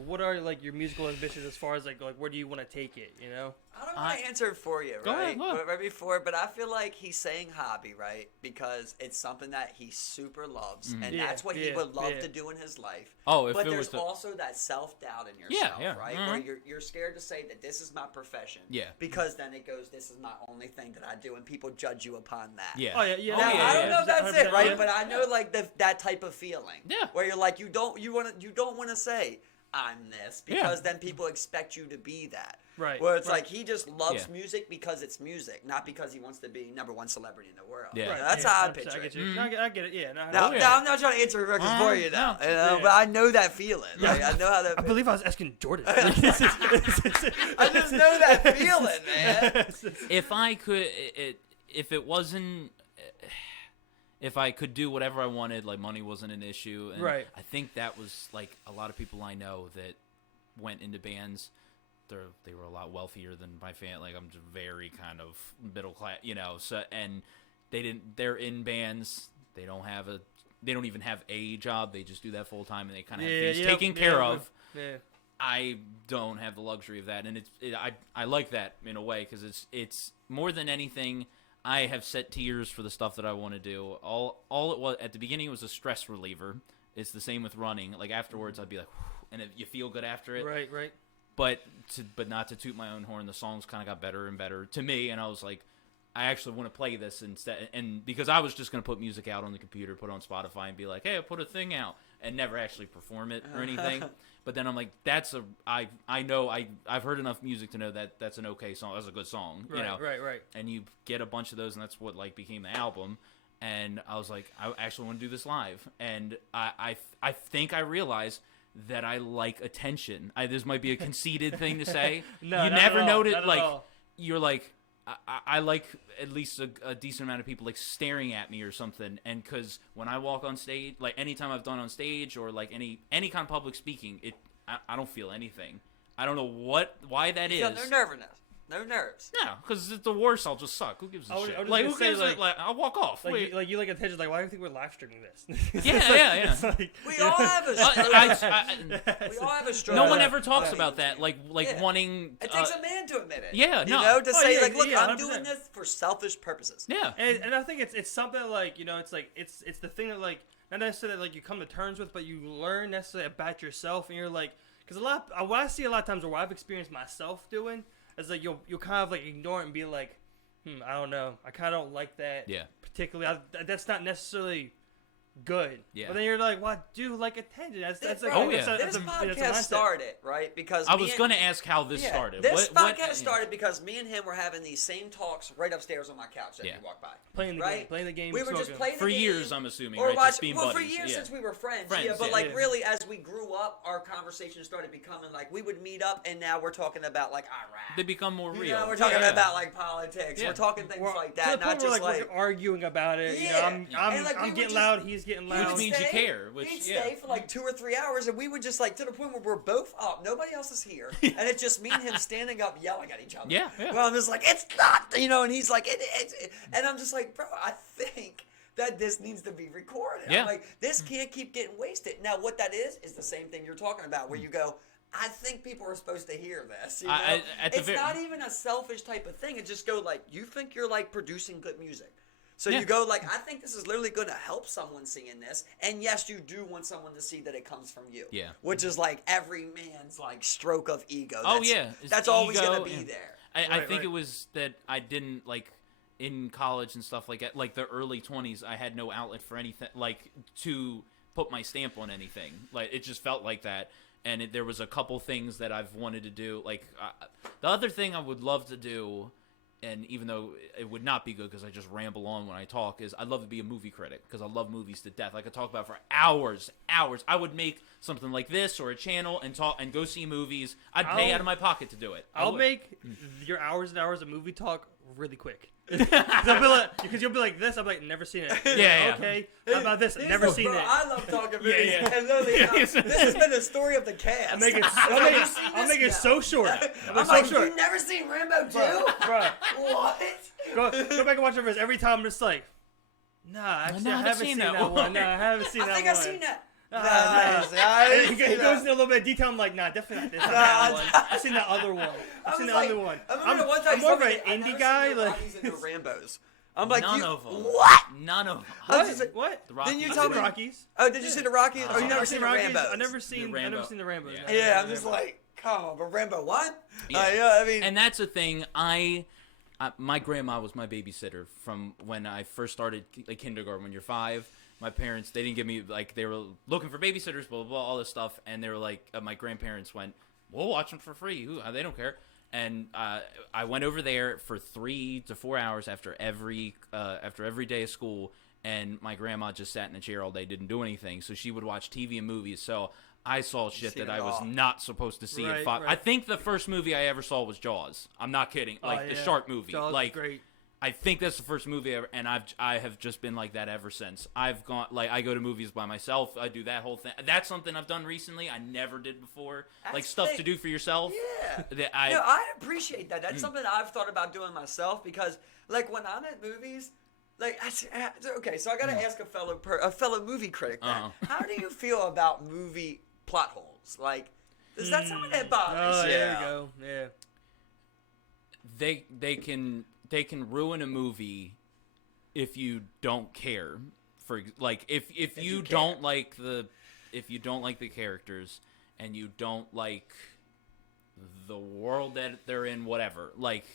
what are like your musical ambitions as far as like where do you want to take it, you know? I don't want to answer it for you, right? Right before, but I feel like he's saying hobby, right? Because it's something that he super loves, and that's what he would love to do in his life. Oh, but there's also that self-doubt in yourself, right? Where you're scared to say that this is my profession, because then it goes, this is my only thing that I do, and people judge you upon that. Yeah. Now, I don't know if that's it, right? But I know like that type of feeling, where you're like you don't want to say I'm this because then people expect you to be that. Right. Where it's like he just loves music because it's music, not because he wants to be #1 celebrity in the world. Yeah. Right. That's how I picture it. I get it. Yeah. Now, I'm not trying to answer your records for you now, but I know that feeling. Like, I know how that. I believe I was asking Jordan. I just know that feeling, man. If I could, if I could do whatever I wanted, like money wasn't an issue. And I think that was like a lot of people I know that went into bands. They were a lot wealthier than my family. Like I'm just very kind of middle class, So and they're in bands. They don't even have a job. They just do that full time, and they kind of have things taken care of. Yeah. I don't have the luxury of that, and I like that in a way because it's more than anything. I have set tiers for the stuff that I want to do. All it was at the beginning was a stress reliever. It's the same with running. Like afterwards, I'd be like, whew, and you feel good after it. Right. But not to toot my own horn, the songs kind of got better and better to me, and I was like, I actually want to play this instead. And because I was just going to put music out on the computer, put it on Spotify, and be like, hey, I put a thing out, and never actually perform it or anything. But then I'm like, I know I've heard enough music to know that that's an okay song. That's a good song, Right. And you get a bunch of those, and that's what like became the album. And I was like, I actually want to do this live. And I think I realized that I like attention. This might be a conceited thing to say. No, you not never at all, noted, not at like, all. you're like, I like at least a decent amount of people like staring at me or something. And because when I walk on stage, like anytime I've done on stage or like any kind of public speaking, I don't feel anything. I don't know why that is. No nervousness. No nerves. No, because it's the worst. I'll just suck. Who gives a shit? Like, who gives a like? I'll walk off. Like you like attention. Like, why do you think we're live streaming this? Yeah. Like, we all have a struggle. We all have a struggle. No one ever talks about that. Like wanting. It takes a man to admit it. Yeah, you know, to say like, look, I'm 100%. doing this for selfish purposes. Yeah, and I think it's something like, you know, it's like it's the thing that like not necessarily like you come to terms with, but you learn necessarily about yourself, and you're like, because what I see a lot of times, or what I've experienced myself doing. It's like you'll kind of like ignore it and be like, I don't know. I kind of don't like that. Yeah. Particularly, that's not necessarily good. Yeah. But then you're like, well, I do like attention. That's like, this podcast started, right? Because I was going to ask how this started. This podcast started because me and him were having these same talks right upstairs on my couch as we walked by. Playing the game. We were just playing the for game. years, I'm assuming, or right? Watch, just being well, buddies. for years since we were friends. Really, as we grew up, our conversations started becoming like, we would meet up, and now we're talking about like Iraq. They become more real. You know, we're talking about like politics. We're talking things like that. To the point not where, just we're arguing about it. Yeah. You know, I'm getting loud. He's getting loud. Which means you care. He'd stay for like 2 or 3 hours, and we would just like to the point where we're both up, nobody else is here, and it's just me and him standing up yelling at each other. Yeah. Well, I'm just like, it's not, you know, and he's like, and I'm just like, bro, I think that this needs to be recorded. Yeah. I'm like, this can't keep getting wasted. Now, what that is the same thing you're talking about, where you go, I think people are supposed to hear this. You know? It's not even a selfish type of thing. It just go like, you think you're like producing good music. So you go like, I think this is literally going to help someone seeing this. And yes, you do want someone to see that it comes from you. Yeah. Which is like every man's like stroke of ego. That's Ego, always going to be there. I think it was that I didn't like in college and stuff like the early 20s. I had no outlet for anything like to put my stamp on anything. Like it just felt like that. And there was a couple things that I've wanted to do. Like the other thing I would love to do. And even though it would not be good because I just ramble on when I talk, is I'd love to be a movie critic because I love movies to death. I could talk about it for hours. I would make something like this or a channel and talk and go see movies. I'd pay out of my pocket to do it. I'll make your hours and hours of movie talk really quick. Because you'll be like this, I'm like, never seen it. Yeah. Okay. How about this? Never seen it. I love talking movies. And literally, this has been the story of the cast. I'll make it so short. I'm like, you've never seen Rambo 2? Bro. What? Go back and watch it first. Every time I'm just like, actually, I haven't seen that one. No, I haven't seen that one. I think I've seen that. He goes into a little bit of detail. I'm like, nah, definitely not this. I've seen that other one. I'm more of an indie guy. Like Rambos. I'm like, none of them. What? None of them. What? The Rockies. Didn't you tell me Rockies? Oh, did you see the Rockies? Oh, you never seen the Rambos? I never seen the Rambos. Yeah, I'm just like, come on, but Rambo what? Yeah. I mean, and that's the thing. My grandma was my babysitter from when I first started like kindergarten. When you're 5, my parents, they didn't give me, like, they were looking for babysitters, blah, blah, blah, all this stuff. And they were like, my grandparents went, we'll watch them for free. They don't care. And I went over there for 3 to 4 hours after every day of school. And my grandma just sat in a chair all day, didn't do anything. So she would watch TV and movies. So I saw shit that I was not supposed to see at 5. Right. I think the first movie I ever saw was Jaws. I'm not kidding. Like the shark movie. Jaws is great. I think that's the first movie ever, and I have just been like that ever since. I've gone, like, I go to movies by myself. I do that whole thing. That's something I've done recently. I never did before. Like stuff to do for yourself. Yeah. I appreciate that. That's something I've thought about doing myself because, like, when I'm at movies, like, okay, so I got to ask a fellow movie critic that. How do you feel about movie plot holes? Like, is that something that bothers you? There you go. Yeah. They can ruin a movie if you don't care. For like if you don't like the characters and you don't like the world that they're in, whatever. Like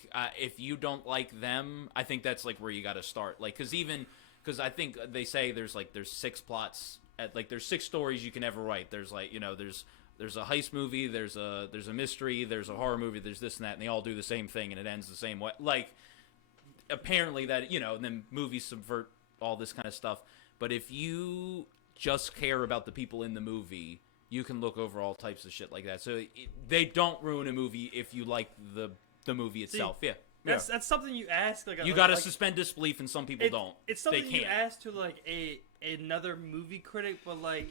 if you don't like them, I think that's like where you got to start. Like because I think they say there's 6 plots there's 6 stories you can ever write. There's there's a heist movie, there's a mystery, there's a horror movie, there's this and that, and they all do the same thing and it ends the same way. Like apparently that, and then movies subvert all this kind of stuff. But if you just care about the people in the movie, you can look over all types of shit like that. So they don't ruin a movie if you like the movie itself. See, that's something you ask. Like you gotta suspend disbelief, and some people don't. It's something you ask to like another movie critic, but like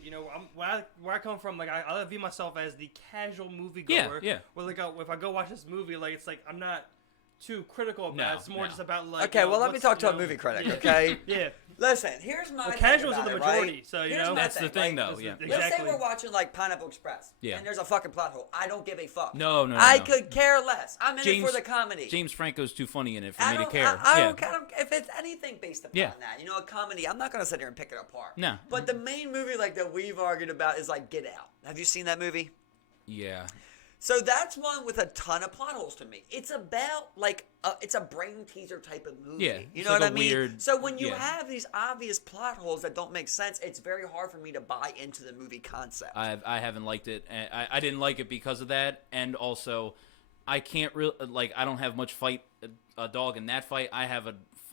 where I come from, like I view myself as the casual moviegoer. Yeah. Where like if I go watch this movie, like it's like I'm not too critical about it. It's more just about like. Okay, well let me talk to a movie critic. Okay. Yeah. Listen, here's my. Well, casuals are the majority, right? so that's the thing, though. Yeah. Exactly. Let's say we're watching like Pineapple Express, yeah, and there's a fucking plot hole. I don't give a fuck. No. I could care less. I'm in it for the comedy. James Franco's too funny in it for me to care. I don't care if it's anything based upon that. A comedy. I'm not gonna sit here and pick it apart. No. But the main movie like that we've argued about is like Get Out. Have you seen that movie? Yeah. So that's one with a ton of plot holes to me. It's about like it's a brain teaser type of movie. Yeah, you know like what I mean? Weird, so when you have these obvious plot holes that don't make sense, it's very hard for me to buy into the movie concept. I haven't liked it. I didn't like it because of that, and also I can't really like. I don't have much fight a dog in that fight. I have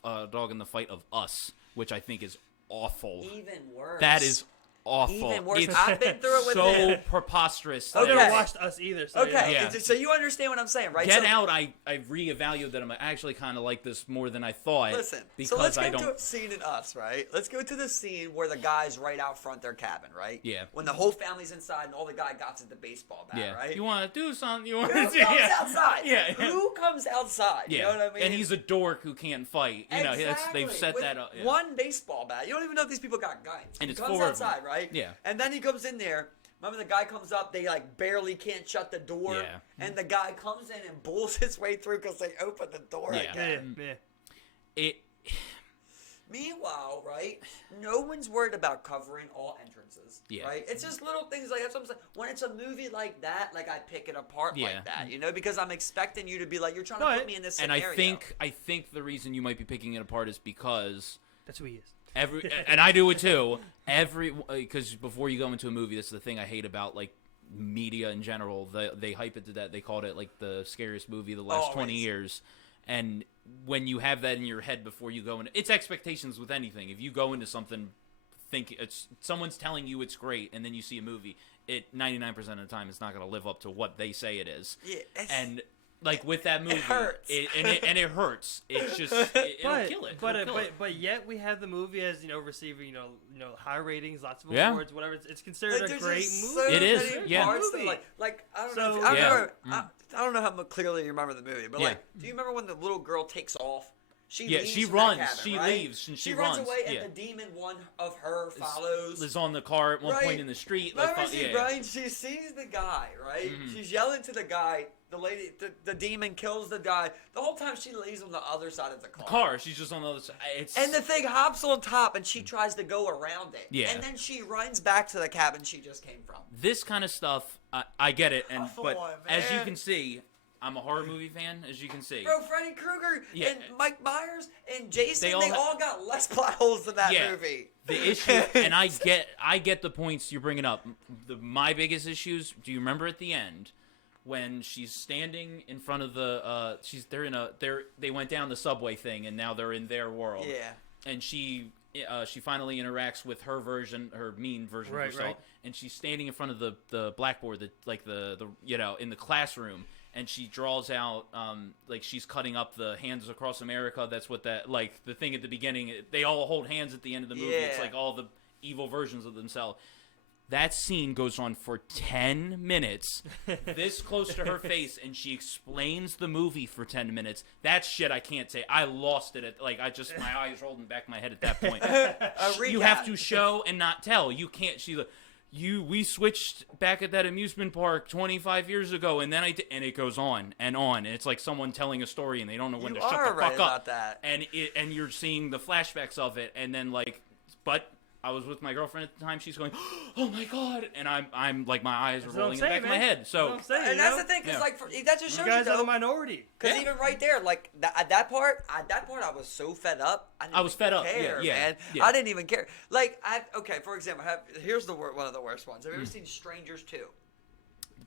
a dog in the fight of Us, which I think is awful. Even worse. That is awful. Even worse. It's I've been through it with so him. preposterous. I've never watched Us either. So okay, yeah. So you understand what I'm saying, right? Get Out, I reevaluated that. I actually kind of like this more than I thought. Listen, because so let's go to a scene in Us, right? Let's go to the scene where the guy's right out front their cabin, right? Yeah. When the whole family's inside and all the guy got is the baseball bat, right? You want to do something? Who comes outside? Yeah. Who comes outside? Yeah. You know what I mean? And he's a dork who can't fight. Exactly. They've set with that up. Yeah. One baseball bat. You don't even know if these people got guns. And he it's comes four of outside, them. right? Yeah. And then he comes in there. Remember the guy comes up, they like barely can't shut the door. Yeah. And the guy comes in and bulls his way through because they opened the door again. Yeah. Meanwhile, right, no one's worried about covering all entrances, right? It's just little things like that's what I'm saying. When it's a movie like that, like I pick it apart like that, because I'm expecting you to be like, you're trying to put me in this scenario. And I think the reason you might be picking it apart is because that's who he is. And I do it too. Because before you go into a movie, that's the thing I hate about like media in general. They hype it to that. They called it like the scariest movie of the last 20 years. And when you have that in your head before you go in, it's expectations with anything. If you go into something, think someone's telling you it's great, and then you see a movie, 99% of the time it's not going to live up to what they say it is. Yeah, and like with that movie, it hurts. It hurts. It's just it'll kill it. But yet we have the movie as receiving high ratings, lots of awards, whatever. It's considered a great movie. So it is. Movie. Like I don't know. I remember. I don't know how clearly you remember the movie, but like, do you remember when the little girl takes off? She runs. Cabin, she leaves and she runs away, and the demon one of her follows. Is on the car at one point in the street. Brian, she sees the guy, right? Mm-hmm. She's yelling to the guy. The lady, the demon kills the guy. The whole time she lays on the other side of the car. She's just on the other side. And the thing hops on top, and she tries to go around it. Yeah. And then she runs back to the cabin she just came from. This kind of stuff, I get it, as you can see, I'm a horror movie fan, as you can see. Bro, Freddy Krueger and Mike Myers and Jason, they all got less plot holes than that movie. The issue, and I get the points you're bringing up. My biggest issues, do you remember at the end when she's standing in front of they went down the subway thing, and now they're in their world. Yeah. And she finally interacts with her mean version of herself, and she's standing in front of the blackboard, in the classroom. And she draws out, like she's cutting up the Hands Across America. That's what the thing at the beginning. They all hold hands at the end of the movie. Yeah. It's like all the evil versions of themselves. That scene goes on for 10 minutes, this close to her face, and she explains the movie for 10 minutes. That shit I can't say. I lost it my eyes holding back my head at that point. You have to show and not tell. You can't. We switched back at that amusement park 25 years ago, and then and it goes on, and it's like someone telling a story, and they don't know when to shut the fuck up. That. And you're seeing the flashbacks of it, and then but I was with my girlfriend at the time. She's going, "Oh my god!" And I'm like, my eyes are rolling in the back of my head. So, and that's the thing, because that just shows you guys are the minority. Because even right there, like at that part, I was so fed up. I was fed up. Man. Yeah. I didn't even care. Like, for example, here's one of the worst ones. Have you ever seen Strangers 2?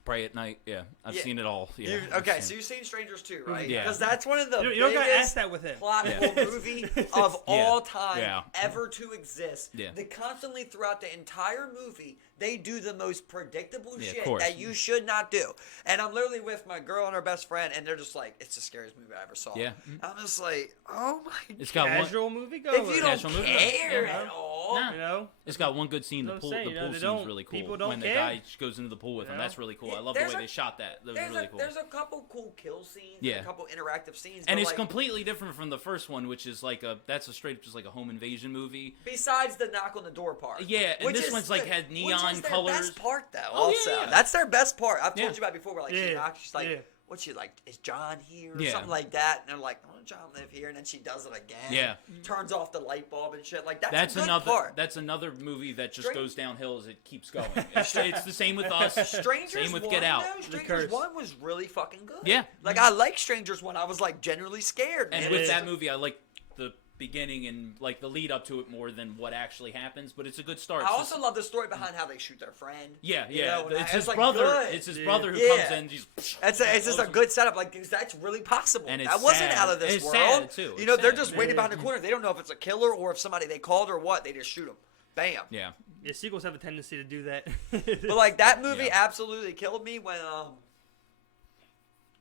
Pray at Night. Yeah, I've seen it all. Yeah. Okay, so you've seen Strangers 2, right? Yeah. Because that's one of the you don't gotta ask biggest that with him. plot hole movie of all time ever to exist. Yeah. They constantly throughout the entire movie, they do the most predictable shit course. that you should not do. And I'm literally with my girl and her best friend, and they're just like, it's the scariest movie I ever saw. Yeah. I'm just like, oh my It's god. got Casual movie go. If you don't Casual movie? care Yeah. at all. Nah. You know, It's got one good scene. The pool, saying, the you know, pool they scene's don't- really cool. people don't When the care. guy goes into the pool with him, Yeah. that's really cool. I love the There's way a- they shot that. That was really cool. There's a couple cool kill scenes, Yeah. and a couple interactive scenes. And but it's like, completely different from the first one, which is like that's a straight up just like a home invasion movie. besides the knock on the door part. Yeah, and which this is one's like the- had which neon is their colors. best part though. Oh, yeah, Also, yeah. that's their best part. I've told Yeah. you about before. Where like she knocks, she's like, "What's she like? Is John here?" Or Yeah. something like that. And they're like, "Oh, John live here," and then she does it again. Yeah. turns off the light bulb and shit. Like That's a good another. part. That's another movie that just Strange- goes downhill as it keeps going. It's the same with us. Strangers Same with 1, Get Out. though, Strangers 1 was really fucking good. Yeah. Like I like Strangers 1. I was like genuinely scared. And man. with It's that just- movie, I like the beginning and like the lead up to it more than what actually happens. But it's a good start. I also love the story behind how they shoot their friend. Yeah, You yeah. know, It's it's his like brother. good. It's his Yeah. brother who Yeah. comes in. He's It's just a good setup. Like that's really possible. And it's that wasn't sad. out of this It's world. sad, too. You know, It's they're sad. just waiting behind the corner. They don't know if it's a killer or if somebody they called or what. They just shoot them. Bam. Yeah. Yeah, sequels have a tendency to do that. But like that movie Yeah. absolutely killed me when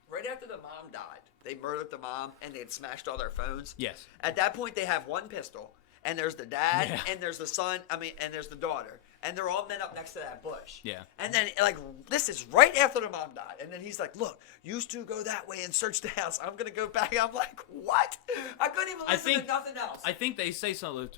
right after the mom died, they murdered the mom and they had smashed all their phones. Yes. At that point, they have one pistol, and there's the dad, Yeah. and there's the son. And there's the daughter, and they're all men up next to that bush. Yeah. And then like this is right after the mom died, and then he's like, "Look, used to go that way and search the house. I'm gonna go back." I'm like, "What?" I couldn't even listen to nothing else. I think they say something.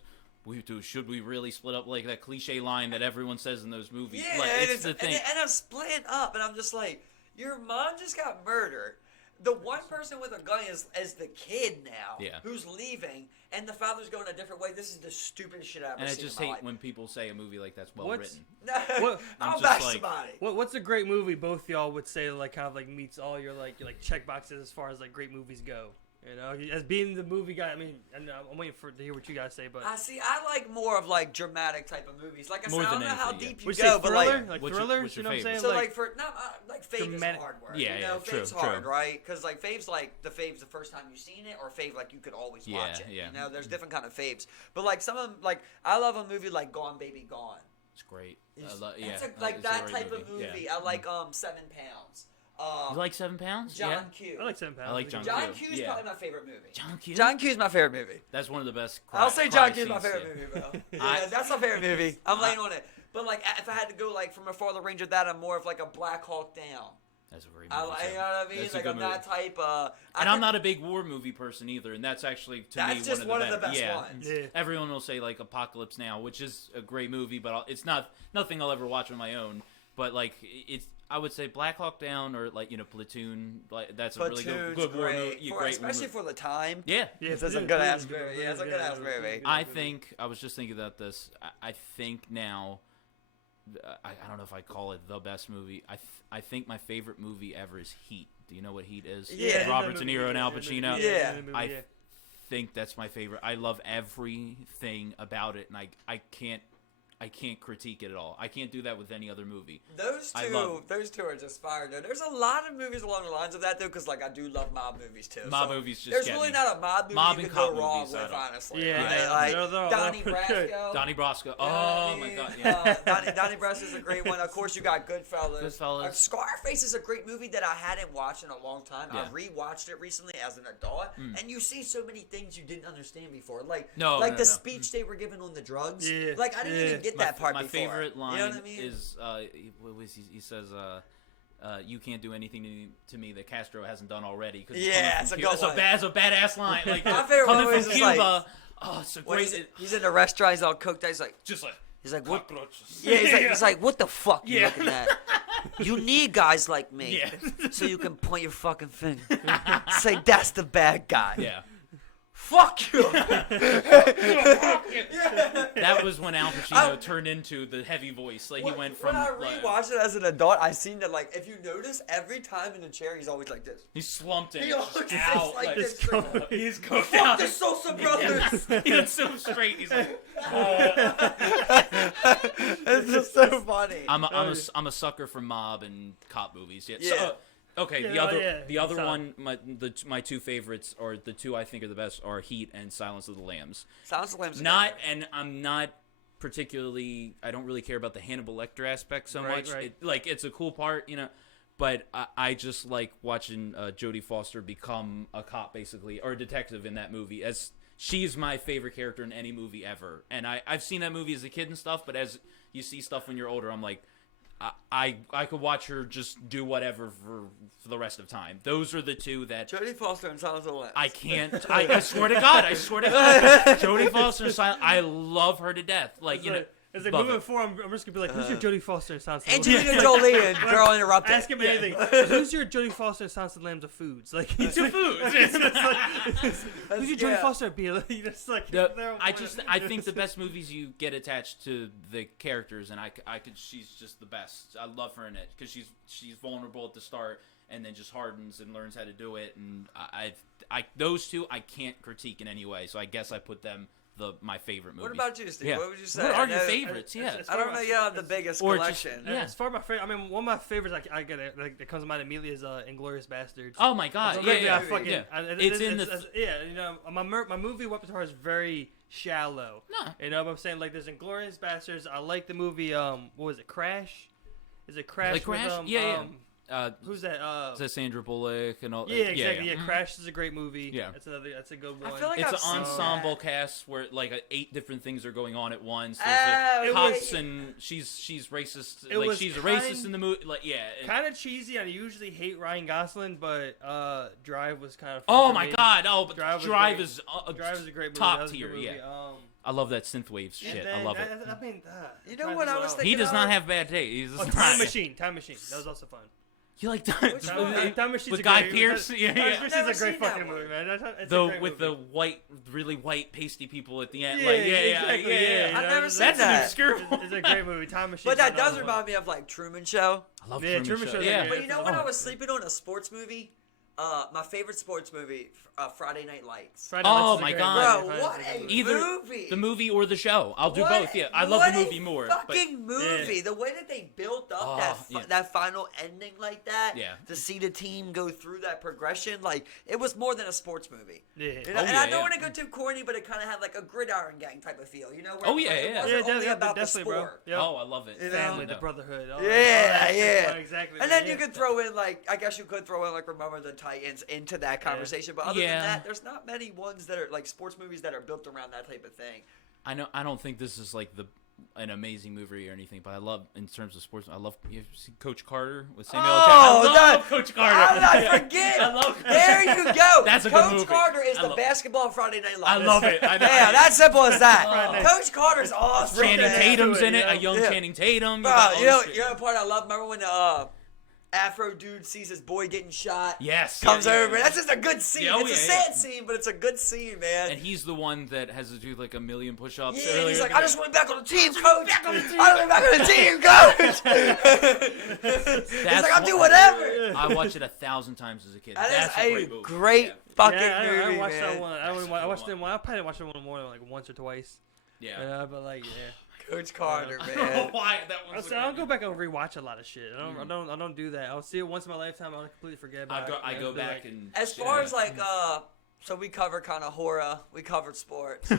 Should we really split up, like that cliche line that everyone says in those movies? Yeah, like, and it's the thing. And I'm splitting up, and I'm just like, your mom just got murdered. The one person with a gun is the kid now, Yeah. who's leaving, and the father's going a different way. This is the stupidest shit I've ever And I seen just in my hate life. when people say a movie like that's well What's- written. What- I'll just bash like- somebody. What's a great movie both y'all would say like kind of like meets all your like check boxes as far as like great movies go? You know, as being the movie guy, I mean, I'm waiting to hear what you guys say, but I like more of like dramatic type of movies. Like I said, More I don't than know how anything, deep you would you go, say but thriller, like. What's your- thrillers, what's you your know what I'm saying? favorite? So like for like Fave dramatic- is hard work. Yeah, you know, yeah, true, Fave's hard, true. right? Because like Fave's like the Fave's the first time you've seen it, or Fave like you could always watch it. Yeah. You know, there's different kind of Faves. But like some of them, like I love a movie like Gone Baby Gone. It's great. It's, Yeah, it's it's like a that great type of movie. Yeah. I like 7 Pounds. You like 7 Pounds? John Yeah. Q. I like 7 Pounds. I like John John Q. Q's Yeah. probably my favorite movie. John Q. John Q's my favorite movie. That's one of the best. I'll say John Q's my scenes, favorite yeah. movie, bro. Yeah, that's my favorite movie. I'm laying on it. But like, if I had to go like from a farther range of that, I'm more of like a Black Hawk Down. That's a great I movie. like, too. you know what I mean? That's a Like good I'm that movie. type. And I'm not a big war movie person either, and that's actually to me That's just one of the better. best yeah. ones. Yeah. Everyone will say like Apocalypse Now, which is a great movie, but it's nothing I'll ever watch on my own. But like I would say Black Hawk Down or like Platoon. Like that's a really good war movie. Especially for the time. Yeah. Yeah, It's a good ass movie. Yeah, it's a good ass movie. I think I was just thinking about this. I think now. I don't know if I call it the best movie. I think my favorite movie ever is Heat. Do you know what Heat is? Yeah. Robert De Niro and Al Pacino. Yeah. I think that's my favorite. I love everything about it, and I can't critique it at all. I can't do that with any other movie. Those I love two are just fire. Though. There's a lot of movies along the lines of that though, because like I do love mob movies too. Mob movies just there's get really me. not a mob movie Mob you and can go cop wrong movies, I with, don't- honestly. Yeah, right? yeah. Like They're Donnie pretty good. Brasco. Donnie Brasco. You know Oh what I my mean? god. Yeah. Donnie Brasco is a great one. Of course, you got Goodfellas. Goodfellas. Scarface is a great movie that I hadn't watched in a long time. Yeah. I rewatched it recently as an adult, and you see so many things you didn't understand before, like No, like no, the no. speech they were given on the drugs. Yeah, Like I didn't even get that part My before. favorite line You know what I mean? is what was he says you can't do anything to me that Castro hasn't done already. Cause Yeah, it's a good one. It's a badass line. Like My favorite one coming was from just Cuba. like- Oh, it's a When great. he's in the restaurant, he's all cooked out. He's like, Just like what? cockroaches. Yeah, he's like, what the fuck you Yeah. looking at? You need guys like me, Yeah. so you can point your fucking finger. Say that's the bad guy. Yeah. Fuck you. That was when Al Pacino turned into the heavy voice. Like he went from. When I rewatched it as an adult, I seen that like if you notice, every time in the chair he's always like this. He's slumped in. He always out. like this. He's going Fuck out. the Sosa brothers. He's so straight. He's like. It's just so funny. I'm a sucker for mob and cop movies. Yeah. Yeah. So, okay. Yeah, the other one, my two favorites, or the two I think are the best, are Heat and Silence of the Lambs. Silence of the Lambs. And I'm not particularly. I don't really care about the Hannibal Lecter aspect so much. Right. It's a cool part, But I just like watching Jodie Foster become a cop, basically, or a detective in that movie. As she's my favorite character in any movie ever. And I've seen that movie as a kid and stuff, but as you see stuff when you're older, I'm like, I could watch her just do whatever for the rest of time. Those are the two that... Jodie Foster and Silence of the Lambs. I can't... I swear to God. Jodie Foster and Silence... I love her to death. As they moving forward, I'm just gonna be like, "Who's your Jodie Foster and Silence of the Lambs?" Angelina Jolie and girl interrupted. Ask him anything. Who's your Jodie Foster and Silence of the Lambs of foods? Like, It's your food. who's your Jodie Foster be? Just like, I think the best movies you get attached to the characters, and I could. She's just the best. I love her in it because she's vulnerable at the start, and then just hardens and learns how to do it. And I those two I can't critique in any way. So I guess I put them my favorite movies. What about you, Steve? Yeah. What would you say? What are your favorites? I don't know. You have the biggest collection. As far as my favorite, I mean, one of my favorites I get it that comes to mind immediately is Inglourious Bastards. Oh my God! It's in the my movie repertoire is very shallow. No. You know what I'm saying? Like there's Inglourious Bastards. I like the movie. What was it? Crash. Is it Crash? Like Crash? With, who's that? Is that Sandra Bullock and all? Yeah, exactly. Yeah, Crash is a great movie. Yeah, that's a good one. I feel like it's I've an seen ensemble that. cast where like 8 different things are going on at once. There's cops and she's racist. She's a racist in the movie. Kind of cheesy. I usually hate Ryan Gosling, but Drive was kind of. Oh my God! Oh, but Drive is a great movie. Top tier. Yeah. I love that synthwave shit. I love it. I mean, you know what I was thinking? He does not have bad taste. Time Machine. That was also fun. You like Time Machine with Guy Pearce? Time Machine's a great fucking movie, man. With the really white, pasty people at the end. I've never seen that. That's an obscure one. It's a great movie. Time Machine. But that does remind me of like Truman Show. I love Truman Show. Yeah. But you know when I was sleeping on a sports movie? My favorite sports movie, Friday Night Lights. Oh my God! Bro, what a Either movie! The movie or the show. I'll do both. Yeah, I love the movie more. Fucking movie! The way that they built up that final ending like that. Yeah. To see the team go through that progression, like it was more than a sports movie. Yeah. And I don't want to go too corny, but it kind of had like a Gridiron Gang type of feel. Where it wasn't only about the sport. Yep. Oh, I love it. Family, the brotherhood. Exactly. And then you could throw in I guess you could throw in Remember the Titans into that conversation, but other than that, there's not many ones that are like sports movies that are built around that type of thing. I don't think this is like an amazing movie or anything, but I love, in terms of sports, I love, you see Coach Carter with Samuel L. Jackson. I love Coach Carter. I forget. I love Coach There you go. That's a Coach good movie. Carter is the basketball Friday Night Lights. I love it. Yeah, that's simple as that. Coach Carter's awesome. Channing Tatum's in it, a young Channing Tatum. Bro, you know the part I love? Remember when the Afro dude sees his boy getting shot? Yes. Comes over. That's just a good scene. Yeah, it's a sad scene, but it's a good scene, man. And he's the one that has to do like 1,000,000 push-ups. Yeah, he's like, I just went back on the team, coach. I went back on the team, coach. He's like, I'll do whatever. I watched it 1,000 times as a kid. That's a great movie. fucking movie, I watched man. that one. I watched it. I probably watched it more than like once or twice. Yeah. But like, Coach Carter, man. I don't know why that one's I don't go back and rewatch a lot of shit. I don't do that. I'll see it once in my lifetime. I'll completely forget about it. I go back and as far as like so we covered kind of horror, we covered sports,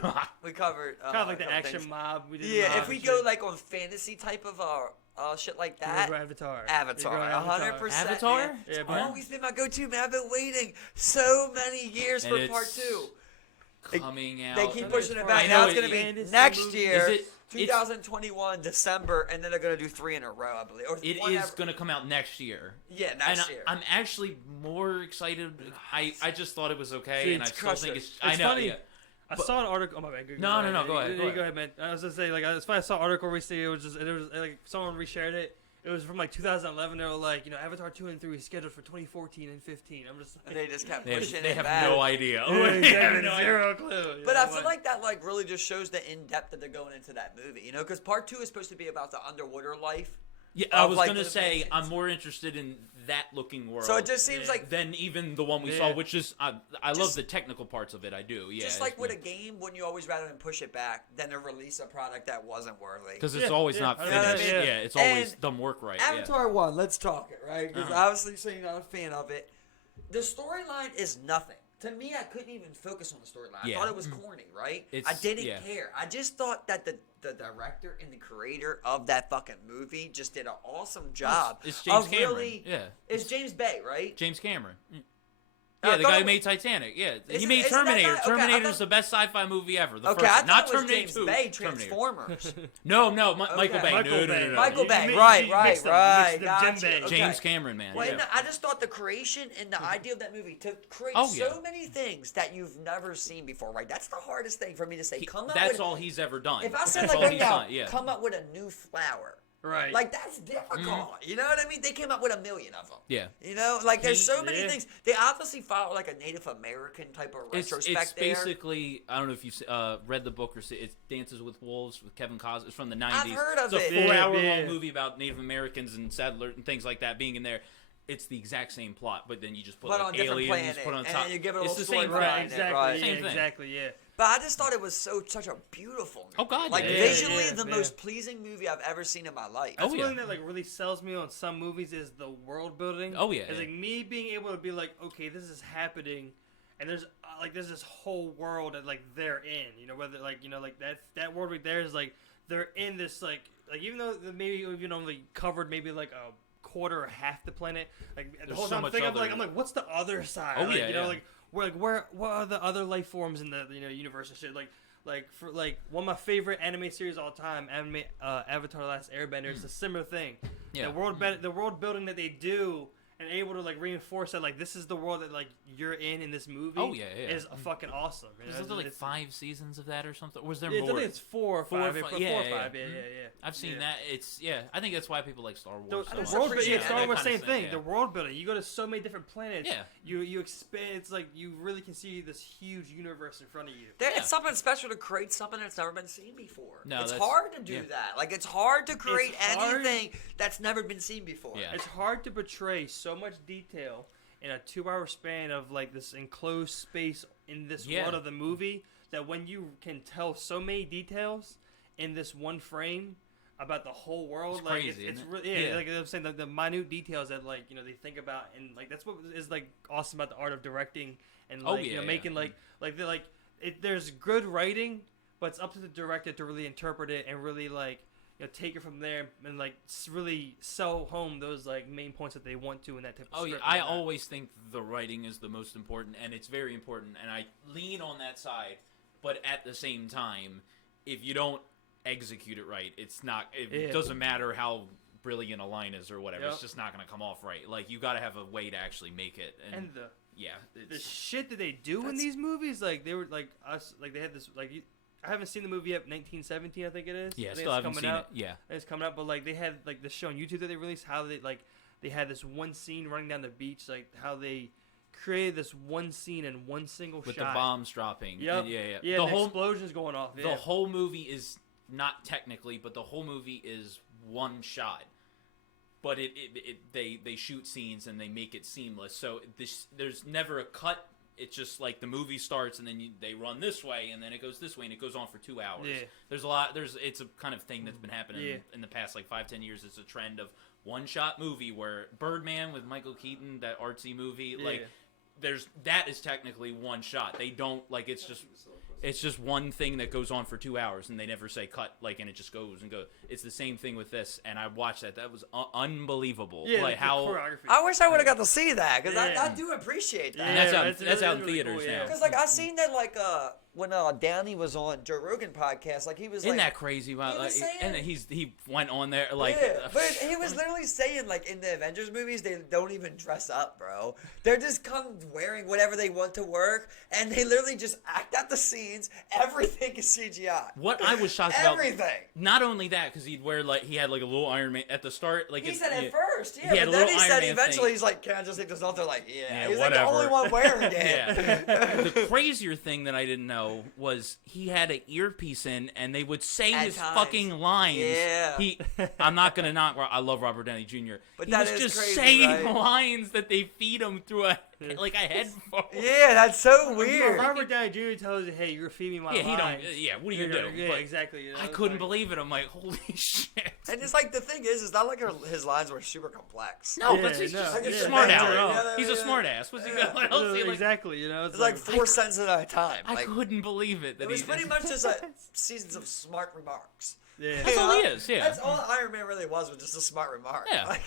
we covered kind of like the action things. mob. We did if we go like on fantasy type of shit like that. Avatar, 100%. Avatar? Man. Yeah, It's always been my go-to, man. I've been waiting so many years for part 2. Coming out. They keep pushing it back. Now it's going to be next year, 2021, December, and then they're going to do 3 in a row, I believe. Or it is going to come out next year. Yeah, next year. I'm actually more excited. I just thought it was okay, and I still think it's I know. Funny. Yeah. I saw an article. Oh my bad. No. Go ahead. Go ahead, man. I was gonna say, like, it's funny. I saw an article recently. It was like someone reshared it, it was from like 2011. They were like, Avatar 2 and 3 is scheduled for 2014 and 15. I'm just like, and they just kept pushing they it have back. no idea. They have zero clue. But I feel like that like really just shows the in depth that they're going into that movie. Because part 2 is supposed to be about the underwater life. Yeah, I was gonna say I'm more interested in that looking world. So it just seems like than even the one we saw, which is I love the technical parts of it. I do. Yeah. Just like with a game, wouldn't you always rather than push it back than to release a product that wasn't worthy? Because it's always not finished. Yeah, it's always done work right. Avatar 1, let's talk it, right? Because obviously, so you're not a fan of it. The storyline is nothing. To me, I couldn't even focus on the storyline. I thought it was corny, right? I didn't care. I just thought that the director and the creator of that fucking movie just did an awesome job. It's James Cameron. It's James Bay, right? James Cameron. Yeah, the guy who made Titanic. Yeah, he made Terminator. Terminator's the best sci-fi movie ever. The first, I thought not it was Terminator James 2. Bay, Transformers. No, Michael Bay. No. Michael Bay, right. Gotcha. James Cameron, man. Well, I just thought the creation and the idea of that movie to create so many things that you've never seen before, right? That's the hardest thing for me to say. That's all he's ever done. If I said like right now, come up with a new flower. Right. Like, that's difficult. You know what I mean? They came up with 1 million of them. Yeah. Like, there's so many things. They obviously follow, like, a Native American type of retrospect it's basically, I don't know if you've read the book or see it's Dances with Wolves with Kevin Costner. It's from the 90s. I've heard of it. It's a 4-hour-long movie about Native Americans and settlers and things like that being in there. It's the exact same plot, but then you just put like, aliens, put on top. And you give it a little it's the same story. Exactly. Same thing. Exactly. Yeah. But I just thought it was such a beautiful movie. Oh God! Like visually, the most pleasing movie I've ever seen in my life. That's one thing that like really sells me on some movies is the world building. Oh yeah. It's like me being able to be like, okay, this is happening, and there's this whole world that like they're in. Whether like that world right there is like they're in this like even though maybe even only covered maybe like a quarter or half the planet, like the whole time I'm like, what's the other side? Oh yeah. Like what are the other life forms in the universe and shit? Like for like one of my favorite anime series of all time, Avatar: The Last Airbender. It's a similar thing. Yeah. The world building that they do and able to like reinforce that like this is the world that like you're in this movie. Oh yeah. Is fucking awesome. Is there like 5 seasons of that or something? Or was there more? I think it's 4 or 5. 4 or 5. Yeah. I've seen that. It's I think that's why people like Star Wars. Star Wars, same thing. The world building. You go to so many different planets. Yeah. You expand. It's like you really can see this huge universe in front of you. It's something special to create something that's never been seen before. No, it's hard to do that. Like it's hard to create anything that's never been seen before. Yeah. It's hard to portray so much detail in a 2-hour span of like this enclosed space in this world of the movie that when you can tell so many details in this one frame about the whole world, it's like crazy, it's really like I'm saying the minute details that like they think about and like that's what is like awesome about the art of directing and like making there's good writing, but it's up to the director to really interpret it and really like take it from there and like really sell home those like main points that they want to in that type of script. I always think the writing is the most important, and it's very important, and I lean on that side. But at the same time, if you don't execute it right, it's not. It doesn't matter how brilliant a line is or whatever. It's just not going to come off right. Like you got to have a way to actually make it. And the shit that they do in these movies, like they were like us, like they had this like. I haven't seen the movie yet. 1917, I think it is. Yeah, I still haven't seen it. Yeah, it's coming out. But like they had like the show on YouTube that they released, how they had this one scene running down the beach, like how they created this one scene in one single shot with the bombs dropping. Yep. Yeah. The whole explosions going off. The whole movie is not technically, but the whole movie is one shot. But they shoot scenes and they make it seamless. So there's never a cut. It's just like the movie starts and then they run this way and then it goes this way and it goes on for 2 hours. Yeah. There's a lot. It's a kind of thing that's been happening in the past like 5-10 years. It's a trend of one shot movie where Birdman with Michael Keaton, that artsy movie, like that is technically one shot. They don't like it's just one thing that goes on for 2 hours and they never say cut, like, and it just goes and goes. It's the same thing with this, and I watched that. That was unbelievable. Yeah, like how choreography. I wish I would have got to see that because I do appreciate that. And that's out in theaters now. Because like I seen that like when Downey was on Joe Rogan podcast, like he was Isn't that crazy? Wow, like, saying, and he went on there like. Yeah, but he was literally saying like in the Avengers movies they don't even dress up, bro. They're just come wearing whatever they want to work, and they literally just act out the scenes. Everything is CGI. What I was shocked about. Everything. Not only that, because he had like a little Iron Man at the start. Like he said at first, yeah. He had but a then little he Iron said Man eventually thing. he's like, "Can I just take this off?" They're like, "Yeah." He's whatever. like the only one wearing it. Yeah. The crazier thing that I didn't know was he had an earpiece in, and they would say At his times. fucking lines. Yeah. I'm not gonna knock. I love Robert Downey Jr. But he that was is just crazy, saying right? lines that they feed him through a headphone. Yeah, that's so weird. Robert Downey Jr. tells you, "Hey, you're feeding my lines." What do you do? Yeah, But exactly. You know, I couldn't believe it. I'm like, holy shit. And it's like the thing is, it's not like his lines were super complex. No, Yeah, but he's no, just yeah. he's a smart Yeah, aleck. yeah, He's a yeah. smart ass. What's he got? What else? Exactly. You know, It's like 4 sentences at a time. I Like, couldn't believe it. That it was he pretty much just like seasons of smart remarks. Yeah. That's all he is. Yeah. That's all Iron Man really was just a smart remark. Yeah. Like,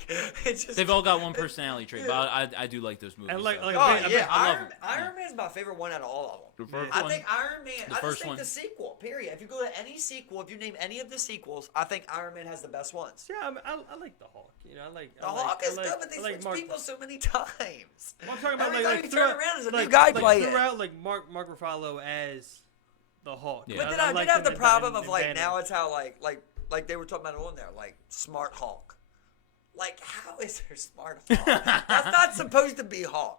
it just, They've all got one personality trait, but I do like those movies. And like, so. like Oh I yeah, I love Iron Man's my favorite one out of all of them. The first I one. think Iron Man. The I just first think one. the sequel. Period. If you go to any sequel, if you name any of the sequels, I think Iron Man has the best ones. Yeah, I like the Hulk. You know, I like The Hulk is good, but they I like switch people so many times. Well, I'm talking about Every like time you throughout, turn around, there's a like, new guy like playing. throughout, like Mark Ruffalo as the Hulk. Yeah. But then I did have the problem of like now it's how like they were talking about it on there, like Smart Hulk. Like, how is there Smart Hulk? That's not supposed to be Hulk.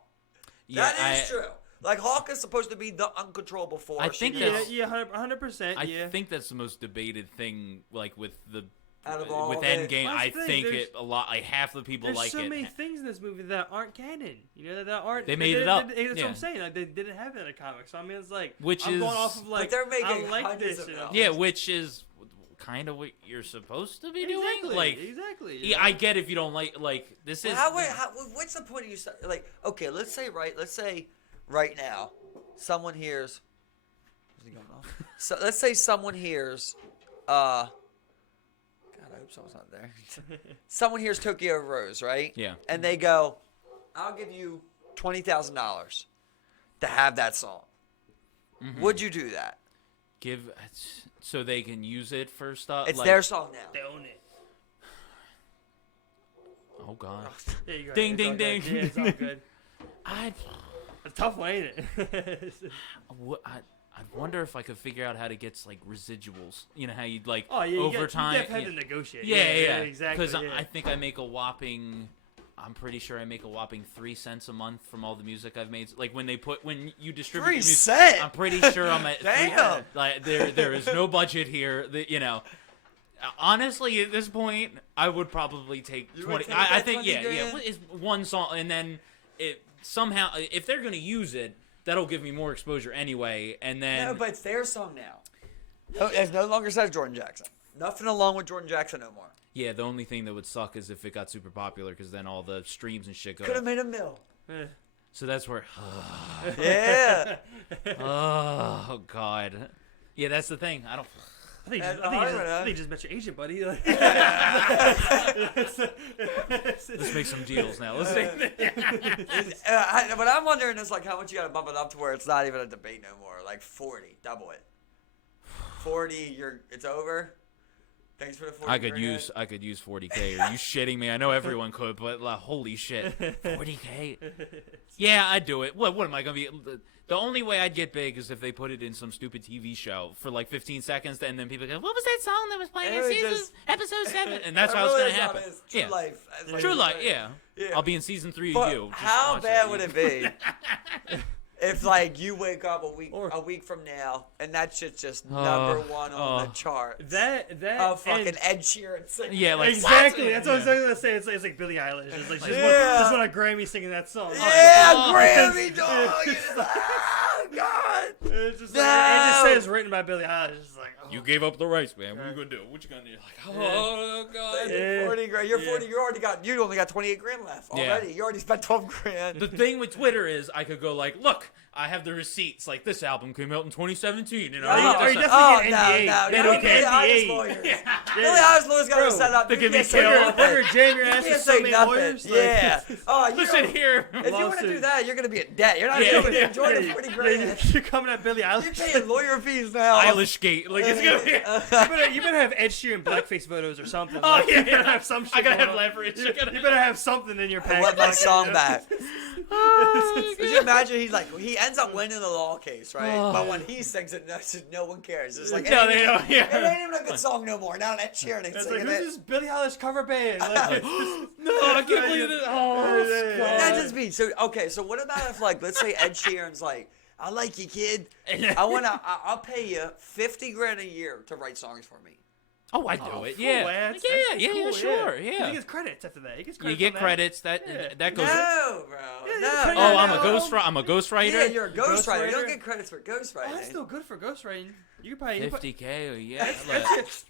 Yeah, That is true. Like, Hulk is supposed to be the uncontrollable force. I think Yeah, that's- yeah, 100%. I Yeah. think that's the most debated thing, like with the Out of all with of it. Endgame. Well, I that's the thing, think there's- it a lot. Like half the people There's like so it. many things in this movie that aren't canon. You know, that aren't. They made it up. That's what Yeah. I'm saying. Like, they didn't have it in the comics. So I mean, it's like Which I'm is- going off of like they're making I like hundreds this. of You know? dollars. Yeah, which is kind of what you're supposed to be doing. Exactly. Like, exactly. you yeah, know? I get if you don't like this is. What's the point of you like? Okay, let's say right now, someone hears. Is he going off? So let's say someone hears. God, I hope someone's not there. Someone hears Tokyo Rose, right? Yeah. And they go, "I'll give you $20,000 to have that song." Mm-hmm. Would you do that? Give so they can use it for stuff. It's like, their song now. They own it. Oh God. There you go. Ding, It's all ding, good. ding. Yeah, it's all good. I'd It's a tough one, ain't it? I wonder if I could figure out how to get like residuals. You know how you'd like Oh yeah, over time. You have to negotiate. Yeah, exactly. Because yeah. I think I make a whopping. I'm pretty sure I make a whopping 3 cents a month from all the music I've made. Like when you distribute 3 music, cents? I'm pretty sure I'm at. Damn. Like there is no budget here. That you know. Honestly, at this point, I would probably take You would 20. take I that think 20 yeah. grand? It's one song, and then it somehow if they're gonna use it, that'll give me more exposure anyway. And then No, but it's their song now. It no longer says Jordan Jackson. Nothing along with Jordan Jackson no more. yeah, the only thing that would suck is if it got super popular, because then all the streams and shit go. Could have up. made a mill. So that's where. Yeah. Oh God. Yeah, that's the thing. I don't. I think, And I think you just met your agent, buddy. Like, Let's make some deals now. Let's make. What I'm wondering is like how much you gotta bump it up to where it's not even a debate no more. Like 40, double it. 40, it's over. Thanks for the 40. I could use 40K. Are you shitting me? I know everyone could, but like, holy shit, 40K. Yeah, I'd do it. What am I gonna be? The only way I'd get big is if they put it in some stupid TV show for like 15 seconds, and then people go, "What was that song that was playing in episode 7?" And that's how it's gonna happen. True Yeah. life. It's like- True life, yeah. Yeah. I'll be in season 3 But of you. Just how watch bad would it be if like you wake up a week from now and that shit's just number one on the chart? that Of fucking and- Ed Sheeran singing. Yeah, like Exactly. That's what I was going to say. It's like Billie Eilish. It's like she's won a Grammy singing that song. Yeah, Oh. Grammy dog. Oh God. It's just No. like, it just says written by Billie Eilish. It's like, oh. You gave up the rights, man. What are you gonna do? What you gonna do? Like, oh God. Yeah. 40 grand. You're 40. You only got 28 grand left Yeah. already. You already spent 12 grand. The thing with Twitter is I could go like, look, I have the receipts. Like, this album came out in 2017. You know, or you definitely get NDA. They don't get NDA. Billie Eilish lawyers got to set up. They can be jam your ass with so many lawyers. Yeah. Oh, listen here. If you want to do that, you're going to be in debt. You're not going to enjoy the pretty grand. You're coming at Billie Eilish. You're paying lawyer fees now. Eilish Gate. Like, it's going to be. You better have Ed Sheeran blackface photos or something. Oh, You better have some shit. I got to have leverage. You better have something in your package. I want my song back. Could you imagine he ends up winning the law case, right? But when he sings it, no one cares. It's like, they don't. It ain't even a good song no more. Now Ed Sheeran ain't singing who's it. this Billie Eilish cover band? No, I can't believe it. That just means so what about if, like, let's say Ed Sheeran's like, I like you, kid. I'll pay you $50,000 a year to write songs for me. Oh, I do it. Cool, yeah. That's Yeah, cool, sure. He Yeah. gets credits after that. You get credits. That goes. No, bro. Yeah, No. Oh, I'm a ghostwriter. Yeah, you're a ghostwriter. You don't get credits for ghostwriting. Oh, that's still good for ghostwriting. You can probably $50K. Yeah.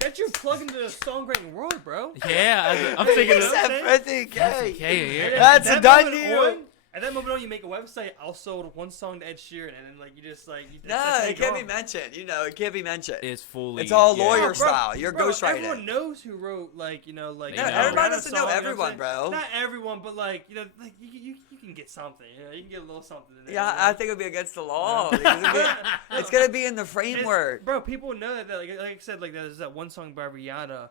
that's your plug into the songwriting world, bro. Yeah, I'm thinking of $50K. $50K a year. That's a done deal. At that moment, you make a website. I'll sold one song to Ed Sheeran, and then you just it can't be mentioned. It can't be mentioned. It's fully. It's all lawyer style. You're ghostwriting. Everyone knows who wrote No, everybody doesn't know everyone, bro. Not everyone, but you can get something. You can get a little something in there. Yeah, I think it'd be against the law. It's gonna be in the framework. Bro, people know that. Like I said, there's that one song by Rihanna.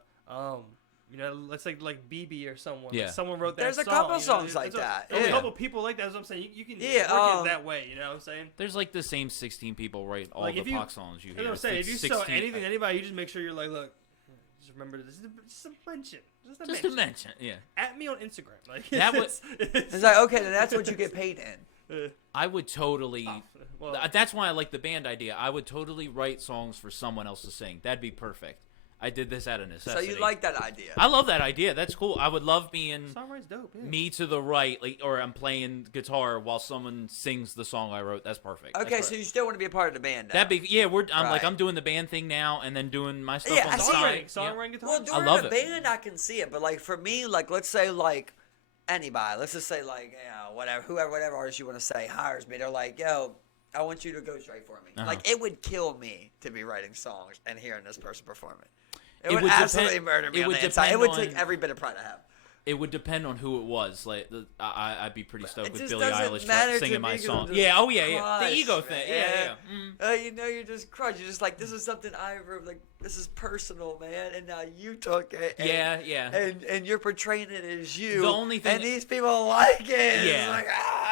Let's say like BB or someone. Yeah. Like someone wrote that There's song. a couple songs like that. There's a couple people like that. That's what I'm saying. You can work it that way. You know what I'm saying? There's like the same 16 people write all the pop songs you hear. That's what I'm saying. If you sell anything to anybody, you just make sure you're like, look, just remember this. Just a mention. Just a mention. Yeah. At me on Instagram. Like that would. It's like, okay, then that's what you get paid in. I would totally. That's why I like the band idea. I would totally write songs for someone else to sing. That'd be perfect. I did this out of necessity. So you like that idea? I love that idea. That's cool. I would love being songwriting's dope. Yeah. me to the right, or I'm playing guitar while someone sings the song I wrote. That's perfect. Okay, so you still want to be a part of the band? Now. That'd be I'm doing the band thing now, and then doing my stuff on the side. Songwriting guitar. Well, doing the band, I can see it, but like for me, like let's say like anybody, let's just say like whatever artist you want to say hires me, they're like, yo, I want you to ghostwrite for me. Like it would kill me to be writing songs and hearing this person perform it. It would absolutely murder me on the inside. It would take every bit of pride I have. It would depend on who it was. Like, I'd be pretty stoked with Billie Eilish singing my song. Yeah, the ego thing. Yeah. You're just crushed. You're just like, this is something I wrote. Like, this is personal, man. And now you took it. And, and you're portraying it as you. The only thing. And these people like it. Yeah. It's like,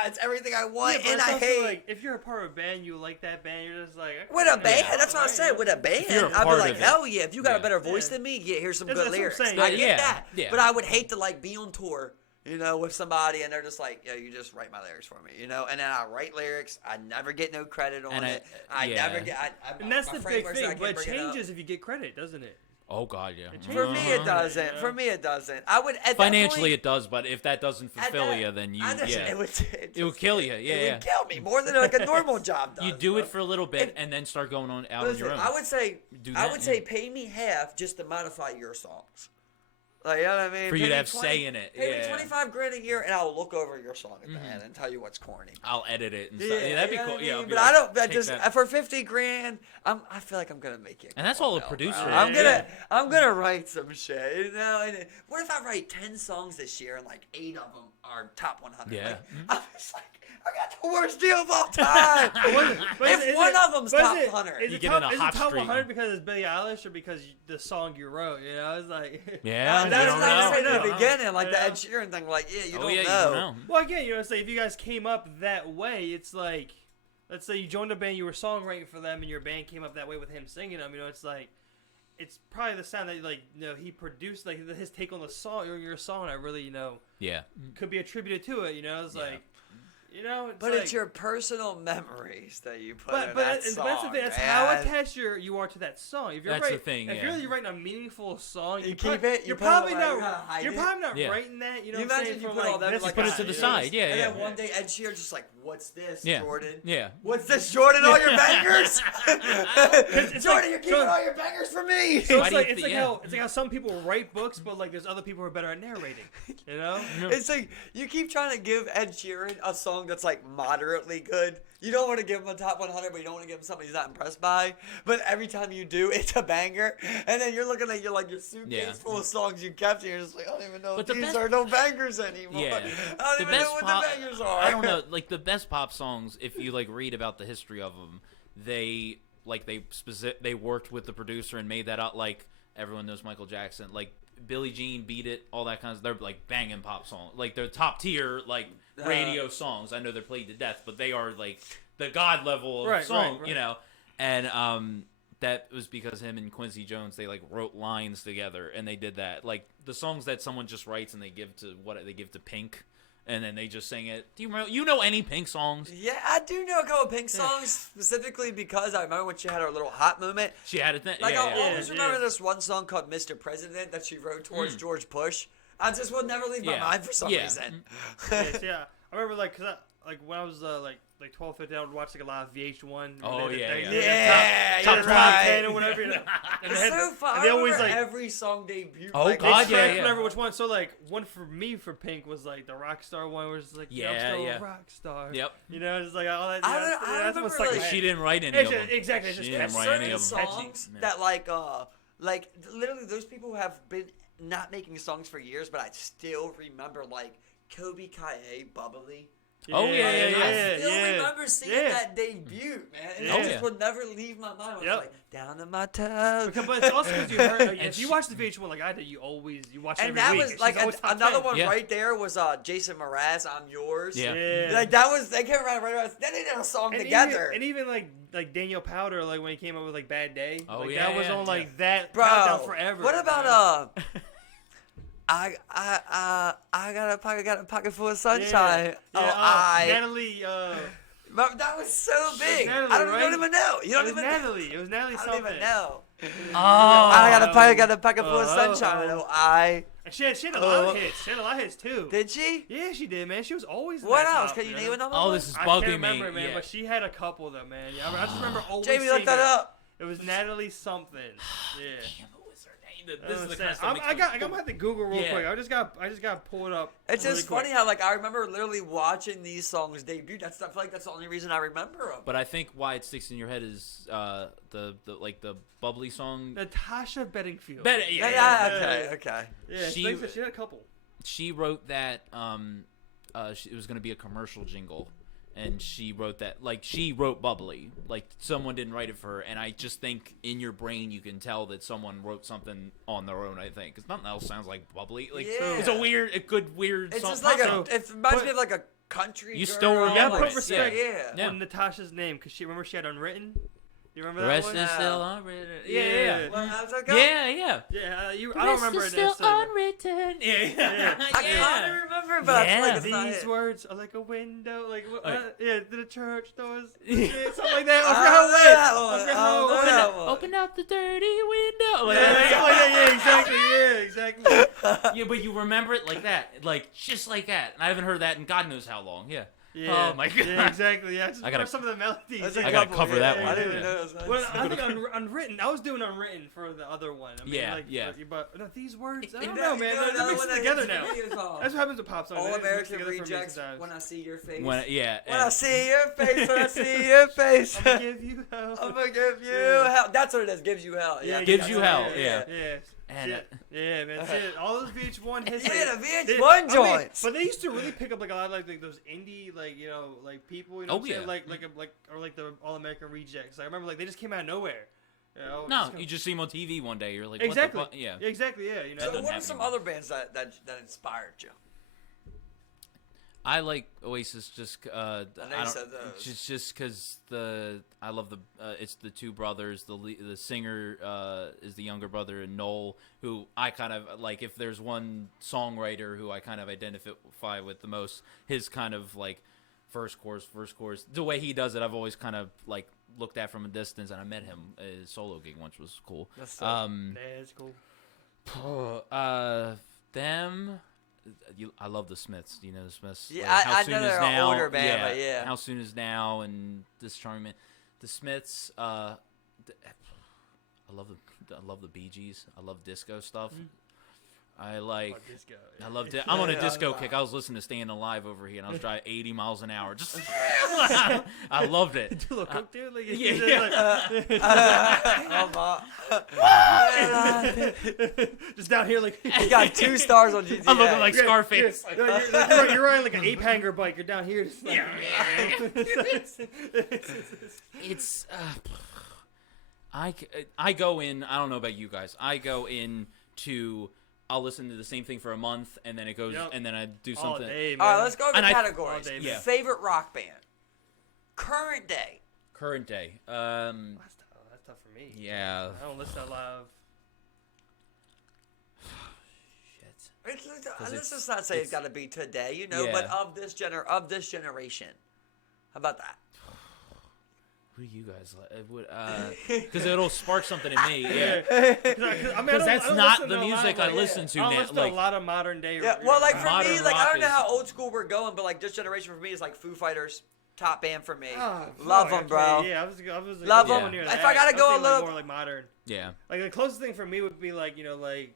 it's everything I want and I also hate. Like, if you're a part of a band, you like that band, you're just like. With a band? That's what I said. With a band, I'd be like, hell yeah. If you got a better voice than me, here's some good lyrics. I get that. But I would hate to like be on tour, with somebody and they're just like, yo, you just write my lyrics for me, and then I write lyrics. I never get no credit on it. I never get. And that's the big thing. But it changes if you get credit, doesn't it? Oh God, yeah. For me, it doesn't. For me, it doesn't. I would financially it does, but if that doesn't fulfill you, then it would kill you. Yeah, it would kill me more than like a normal job does. You do it for a little bit and then start going on out on your own. I would say pay me half just to modify your songs. Like, you know what I mean? For you to have say in it. Pay me $25,000 a year, and I'll look over your song at the end and tell you what's corny. I'll edit it and stuff. Yeah, that'd be cool. Yeah, but I don't. For $50,000, I feel like I'm gonna make it. And that's all the producer. I'm gonna write some shit. And what if I write 10 songs this year and like 8 of them are top 100? Yeah. I'm just like, I got the worst deal of all time. If one of them's top 100, you get in a hot top streak. 100 because it's Billie Eilish or because the song you wrote? It's like that's what I said in the beginning, like the Ed Sheeran thing. Like, you don't know. Well, again, say if you guys came up that way, it's like, let's say you joined a band, you were songwriting for them, and your band came up that way with him singing them. It's like, it's probably the sound that he produced, like his take on the song or your song. I really could be attributed to it. It's like. It's your personal memories that you put in that song. But that's the thing. That's how attached you are to that song. If you're the thing. If you're writing a meaningful song, you keep it. You're probably not writing that. You imagine you put all that. You put it to the side. Yeah. And then one day Ed Sheeran's just like, "What's this, Jordan? Yeah. What's this, Jordan? All your bangers? Jordan, you're keeping all your bangers for me." So it's like how some people write books, but like there's other people who are better at narrating. It's like you keep trying to give Ed Sheeran a song song that's like moderately good. You don't want to give him a top 100, but you don't want to give him something he's not impressed by. But every time you do, it's a banger. And then you're looking at your suitcase full of songs you kept, and you're just like, I don't even know if these are no bangers anymore. Yeah. I don't even know what the bangers are. I don't know. Like the best pop songs, if you like read about the history of them, they worked with the producer and made that out. Like everyone knows Michael Jackson. Like Billie Jean, Beat It, all that kind of. They're like banging pop songs. Like they're top tier like radio songs. I know they're played to death, but they are like the god level of song. Right. You know, and that was because him and Quincy Jones, they like wrote lines together and they did that. Like the songs that someone just writes and they give to Pink. And then they just sing it. Do you know any Pink songs? Yeah, I do know a couple Pink songs specifically because I remember when she had her little hot moment. She had a thing. Like I always remember this one song called "Mr. President" that she wrote towards George Bush. I just will never leave my mind for some reason. I remember like when I was like 12, 15, I would watch like a lot of VH1. Oh top 10 or whatever. And it's so fun. And they always like every song debut. Oh God, I remember which one. So like one for me for Pink was like the Rockstar one, where it's like I'm still a rock star. Yep. You know, it's like all that. I that's what's like. She didn't write any of them. Exactly. She didn't write any of them. Songs that like literally those people have been not making songs for years, but I still remember like Kobe Kaye, Bubbly. I still remember seeing that debut, man. And it just would never leave my mind. I was like, down in my tub. But it's also because you heard, if you watch the VH1 like I did, you watch it every week. And that was like another one right there was Jason Mraz, I'm Yours. Yeah. Like that was, they came around right around. Then they did a song together. And even like Daniel Powder, like when he came up with like Bad Day. Oh, that was on like that Bro, forever. What about I got a pocket full of sunshine. Natalie. That was so big. Natalie, I don't even know. You don't even know. Natalie. It was Natalie something. I don't even know. I got a pocket full of sunshine. She had a lot of hits. She had a lot of hits too. Did she? Yeah, she did, man. She was always. What else? Can you name another one? Oh, this is bugging me. I can't remember, man. But she had a couple of them, man. I just remember always. Jamie, look that up. It was Natalie something. Yeah. This is the kind of stuff I gonna have to Google real quick. I just got to pull it up. It's just funny how I remember literally watching these songs debut. I feel like that's the only reason I remember them. But I think why it sticks in your head is the Bubbly song. Natasha Bedingfield. Okay. Yeah, she had a couple. She wrote that. It was gonna be a commercial jingle. And she wrote that, she wrote Bubbly. Like, someone didn't write it for her. And I just think in your brain you can tell that someone wrote something on their own, I think. Because nothing else sounds like Bubbly. It's a good weird song. It's just like it reminds me of like a country You girl. still remember put respect on Natasha's name. Because remember she had Unwritten? You remember the that rest one? is still unwritten. Yeah. Yeah. I don't remember it. Still unwritten. Yeah. I kind of remember, but I feel like it's not these it. words are like a window, like to the church doors, something like that. I forgot how it went. Open up the dirty window. Exactly. Yeah, but you remember it like that, just like that. And I haven't heard that in God knows how long. Yeah. Yeah. Oh my god. Yeah, exactly. Yeah. I got some of the melodies. I gotta cover that one. I didn't even know. Well, I think Unwritten. I was doing Unwritten for the other one. I mean, But these words, I don't know, man. They're mixed together now. That's what happens with pop songs. All American Rejects. When I see your face. When I see your face. When I see your face. I'm gonna give you hell. I'm gonna give you hell. That's what it is. Gives you hell. Yeah. Gives you hell. Yeah. And man, all those VH1 hits. Yeah, the VH1 joints. But they used to really pick up a lot of those indie, people, you know, like the All American Rejects. I remember they just came out of nowhere. You just see them on TV one day. You're like, exactly. What the yeah, exactly. Yeah, you know. So what are some other bands that inspired you? I like Oasis just just because I love it's the two brothers. The singer is the younger brother, and Noel, who I kind of like. If there's one songwriter who I kind of identify with the most, his kind of first chorus, the way he does it, I've always kind of looked at from a distance. And I met him at a solo gig once, was cool. That's it's cool. Them. I love the Smiths. Do you know the Smiths? Yeah, I know they're an older band, but yeah. How Soon Is Now and This Charming Man. The Smiths. I love the Bee Gees. I love disco stuff. I love I'm on a disco kick. I was listening to Staying Alive over here, and I was driving 80 miles an hour. Just I loved it. Do a little coke, dude. Like, just down here, like you got 2 stars on GTA. I'm looking like Scarface. You're riding like an 8-hanger bike. You're down here. Just like, It's I go in. I don't know about you guys. I go in to. I'll listen to the same thing for a month, and then it goes, and then I do something. Day, all right, let's go over categories. Day, Favorite rock band. Current day. That's tough for me. Yeah. I don't listen to a lot of. Let's just not say it's got to be today, but of this generation. How about that? Who do you guys like? Because it'll spark something in me. Yeah. Because that's not the music I listen to now. I listen to a lot of modern day. Yeah, well, like for me, like I don't know is... how old school we're going, but like this generation for me is like Foo Fighters, top band for me. Oh, love them, bro. Yeah, I was like, love them. If I gotta go a little more like modern. Yeah. Like the closest thing for me would be like I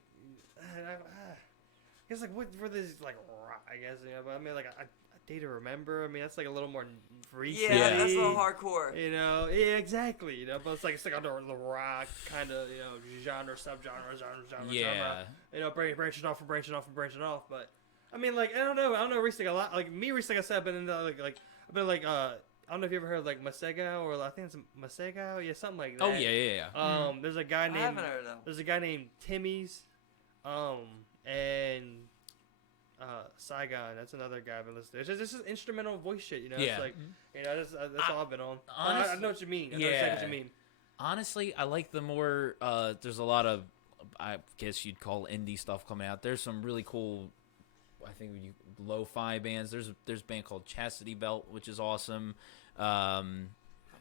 guess like what were these like rock, I guess but I mean like a Day to Remember. I mean that's like a little more recent. Yeah, that's a little hardcore. Yeah, exactly. But it's like under the rock kind of genre, subgenre, genre. Branching off. But I mean like I don't know recently a lot. Like me recently, like I said, I've been into I've been like I don't know if you ever heard of like Masego or I think it's Masego, something like that. Oh yeah. There's a guy named I haven't heard of them. There's a guy named Timmy's, and Saigon. That's another guy I've been listening to. It's just instrumental voice shit, Yeah. It's like that's all I've been on. I know what you mean. I know exactly what you mean. Honestly, I like the more. There's a lot of, I guess you'd call indie stuff coming out. There's some really cool. I think lo-fi bands. There's a band called Chastity Belt, which is awesome. The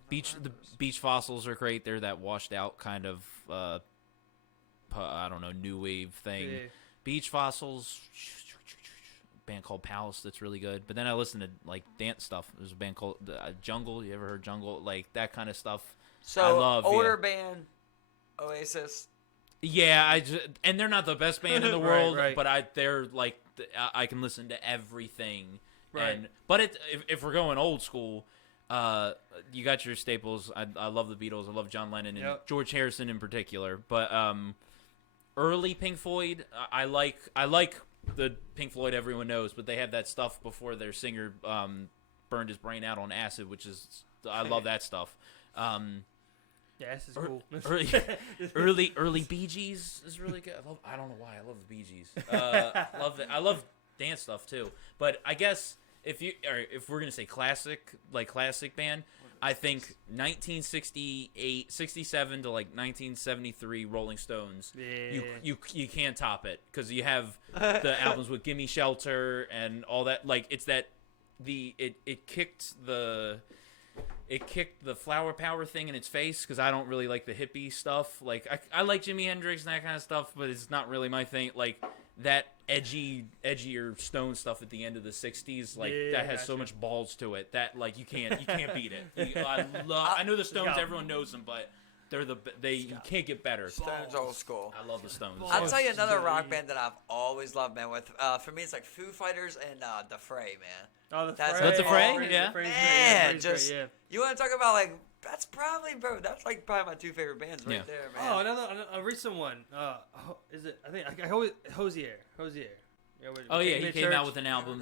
Beach Fossils are great. They're that washed out kind of I don't know, new wave thing. Yeah. Beach Fossils, band called Palace that's really good. But then I listen to like dance stuff. There's a band called Jungle. You ever heard Jungle? Like that kind of stuff. So I love, older band, Oasis. Yeah, and they're not the best band in the world, right. But they're like I can listen to everything. Right. But if we're going old school, you got your staples. I love the Beatles. I love John Lennon and George Harrison in particular. But early Pink Floyd, I like the Pink Floyd everyone knows, but they had that stuff before their singer burned his brain out on acid, which is I love that stuff. Yeah, this is cool. early Bee Gees is really good. I don't know why I love the Bee Gees. Love it. I love dance stuff too. But I guess if we're gonna say classic band, I think 1968, 67 to like 1973 Rolling Stones. Yeah. You can't top it because you have the albums with Gimme Shelter and all that. Like it's that it kicked the flower power thing in its face because I don't really like the hippie stuff. Like I like Jimi Hendrix and that kind of stuff, but it's not really my thing. Like that edgier Stone stuff at the end of the 60s, like that has so much balls to it that like you can't beat it. I know the Stones, everyone knows them, but you can't get better. Stones old school. I love the Stones. I'll tell you another rock band that I've always loved, man. For me, it's like Foo Fighters and The Fray, man. Oh, The Fray. That's The Fray? Yeah. Man, you want to talk about like that's probably my 2 favorite bands right there, man. Oh, another recent one. Is it? I think Hosier. Oh yeah, he came out with an album.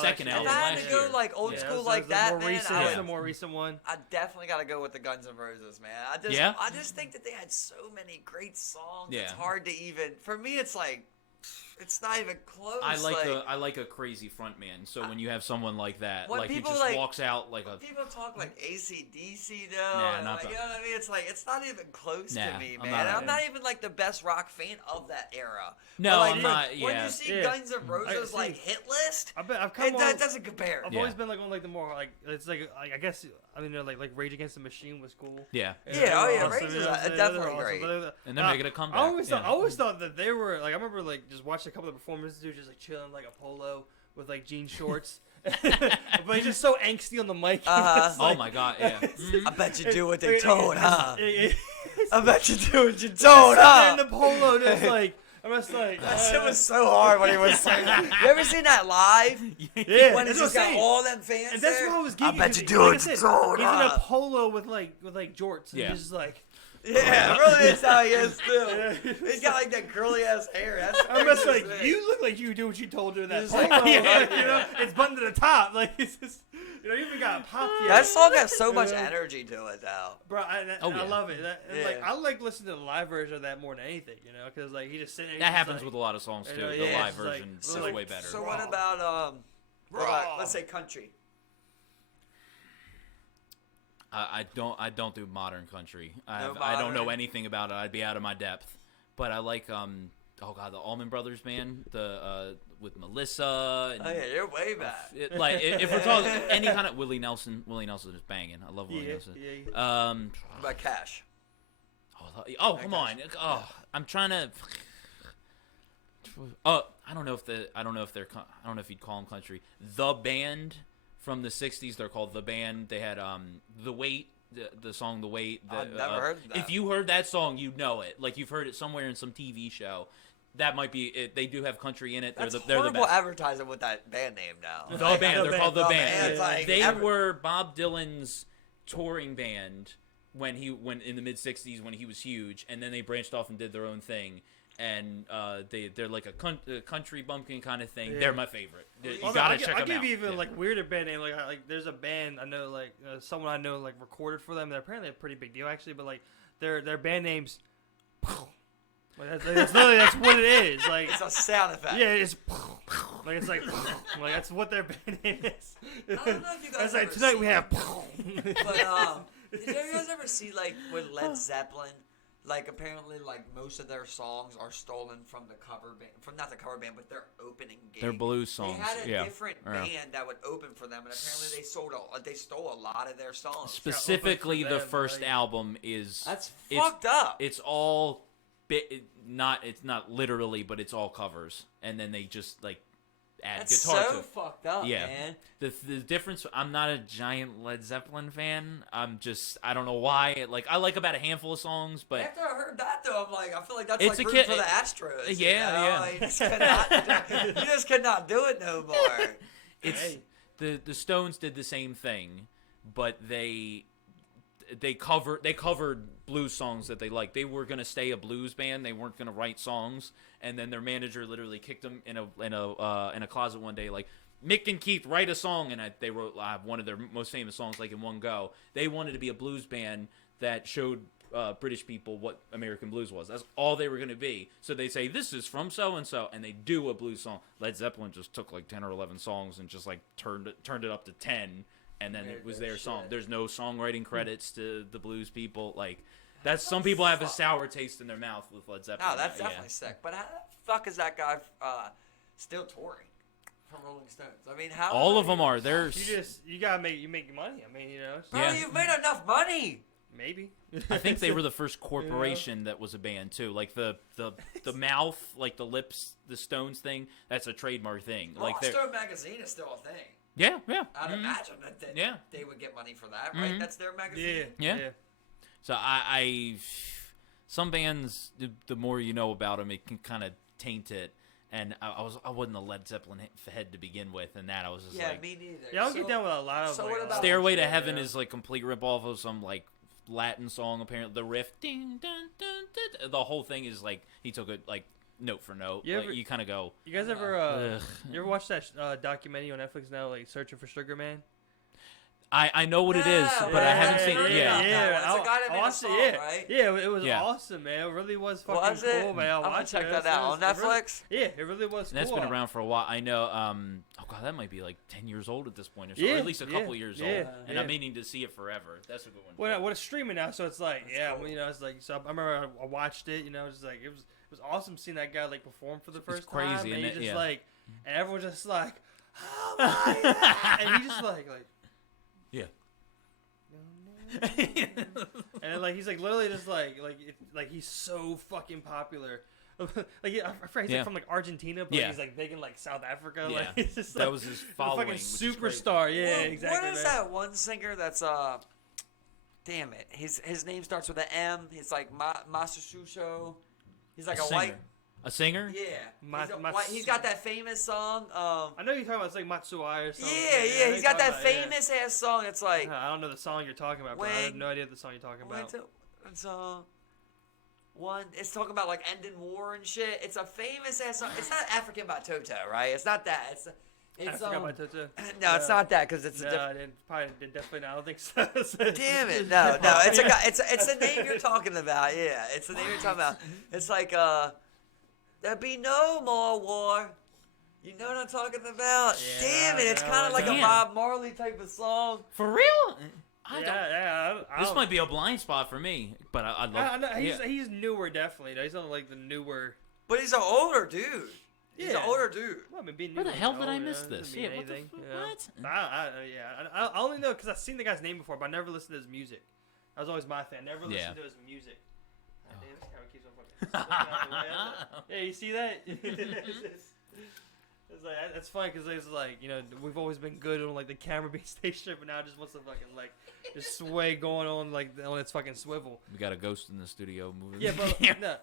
Second album. If I had to go like old school like that, man, that's the more recent one. I definitely got to go with the Guns N' Roses, man. I just think that they had so many great songs. Yeah. It's hard to even. For me, it's like. It's not even close. I like a crazy front man. So when you have someone like that, like he just walks out like a. People talk like AC/DC though. Nah, you know what I mean? It's like it's not even close to me, man. I'm not even like the best rock fan of that era. No, like, I'm not. When you see Guns N' Roses like hit list, that doesn't compare. I've always been like on like the more like it's like I guess I mean like Rage Against the Machine was cool. Yeah. Rage is definitely great. And they're making a comeback. I always thought that they were like I remember like just watching a couple of the performances, dude, just like chilling like a polo with like jean shorts, but he's just so angsty on the mic. Oh my god, yeah. I bet you do what they told, huh? I bet you do what you told, huh? In the polo, just like I'm just like, that shit was so hard when he was saying that. You ever seen that live? Yeah, when he's just got all them fans and that's there? why I was geeking. I bet you do like it. He's in a polo with like jorts. And he's just like. Yeah, really is how he is too. He's got like that curly ass hair. That's I'm just like, you look like you do what you told her in that song. Like, you know, it's buttoned to the top. Like, it's just, you even got popped yet. That song has so much energy to it, though. Bro, I love it. Like, I like listening to the live version of that more than anything, you know, because like he just sitting there. That happens with a lot of songs too. The live version is way better. So what about let's say country? I don't do modern country. I don't know anything about it. I'd be out of my depth. But I like the Allman Brothers band, with Melissa. And, you're way back. If we're talking any kind of Willie Nelson is banging. I love Willie Nelson. What about Cash? Come on. I'm trying to. I don't know if you'd call them country. The band. From the 60s, they're called The Band. They had The Wait, the song The Wait. I've never heard that. If you heard that song, you know it. Like, you've heard it somewhere in some TV show. That might be it. They do have country in it. They're the best. Advertising with that band name now. The Band. They're called The Band. Like they were Bob Dylan's touring band when in the mid-60s when he was huge, and then they branched off and did their own thing. And they're like a country bumpkin kind of thing. Yeah. They're my favorite. You gotta check them out. I'll give you even like weirder band name. Like there's a band I know, like someone I know like recorded for them. They're apparently a pretty big deal actually. But like their band names, like that's what it is. Like it's a sound effect. Yeah, it's like it's like that's what their band name is. I don't know if you guys. It's like tonight we have. But did you guys ever see like with Led Zeppelin? Like, apparently, like, most of their songs are stolen from the cover band. Not the cover band, but their opening gig. Their blues songs. They had a different band that would open for them, and apparently they stole a lot of their songs. Specifically, the first album is... That's fucked up. It's all... It's not literally, but it's all covers. And then they just, like, add guitar to it. That's so fucked up, man. The difference, I'm not a giant Led Zeppelin fan. I don't know why. Like, I like about a handful of songs, but... After I heard that, though, I'm like, I feel like that's it's like rooting for the Astros. Yeah. Like, you just cannot do it no more. The Stones did the same thing, but they covered blues songs that they liked. They were gonna stay a blues band. They weren't gonna write songs, and then their manager literally kicked them in a closet one day, like, Mick and Keith, write a song, and they wrote one of their most famous songs like in one go. They wanted to be a blues band that showed British people what American blues was. That's all they were going to be. So they say, this is from so-and-so, and they do a blues song. Led Zeppelin just took like 10 or 11 songs and just like turned it up to 10, and then it was their song. There's no songwriting credits to the blues people. Like, that's some people have a sour taste in their mouth with Led Zeppelin. No, that's definitely sick. But how the fuck is that guy still touring? From Rolling Stones. I mean, how all of them are. There's you gotta make money. I mean, you know. Bro, you've made enough money. Maybe. I think they were the first corporation that was a band too. Like the mouth, like the lips, the Stones thing. That's a trademark thing. Well, like Stone Magazine is still a thing. Yeah. I'd imagine that they would get money for that, right? That's their magazine. Yeah. So I some bands, the more you know about them, it can kind of taint it. And I wasn't a Led Zeppelin head to begin with, and that I was just like... me neither. Yeah, I'll get down with a lot of... Stairway to Heaven is like complete ripoff of some like Latin song. Apparently, the riff, ding, dun, dun, dun, the whole thing is like he took it like note for note. You kind of go. You guys ever watch that documentary on Netflix now, like Searching for Sugar Man? I know what it is, but I haven't seen it yet. Yeah, it's a guy that made a song, right? Yeah, it was awesome, man. It really was fucking cool, man. I'm gonna check that out on Netflix. It really was cool. That's been around for a while. I know, that might be like 10 years old at this point, or so, or at least a couple years old. And I'm meaning to see it forever. That's a good one. Well, it's streaming now, so it's like, cool. You know, it's like, so I remember I watched it, you know, it's like, it was awesome seeing that guy like perform for the first time. Crazy, and and just like, and everyone's just like, oh my God. And he just like. Yeah. And like he's like literally just like he's so fucking popular. Like I forget he's like from like Argentina, but he's like big in like South Africa. Yeah, like, it's just, that was his following. Fucking superstar. Yeah, exactly. What is that one singer that's damn it, his name starts with an M. He's like Shitshow. He's like a white. A singer? Yeah. He's got that famous song. I know you're talking about it's like Matsuai or something. Yeah. He's got that famous ass song. It's like I don't know the song you're talking about, but I have no idea the song you're talking about. It's talking about like ending war and shit. It's a famous ass song. It's not African by Toto, right? It's not that. It's African by Toto. No, it's not that because it's a different. Definitely not. I don't think so. Damn it! No. It's a guy. It's the name you're talking about. Yeah, it's the name you're talking about. It's like there'll be no more war. You know what I'm talking about? Yeah, damn it! It's kind of like a Bob Marley type of song. For real? This might be a blind spot for me, but I love. He's newer, definitely. He's not like the newer. But he's an older dude. He's an older dude. Well, I mean, where the hell did I miss this? Yeah, what? I only know because I've seen the guy's name before, but I never listened to his music. That was always my thing. I never listened to his music. Damn, this camera keeps on fucking. Yeah, you see that? It's like that's funny because it's like we've always been good on like the camera being stationary, but now it just wants to fucking like just sway going on like on its fucking swivel. We got a ghost in the studio moving. Yeah,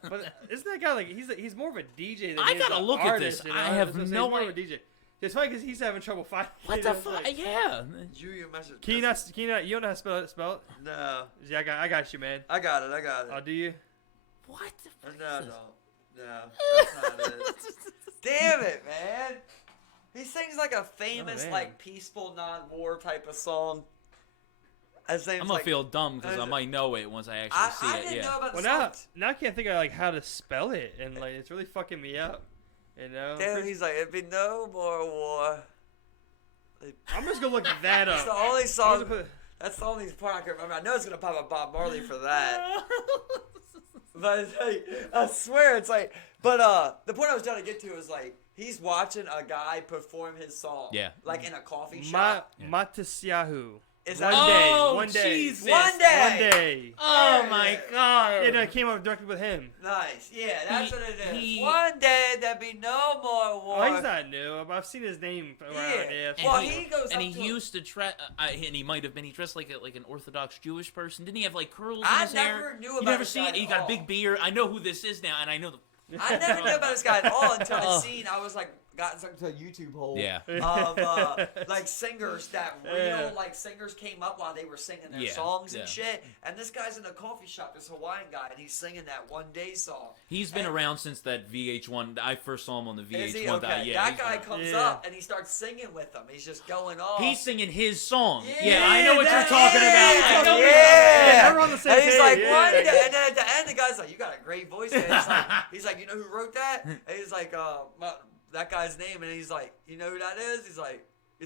but isn't that guy like he's more of a DJ than I gotta look artist, at this. I have no idea. DJ. It's funny because he's having trouble finding. What the fuck? Yeah. Julia message. Can you not? You don't know how to spell it? No. Yeah, I got you, man. I got it. Oh, do you? What the fuck? No. That's not it. Damn it, man. He sings like a famous, like peaceful, non-war type of song. I'm gonna feel dumb because I might know it once I actually see it. Didn't know about the song. Now I can't think of like how to spell it, and like it's really fucking me up. Damn, he's like, it'd be no more war. I'm just gonna look that up. That's the only song. That's the only part I can remember. I know it's gonna pop up Bob Marley for that. But it's like, I swear it's like. But the point I was trying to get to is like he's watching a guy perform his song. Yeah. Like in a coffee shop. Matisyahu. Is that one day? Jesus. One day. Oh my God. And it came up directly with him. Nice. Yeah, that's what it is. One day there'll be no more war. Oh, he's not new. I've seen his name around. Yeah. Well, he goes. And he used to dress. And he might have been. He dressed like an Orthodox Jewish person. Didn't he have like curls in his hair? I never knew about. You never seen it. He got a big beard. I know who this is now, and I know the. I never knew about this guy at all until I seen. I was like, got into a YouTube hole of like singers that real like singers came up while they were singing their songs and shit. And this guy's in a coffee shop, this Hawaiian guy, and he's singing that One Day song. He's been around since that VH1. I first saw him on the VH1. Okay. That guy comes up and he starts singing with them. He's just going off. He's singing his song. Yeah, I know what you're talking about. I know we're on the same page. He's like, one day, and then at the end, the guy's like, "You got a great voice." And he's like, "You know who wrote that?" And he's like, that guy's name, and he's like, "You know who that is?" He's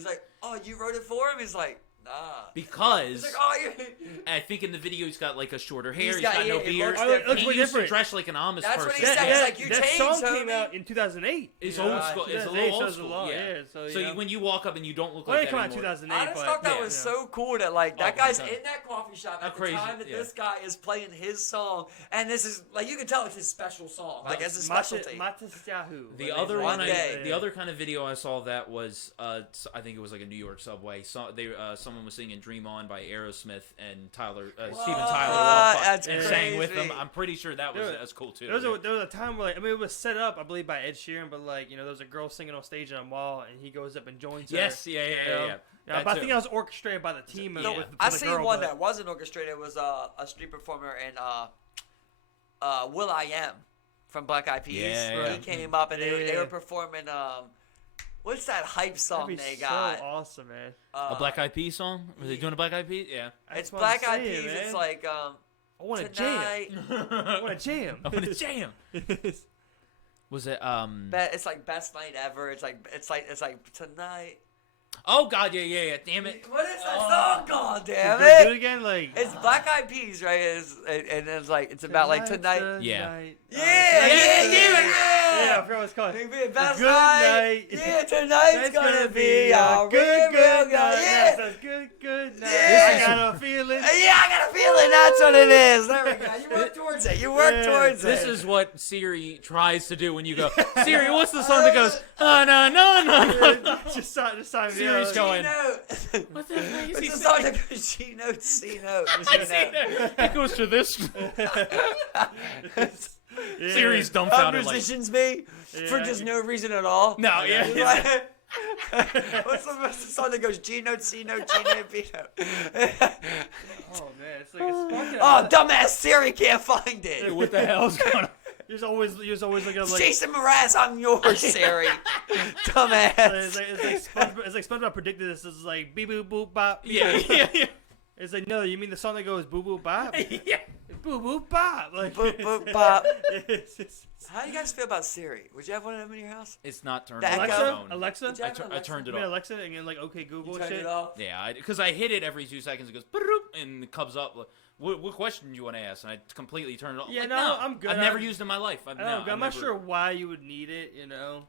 like, "Oh, you wrote it for him?" He's like, "Nah." Because he's like, "Oh, yeah." I think in the video he's got like a shorter hair. He's got no beard. He used to dress like an Amish person. That's what he said. He's like, "You that changed." That song came out in 2008. It's old school. It's a little old school. Yeah. So when you walk up and you don't look like that anymore. It came out in 2008. I just thought that was so cool that like that guy's in that coffee shop at the time that this guy is playing his song, and this is like you can tell it's his special song. Like it's a specialty. Matisyahu. The other one, the other kind of video I saw that was, I think it was like a New York subway. Someone was singing "Dream On" by Aerosmith, and Steven Tyler walked up and sang with them. I'm pretty sure that's cool too. There was a time where it was set up, I believe, by Ed Sheeran, but there was a girl singing on stage on a wall, and he goes up and joins her. Yes, yeah. But I think that was orchestrated by the team. I seen one that wasn't orchestrated. It was a street performer in will.i.am from Black Eyed Peas. He came up and they were performing. What's that hype song they got? So awesome, man. A Black Eyed Peas song? Were they doing a Black Eyed Peas? Yeah. It's Black Eyed Peas. Man. It's like I want to jam. I want to jam. I want to jam. Was it It's like best night ever. It's like tonight. Oh God, yeah. Damn it. What is that song called? Damn it. Do it again, like. It's Black Eyed Peas, right? And it's like it's about like tonight. Yeah. Yeah, I forgot what it's called. Best good night. Yeah, tonight's gonna be a good night. Yeah. Good night. Yeah. I got a feeling. Yeah, I got a feeling that's what it is. There we go. You work towards it. This is what Siri tries to do when you go, Siri, what's the song that goes, no. Just Siri's going, what the heck is he saying? It's the song that goes C note. It goes to this. Siri's How dumbfounded. musicians be for just no reason at all. No, yeah. What's the song that goes G note, C note, G note, B note? Oh man, it's like a spark. Oh, dumbass Siri can't find it. Hey, what the hell's going on? You're always looking at like Jason Mraz, I'm yours, Siri. Dumbass. It's like SpongeBob predicted this. It's like beep boop boop bop. Yeah. It's like, no, you mean the song that goes boo boo bop? Yeah. Boo boo bop. Like Boop, boop, bop. it's just, How do you guys feel about Siri? Would you have one of them in your house? It's not turned The on. Echo? Alexa. Would you have an I turned it I mean, off. Alexa, and then like okay Google You turned shit. it off? Yeah, because I hit it every 2 seconds. It goes "Boop," and it comes up. What question do you want to ask? And I completely turned it off. Yeah, like, no, I'm good. I've never used it in my life. I'm not sure why you would need it. You know.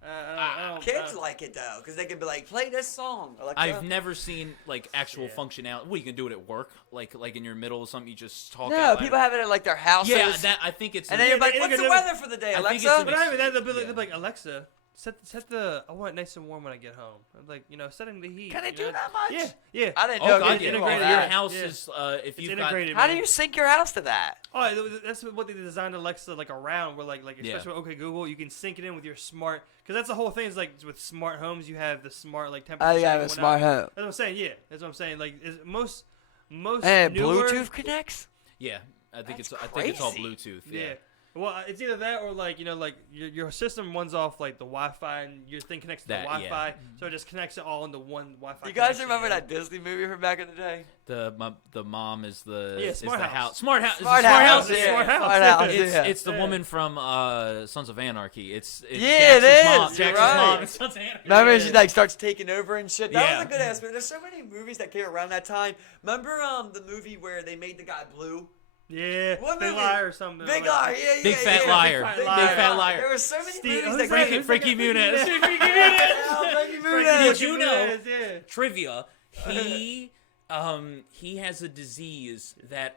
I don't, Kids like it though, because they can be like, play this song. Alexa. I've never seen like actual functionality. Well, you can do it at work, like in your middle of something. You just talk. No, out people have it at like their houses. Yeah, that I think it's. And then you're like, they what's could the do- weather for the day, I think Alexa? it's But I mean, they'll be Yeah. like, Alexa, set the. I want it nice and warm when I get home. I'm like, setting the heat. Can they you do know? that much? Yeah. I didn't Oh know God, they yeah. did all integrated. Your that. house Yeah. is if It's you've integrated. How do man. you sync your house to that? Oh, that's what they designed Alexa like around. Where like especially with OK Google, you can sync it in with your smart. Because that's the whole thing. Is like with smart homes, you have the smart like temperature. Oh, you have setting a and smart whatnot. home. That's what I'm saying. Yeah, that's what I'm saying. Like most And newer, Bluetooth connects? yeah. I think That's it's all crazy. Bluetooth. Yeah. Well, it's either that or like like your system runs off like the Wi-Fi and your thing connects to the That, yeah. Wi-Fi, so it just connects it all into one Wi-Fi. You guys connection, remember you know? that Disney movie from back in the day? The mom is the Yeah, is Smart the House. house. Smart house. Smart Smart House, house. yeah. Smart House. Smart House, It's, yeah. it's the woman from Sons of Anarchy. It's Yeah, it Jax's is. Mom. You're Jax's right. mom. It's Sons of Anarchy. Remember Yeah. she like starts taking over and shit? That Yeah. was a good ass movie. There's so many movies that came around that time. Remember the movie where they made the guy blue? Yeah, What Big movie? Liar or something. Big like, Liar, yeah. Big Fat Liar. Big Big Fat Fat Liar. There were so many Steve- movies who's that that? came. Frankie Muniz. Frankie Frankie Muniz. Did you know? Yeah. Trivia. He has a disease that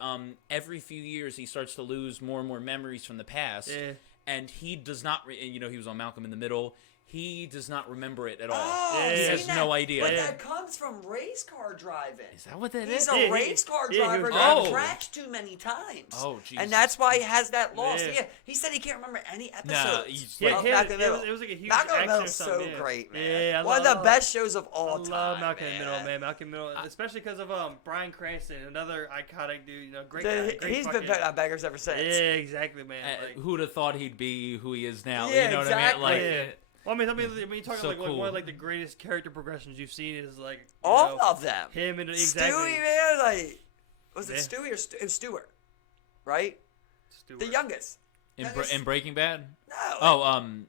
every few years he starts to lose more and more memories from the past, Yeah. and he does not. He was on Malcolm in the Middle. He does not remember it at all. Oh, Yeah. He I've has seen that. no idea. But Yeah. that comes from race car driving. Is that what that He's is? a Yeah, race car yeah, he driver was that driving. crashed too many times. Oh, Jesus. And that's why he has that loss. Yeah. Yeah. He said he can't remember any No, episodes. he's Yeah, of yeah, Malcolm in the it Middle. was like a huge Malcolm in the action or Middle's so something, yeah. great, man. Yeah, I One of the love- best shows of I all time. love Malcolm in the Middle, man. man. Malcolm in the Middle, especially because of Bryan Cranston, another iconic dude. Great The- guy. Great he's been fucking- putting out bangers ever since. Yeah, exactly, man. Like, Who'd have thought he'd be who he is now? Yeah, you know exactly. what I mean? yeah. Like, Well, I mean, you talking So like cool. one of like the greatest character progressions you've seen is like you All know, of them. him and exactly Stewie, man, like, was it Yeah. Stewie or it was Stewart? Right? Stewart. The youngest. in Breaking Bad. No. Oh,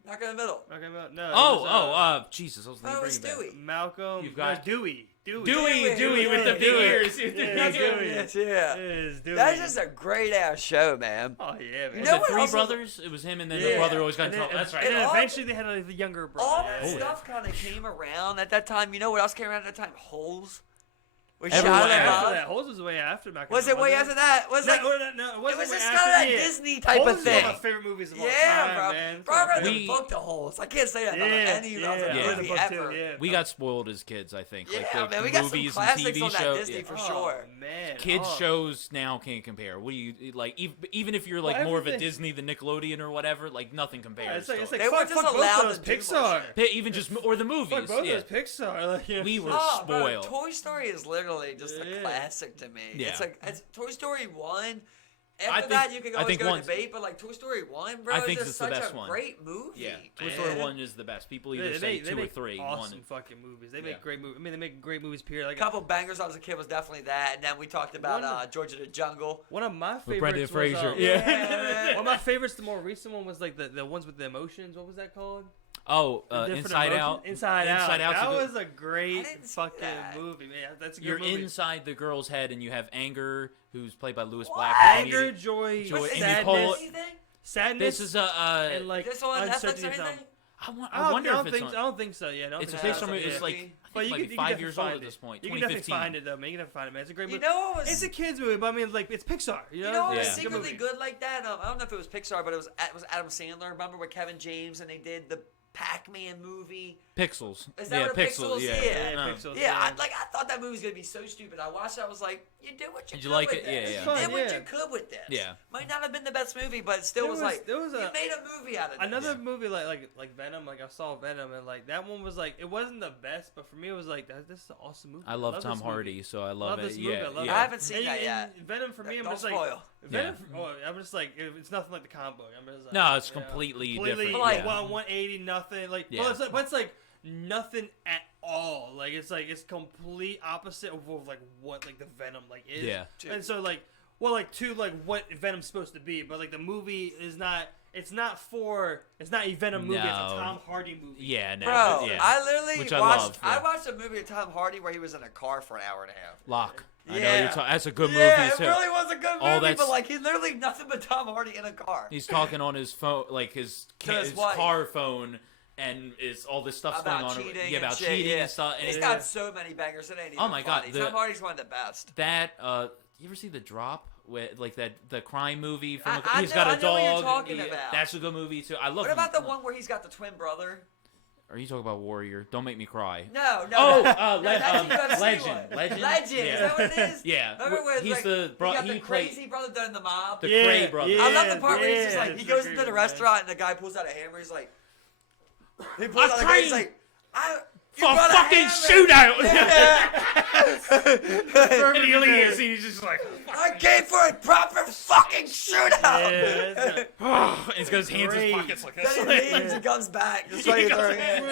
Not in the middle. Okay, well, no. Jesus, I was No, thinking it was Breaking Bad. Stewie. Malcolm. You've got- Dewey. Dewey Dewey, with the yeah, big Dewey. ears. Yeah, That's what Dewey. it is, yeah. It is Dewey. That's just a great ass show, man. Oh yeah, man. You Was know it what Three else was- Brothers? It was him, and then the Yeah. brother always got in And then, trouble. That's right. and then all- eventually they had the younger brother. All that yeah. stuff kind of came around at that time. You know what else came around at that time? Holes. With Everyone Shia after After LaBeouf. that, Holes was way after Malcolm. Was it way after that? Was No, it? no, it It wasn't was way just after, kind of that yeah. Disney type Holes of is one thing. of my favorite movies of all Yeah, time, bro. man. Bro, I read We- the book to Holes. I can't say that Yeah, about any other yeah, movie the book too, ever. yeah. We got spoiled as kids, I think. Yeah, like the man, we got some movies and classics TV on that shows. Disney Yeah. for Oh, sure. man. Kids oh. shows now can't compare. What do you like? Even if you're like Well, more of a everything- Disney, the Nickelodeon or whatever, like nothing compares. It's like to They it. were fuck just both allowed those to do Pixar. bullshit. Even just or the movies. Fuck both yeah. those Pixar. Like, yeah. We were Oh, bro, spoiled. Toy Story is literally just a Yeah. classic to me. Yeah. It's like it's Toy Story 1. I After think- that, you can I always think go one's- debate, but like Toy Story 1, bro, I is think just it's the such best a one. great movie. Yeah, Toy man. Story 1 is the best. People either say 2 or make 3. awesome One. fucking movies. They make Yeah. great movies. I mean, they make great movies. Period. Like A couple bangers I was a kid was definitely that, and then we talked about Georgia the Jungle. one of my With Brendan favorites was Fraser. Yeah. one of my favorites, the more recent one was like the ones with the emotions. What was that called? Oh, Different Inside emotions? Out. Inside Out. Out's That a good- was a great I didn't see fucking that. movie, man. That's a good You're movie. inside the girl's head, and you have Anger, who's played by Lewis What? Black. Anger, joy, Joy, What's Amy that? Cole- Anything? sadness. This is a. and like This on Netflix or uncertainty of anything? time. I wonder I don't if it's think on. I don't think so. Yeah, I don't It's a think based so. on. Yeah. It's like But I think it might be 5 years old at find this point. You can definitely 2015. find it though, man. You can definitely find it, man. It's a great You movie. know what was It's a kids movie, but I mean, like it's Pixar. You know, You know what was Yeah. secretly movie. good like that? I don't know if it was Pixar, but it was Adam Sandler. Remember with Kevin James and they did the Pac-Man movie. Pixels. Is that Pixels. Yeah. Pixels. Yeah. I thought that movie was gonna be so stupid. I watched it. I was like, you did what you Did could you like with it? this. Yeah. You did what you could with this. Yeah. Might not have been the best movie, but it still was you made a movie out of it. Another movie like Venom. Like I saw Venom, and like that one was like it wasn't the best, but for me it was like this is an awesome movie. I love Tom Hardy, so I love it. This movie. Yeah. I haven't seen that yet. Venom for me, I'm just spoil. Venom. I'm just like it's nothing like the comic book. I'm just like, No, it's completely different. Like 180, nothing. Like, but it's like nothing at all. Like it's complete opposite of like what like the Venom like is. Yeah. And so like what Venom's supposed to be, but like the movie is not. It's not a Venom movie. No. It's a Tom Hardy movie. Yeah, no. Bro, yeah. I literally Which watched. I watched a movie of Tom Hardy where he was in a car for an hour and a half. Lock. I know Yeah. that's a good movie too. It really was a good All movie, that's- but like he literally nothing but Tom Hardy in a car. He's talking on his phone, like his wife. car phone, and is all this stuff's About going on. cheating Yeah, about and shit, cheating yeah. and stuff. And He's got so many bangers. It ain't even Oh my God, funny. Tom Hardy's one of the best. that. You ever see The Drop? With like the crime movie from I he's know- got a I know dog. what you're talking about. That's a good movie too. I love. What about the one where he's got the twin brother? Are you talking about Warrior? Don't make me cry. No. Oh, that's the UFC Legend. one. Legend. Legend. Yeah. Is that what it is? Yeah. Remember when He's like, the he got he the played crazy brother done in the mob? the Cray brother. yeah. I love the part where he's just like he it's goes the into the Cray restaurant and the guy pulls out a hammer. He's like, he pulls out a gun. crying. He's like, For a brought a fucking hammer. shootout. And he leaves. He's just like, I came for a proper fucking shootout. Yeah, he's got his hands in his Great. pockets like this. Then he leaves and comes back. Just ready to throw a hand.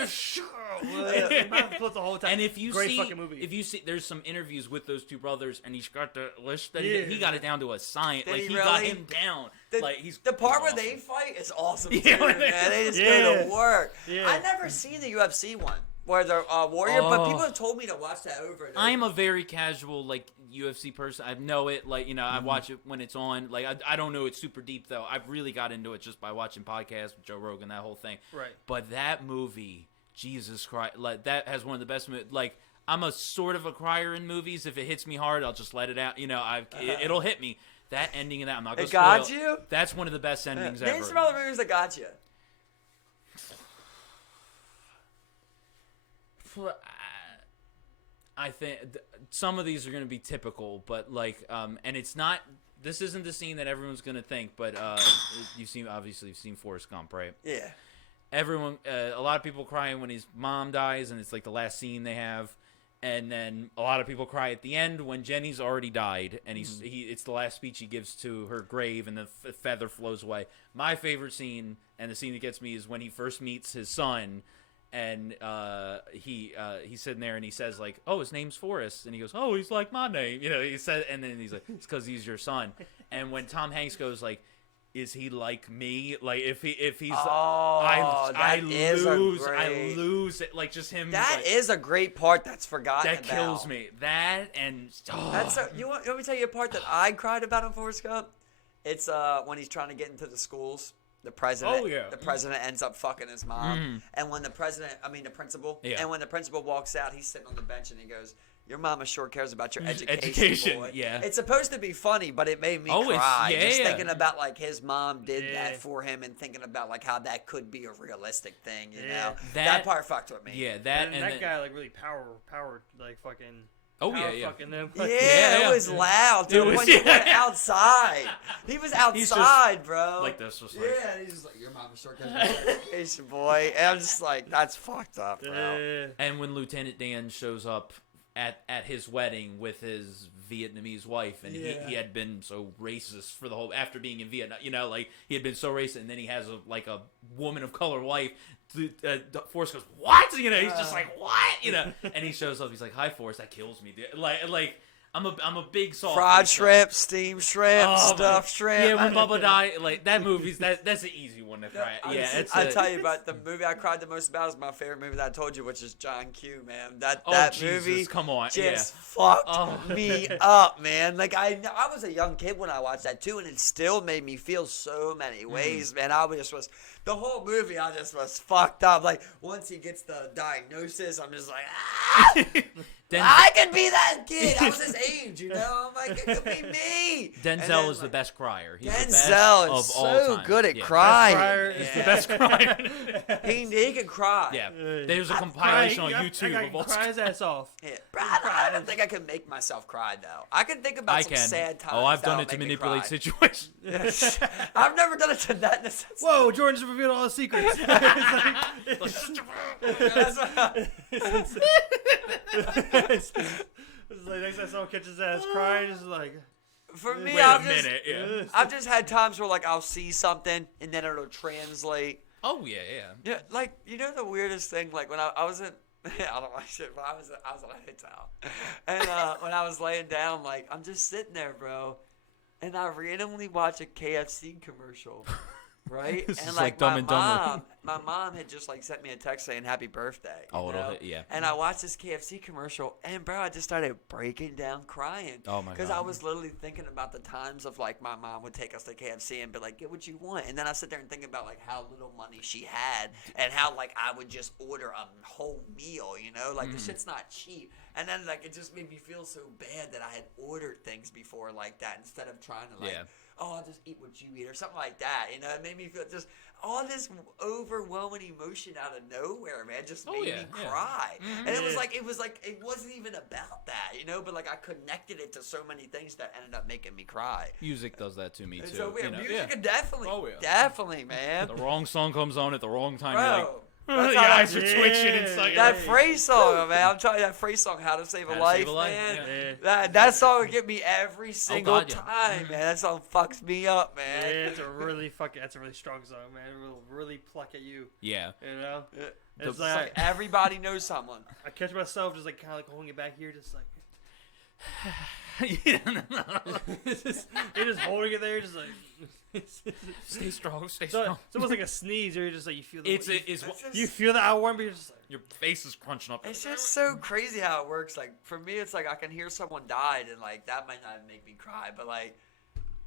the whole time. And if you Great see, fucking movie. if you see, there's some interviews with those two brothers, and he's got the list that he got it down to a science. Did Like he he got really? him down. Like he's The part he's where they fight is awesome Yeah, too, when man. they- They just go to work. Yeah. I never seen the UFC one where the Warrior, but Oh. people have told me to watch that over and over. I'm a very casual like UFC person. I know it, like I watch it when it's on. Like I don't know it super deep though. I've really got into it just by watching podcasts with Joe Rogan, that whole thing. Right. But that movie, Jesus Christ, like that has one of the best. Like I'm a sort of a crier in movies. If it hits me hard, I'll just let it out. It'll hit me. That ending of that, I'm not gonna It got spoil. you? That's one of the best endings Name ever. some other movies that got you. I think some of these are going to be typical, but like, and it's not. This isn't the scene that everyone's going to think, but you've seen Forrest Gump, right? Yeah. Everyone, a lot of people crying when his mom dies, and it's like the last scene they have, and then a lot of people cry at the end when Jenny's already died, and it's the last speech he gives to her grave, and the feather flows away. My favorite scene, and the scene that gets me, is when he first meets his son. And he's sitting there and he says like, "Oh, his name's Forrest," and he goes, "Oh, he's like my name," he said, and then he's like, "It's because he's your son." And when Tom Hanks goes like, "Is he like me?" Like if he's, I lose it. Like just him. That like, is a great part that's forgotten. that kills me. That and You want me to tell you a part that I cried about in Forrest Gump? It's when he's trying to get into the schools. The president, the president ends up fucking his mom, and when the principal, and when the principal walks out, he's sitting on the bench and he goes, "Your mama sure cares about your education, boy." Yeah. It's supposed to be funny, but it made me cry just thinking about like his mom did that for him, and thinking about like how that could be a realistic thing, you know. That part fucked with me. Yeah, and that that guy like really power like fucking. Oh yeah. Fucking them. Yeah, it was loud. Dude, when he went outside, he was outside, bro. Like this was like. Yeah, and he's just like, "Your mama sure cares about your education, boy." And I'm just like, that's fucked up, bro. And when Lieutenant Dan shows up at his wedding with his Vietnamese wife, and he had been so racist for the whole after being in Vietnam, like he had been so racist, and then he has a woman of color wife. Forrest goes, "What?" He's just like, "What?" And he shows up. He's like, "Hi, Forrest." That kills me, dude. Like I'm a big soft. Fried shrimp, steamed shrimp, stuffed shrimp. Yeah, when Bubba died, like that movie's that's an easy one to cry. I tell you about the movie I cried the most about is my favorite movie that I told you, which is John Q. Man, that movie, Jesus, come on, just fucked me up, man. Like I was a young kid when I watched that too, and it still made me feel so many ways, man. The whole movie, I just was fucked up. Like once he gets the diagnosis, I'm just like, ah! I could be that kid. I was his age, you know. I'm like, it could be me. Denzel is the best crier. He's Denzel the best of is all so time. good at crying. The best crier. He can cry. Yeah. There's a compilation on YouTube of all. Cry his ass off. Yeah. Bro, I don't think I can make myself cry though. I can think about some sad times. Oh, I've done it to manipulate situations. I've never done it to that necessity. Whoa, Jordan's revealed all the secrets. It's like next time someone catches his ass crying, it's like. For me, Wait a minute, yeah. I've just had times where like I'll see something and then it'll translate. Oh yeah. Yeah, like you know the weirdest thing, like when I was in, I don't like shit, but I was at a hotel, and when I was laying down, like I'm just sitting there, bro, and I randomly watch a KFC commercial. Right? And like Dumb my mom had just like sent me a text saying happy birthday. Oh, it'll hit, yeah. And I watched this KFC commercial and bro, I just started breaking down crying. Oh my god. Because I was literally thinking about the times of like my mom would take us to KFC and be like, get what you want. And then I sit there and think about like how little money she had and how like I would just order a whole meal, you know? Like the shit's not cheap. And then like it just made me feel so bad that I had ordered things before like that instead of trying to like oh, I'll just eat what you eat or something like that. You know, it made me feel just all this overwhelming emotion out of nowhere, man. Just made me cry. And it was like it wasn't even about that, you know, but like I connected it to so many things that ended up making me cry. Music does that to me too. So weird. You know? Music definitely, man. The wrong song comes on at the wrong time. Bro. You're like, your eyes are twitching. It's like that phrase song, man. I'm telling you, that phrase song, "How to Save a Life," man. Yeah. That song would get me every single time, man. That song fucks me up, man. Yeah, that's a really strong song, man. It will really pluck at you. Yeah. You know, it's like everybody knows someone. I catch myself just like kind of like holding it back here, just like. You're just holding it there, just like stay strong. It's almost like a sneeze, or you're just like you feel. You feel the outwarm, but you're just like your face is crunching up. It's just so crazy how it works. Like for me, it's like I can hear someone died, and like that might not make me cry, but like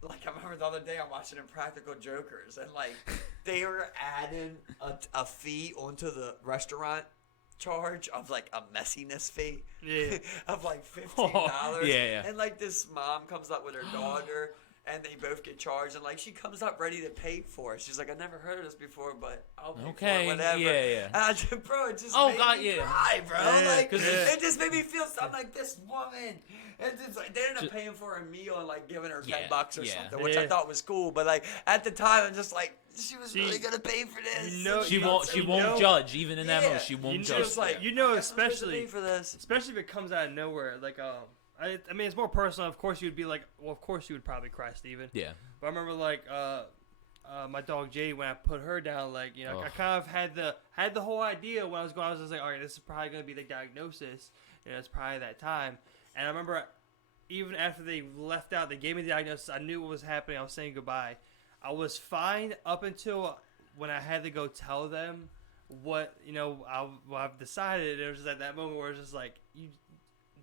I remember the other day I'm watching Impractical Jokers, and like they were adding a fee onto the restaurant charge of like a messiness fee of like $15. And like this mom comes up with her daughter and they both get charged and like she comes up ready to pay for it. She's like, I never heard of this before, but I'll pay for it, whatever. And bro, it just made me cry, bro. It just made me feel something like this woman. And it's like they ended up paying for a meal and like giving her $10 or something, which I thought was cool. But like at the time, I'm just like, she was really gonna pay for this. You know, she won't judge even in that moment. She won't judge. Like, especially if it comes out of nowhere. Like I mean, it's more personal. Of course, you'd be like, well, of course you would probably cry, Steven. Yeah. But I remember like my dog Jade, when I put her down, like you know, I kind of had the whole idea when I was going. I was just like, all right, this is probably gonna be the diagnosis. You know, it's probably that time. And I remember even after they left out, they gave me the diagnosis. I knew what was happening. I was saying goodbye. I was fine up until when I had to go tell them what, you know, I've decided. It was just at that moment where it was just like,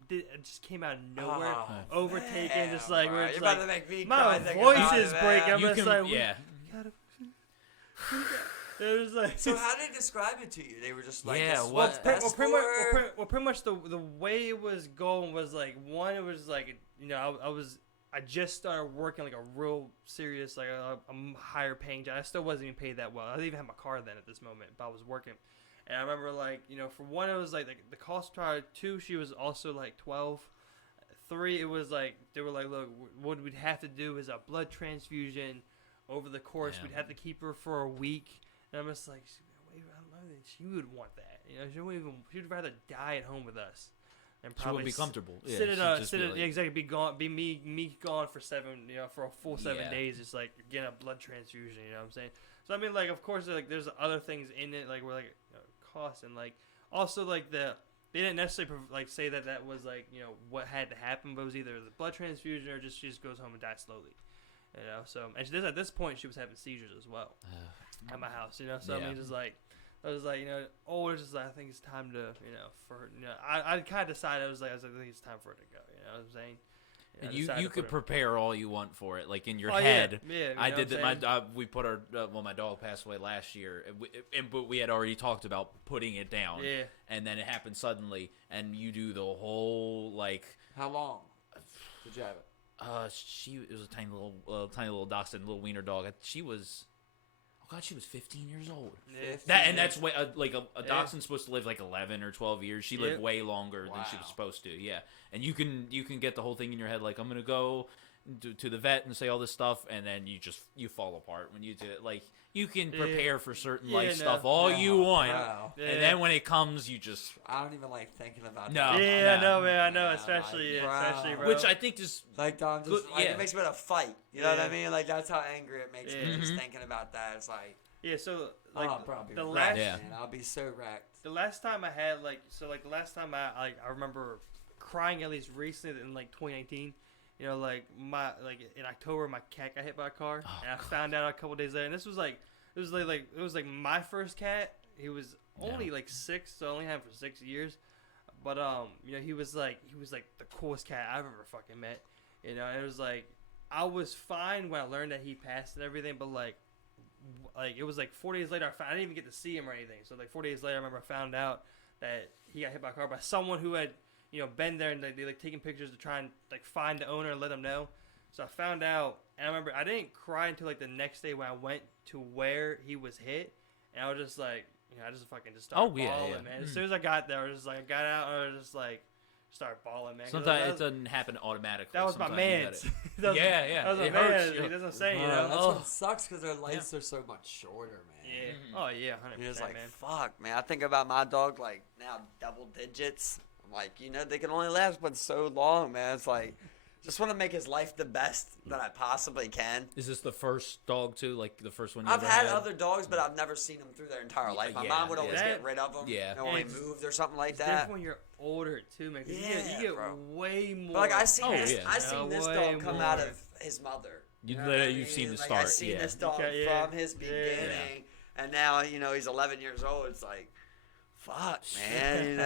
it just came out of nowhere, overtaken, just like, where it's you're like, about to make me my voice is breaking. I'm just like, it was like, so how did they describe it to you? They were just like, pretty much the way it was going was like, one, it was like, you know, I just started working like a real serious, like a higher paying job. I still wasn't even paid that well. I didn't even have my car then at this moment, but I was working. And I remember like, you know, for one, it was like the cost trial. 2, she was also like 12. 3, it was like, they were like, look, what we'd have to do is a blood transfusion over the course. We'd have to keep her for a week. And I'm just like, wait, I don't know that she would want that. You know, she'd rather die at home with us. And probably she would be comfortable. Exactly. Be me gone for for a full 7 days. It's like getting a blood transfusion. You know what I'm saying? So I mean, like, of course, like there's other things in it, like where like cost and like also like they didn't necessarily like say that was like what had to happen, but it was either the blood transfusion or she just goes home and dies slowly. You know, so and at this point she was having seizures as well at my house. You know, so I mean, just like. I was like, it's just like, I think it's time to, for her, I kind of decided, I was like, I think it's time for her to go, you know what I'm saying? You could prepare all you want for it, like in your head. Yeah, I did that. We put my dog passed away last year, but we had already talked about putting it down. Yeah. And then it happened suddenly, and you do the whole like. How long did you have it? It was a tiny little dachshund, little wiener dog. She was 15 years old. Yeah. That's way like a dachshund's supposed to live like 11 or 12 years. She lived way longer than she was supposed to. Yeah, and you can get the whole thing in your head like I'm gonna go to the vet and say all this stuff, and then you fall apart when you do it. Like you can prepare for certain life stuff all you want, and then when it comes, you just I don't even like thinking about that. Yeah, I know, man. I know, especially bro. Which I think is like Dom just it makes me want to fight. You know what I mean? Like that's how angry it makes me just thinking about that. It's like so like I'll probably the last man, I'll be so wrecked. The last time I had the last time I remember crying at least recently in like 2019. You know, like in October, my cat got hit by a car, and I found out a couple days later. And this was like my first cat. He was only like 6, so I only had him for 6 years. But you know, he was like the coolest cat I've ever fucking met. You know, and it was like I was fine when I learned that he passed and everything, but like it was like 4 days later, I didn't even get to see him or anything. So like 4 days later, I remember I found out that he got hit by a car by someone who had been there and they like taking pictures to try and like find the owner and let him know. So I found out, and I remember I didn't cry until like the next day when I went to where he was hit, and I was just like, I just started bawling, man. As soon as I got there, I got out, and I was just like, start bawling, man. Sometimes it doesn't happen automatically. That was my man's. That was it my hurts. He doesn't say, That's what sucks because their lives are so much shorter, man. Yeah. Oh yeah, 100%. You're just like, man. fuck, man. I think about my dog like now double digits. Like, they can only last but so long, man. It's like, just want to make his life the best that I possibly can. Is this the first dog, too? Like, the first one you I've ever had other dogs, but I've never seen them through their entire life. My mom would always get rid of them. Yeah. When we moved or something like It's that. different when you're older, too, man. 'Cause you get way more. But, like, I seen this dog come out of his mother. You've seen the start. I seen this dog from his beginning. And now, he's 11 years old. It's like, fuck, man,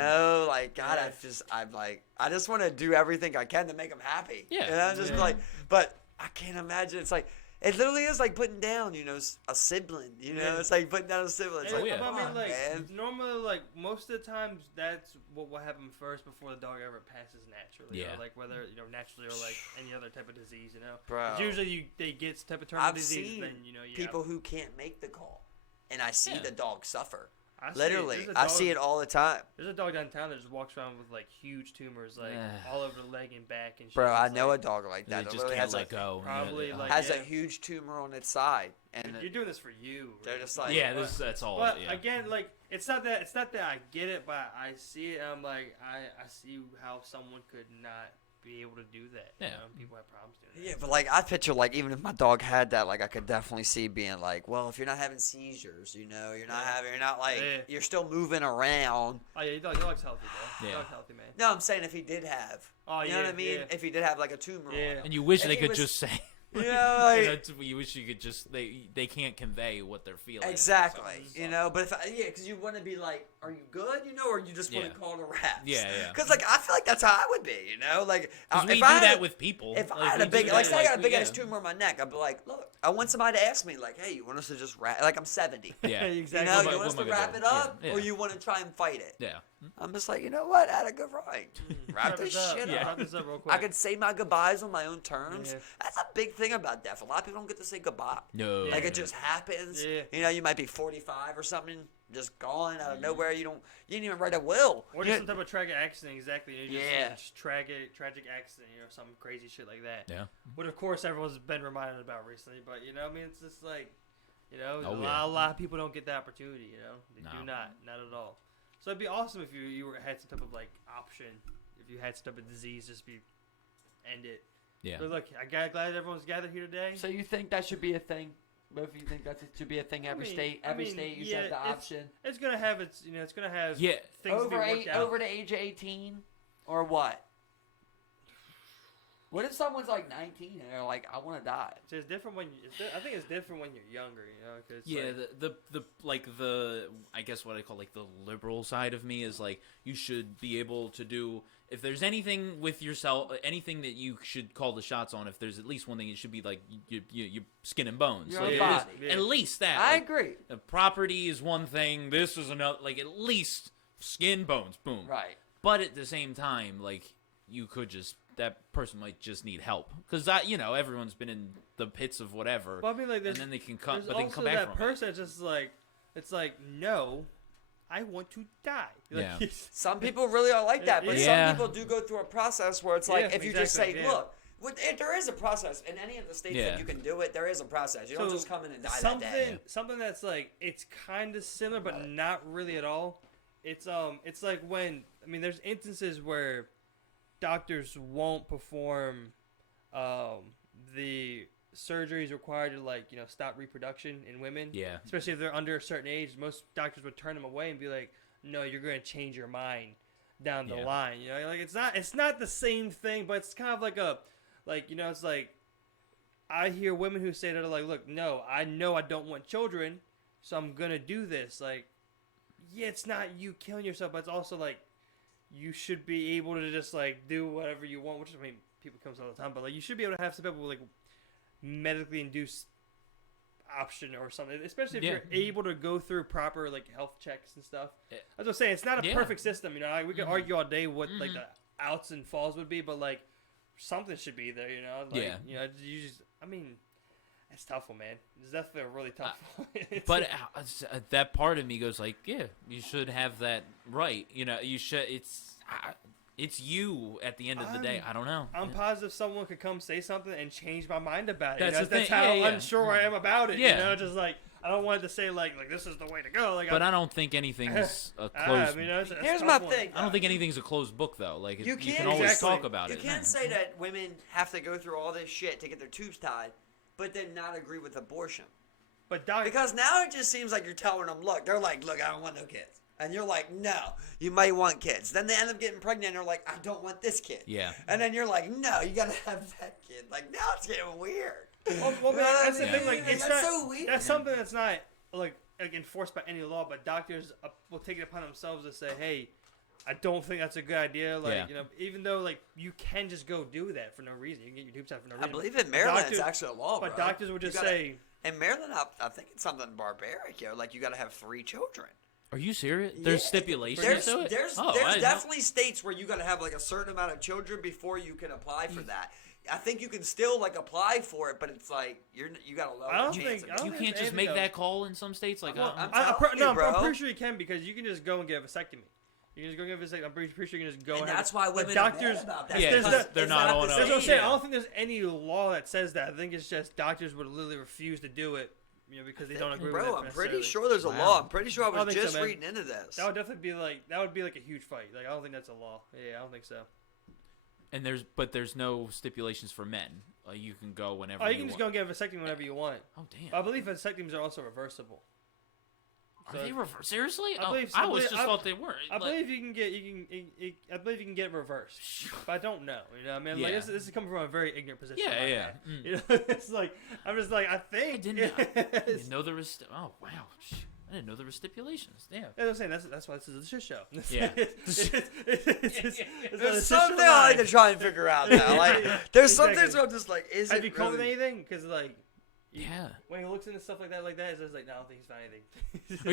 like, God, I just want to do everything I can to make him happy. Yeah. Just like, but I can't imagine. It's like, it literally is like putting down, a sibling, it's like putting down a sibling. It's like, I mean, like, man. normally, like, most of the times, that's what will happen first before the dog ever passes naturally. Yeah. Or, like, whether, naturally or, like, any other type of disease, Bro. Usually they get some type of terminal disease, then, people who can't make the call, and I see the dog suffer. Literally, I see it all the time. There's a dog downtown that just walks around with like huge tumors, like all over the leg and back and shit. Bro, I know a dog like that. It just can't let go. Probably has a huge tumor on its side, and you're doing this for you. They're just like, that's all. But again, like it's not that I get it, but I see it. And I'm like, I see how someone could not be able to do that. Yeah, people have problems doing that. Yeah, but like I picture like even if my dog had that, like I could definitely see being like, well, if you're not having seizures, you're not like you're still moving around. Oh yeah, your dog's healthy, bro. Yeah. Dog's healthy, man. No, I'm saying if he did have, you know what I mean? If he did have like a tumor, on him. And you wish they could just say. Like, you wish you could just they can't convey what they're feeling. Exactly, But because you want to be like, are you good, or you just want to call the raps? Yeah. Because like I feel like that's how I would be, Like if we do that with people. If I had a big, say I got a big ass tumor on my neck, I'd be like, look, I want somebody to ask me like, hey, you want us to just wrap? Like I'm 70. Yeah, exactly. You want us to wrap it up, or you want to try and fight it? Yeah. I'm just like, you know what? I had a good ride. Wrap this shit up. Wrap this up real quick. I could say my goodbyes on my own terms. Yeah. That's a big thing about death. A lot of people don't get to say goodbye. No. Like it just happens. Yeah. You might be 45 or something, just gone out of nowhere. You didn't even write a will. Or just some type of tragic accident, exactly. Just tragic accident, some crazy shit like that. Yeah. What of course everyone's been reminded about recently, but I mean, it's just like, a yeah. lot of people don't get the opportunity. They do not at all. So it'd be awesome if you had some type of like option, if you had some type of disease, just end it. Yeah. But look, I'm glad everyone's gathered here today. So you think that should be a thing? Both of you think that should be a thing? Every state you said the option. It's gonna have its, it's gonna have things to be worked out. Over the age of 18, or what? What if someone's like 19 and they're like, I want to die? So it's different I think it's different when you're younger, you know? Cause yeah, the I guess what I call like the liberal side of me is like you should be able to do if there's anything with yourself, anything that you should call the shots on. If there's at least one thing, it should be like your skin and bones. Your like, body. At least that. I like, agree. The property is one thing. This is another. Like at least skin, bones, boom. Right. But at the same time, like you could just. That person might just need help because everyone's been in the pits of whatever. But I mean, like, and then they can come, but they can come back that from person. Just like it's like no, I want to die. Like, yeah. Some people really are like that, but yeah. some people do go through a process where it's like if you just say, look. There is a process in any of the states that you can do it. There is a process. You don't just come in and die that day. Something that's like it's kind of similar, but not really at all. It's like when there's instances where doctors won't perform the surgeries required to stop reproduction in women. Yeah. Especially if they're under a certain age, most doctors would turn them away and be like, "No, you're going to change your mind down the line." You know, like it's not the same thing, but it's kind of like it's like I hear women who say that are like, "Look, no, I know I don't want children, so I'm going to do this." Like, yeah, it's not you killing yourself, but it's also like you should be able to just like do whatever you want, which people come all the time, but like you should be able to have some type of like medically induced option or something, especially if you're able to go through proper like health checks and stuff. As I was saying, it's not a perfect system, we could argue all day what like the outs and falls would be, but like something should be there, you just it's tough one, man. It's definitely a really tough one. But that part of me goes like, yeah, you should have that right. You should. It's you at the end of the day. I don't know. I'm positive someone could come say something and change my mind about it. That's how unsure I am about it. Yeah. Just like I don't want to say like this is the way to go. Like, but I don't think anything's a closed. Here's my thing. I don't think anything's a closed book though. Like you can always talk about it. You can't say that women have to go through all this shit to get their tubes tied, but then not agree with abortion. Because now it just seems like you're telling them, look, they're like, look, I don't want no kids. And you're like, no, you might want kids. Then they end up getting pregnant and they're like, I don't want this kid. Yeah. And then you're like, no, you got to have that kid. Like, now it's getting weird. Well, that's the thing. Like, it's that's so weird. That's something that's not like enforced by any law, but doctors will take it upon themselves to say, hey, I don't think that's a good idea. Like, even though like you can just go do that for no reason. You can get your tubes tied for no reason. I believe in Maryland it's actually a law, but doctors would just say. In Maryland, I think it's something barbaric, Like, you got to have 3 children. Are you serious? There's stipulations to it? There's definitely states where you got to have like a certain amount of children before you can apply for that. I think you can still like apply for it, but it's like you got a low chance. You can't just make that call in some states. Like I'm pretty sure you can because you can just go and get a vasectomy. You can just go get a vasectomy. I'm pretty sure you can just go. And that's why women doctors are mad about that. Yeah, they're not on. That's what I'm saying. I don't think there's any law that says that. I think it's just doctors would literally refuse to do it. Because they don't agree with it. Bro, I'm pretty sure there's a law. I'm pretty sure I was just reading into this. That would definitely be like a huge fight. Like I don't think that's a law. Yeah, I don't think so. And there's no stipulations for men. You can go whenever. You can just go and get a vasectomy whenever you want. Oh damn! But I believe vasectomies are also reversible. Are they seriously? I believe. I always just thought they weren't. I believe you can get I believe you can get reversed, but I don't know. You know what I mean? Like this is coming from a very ignorant position. Yeah. You know, it's like I'm just like I think. I didn't know there was. Oh wow. I didn't know there were stipulations. Damn. As I'm saying, that's why this is a Shitshow. Yeah. There's something I like to try and figure out now. Like, there's some things where I'm just like, is it have you called it anything? Because like. Yeah. When he looks into stuff like that, it's just like, no, I don't think he's found anything.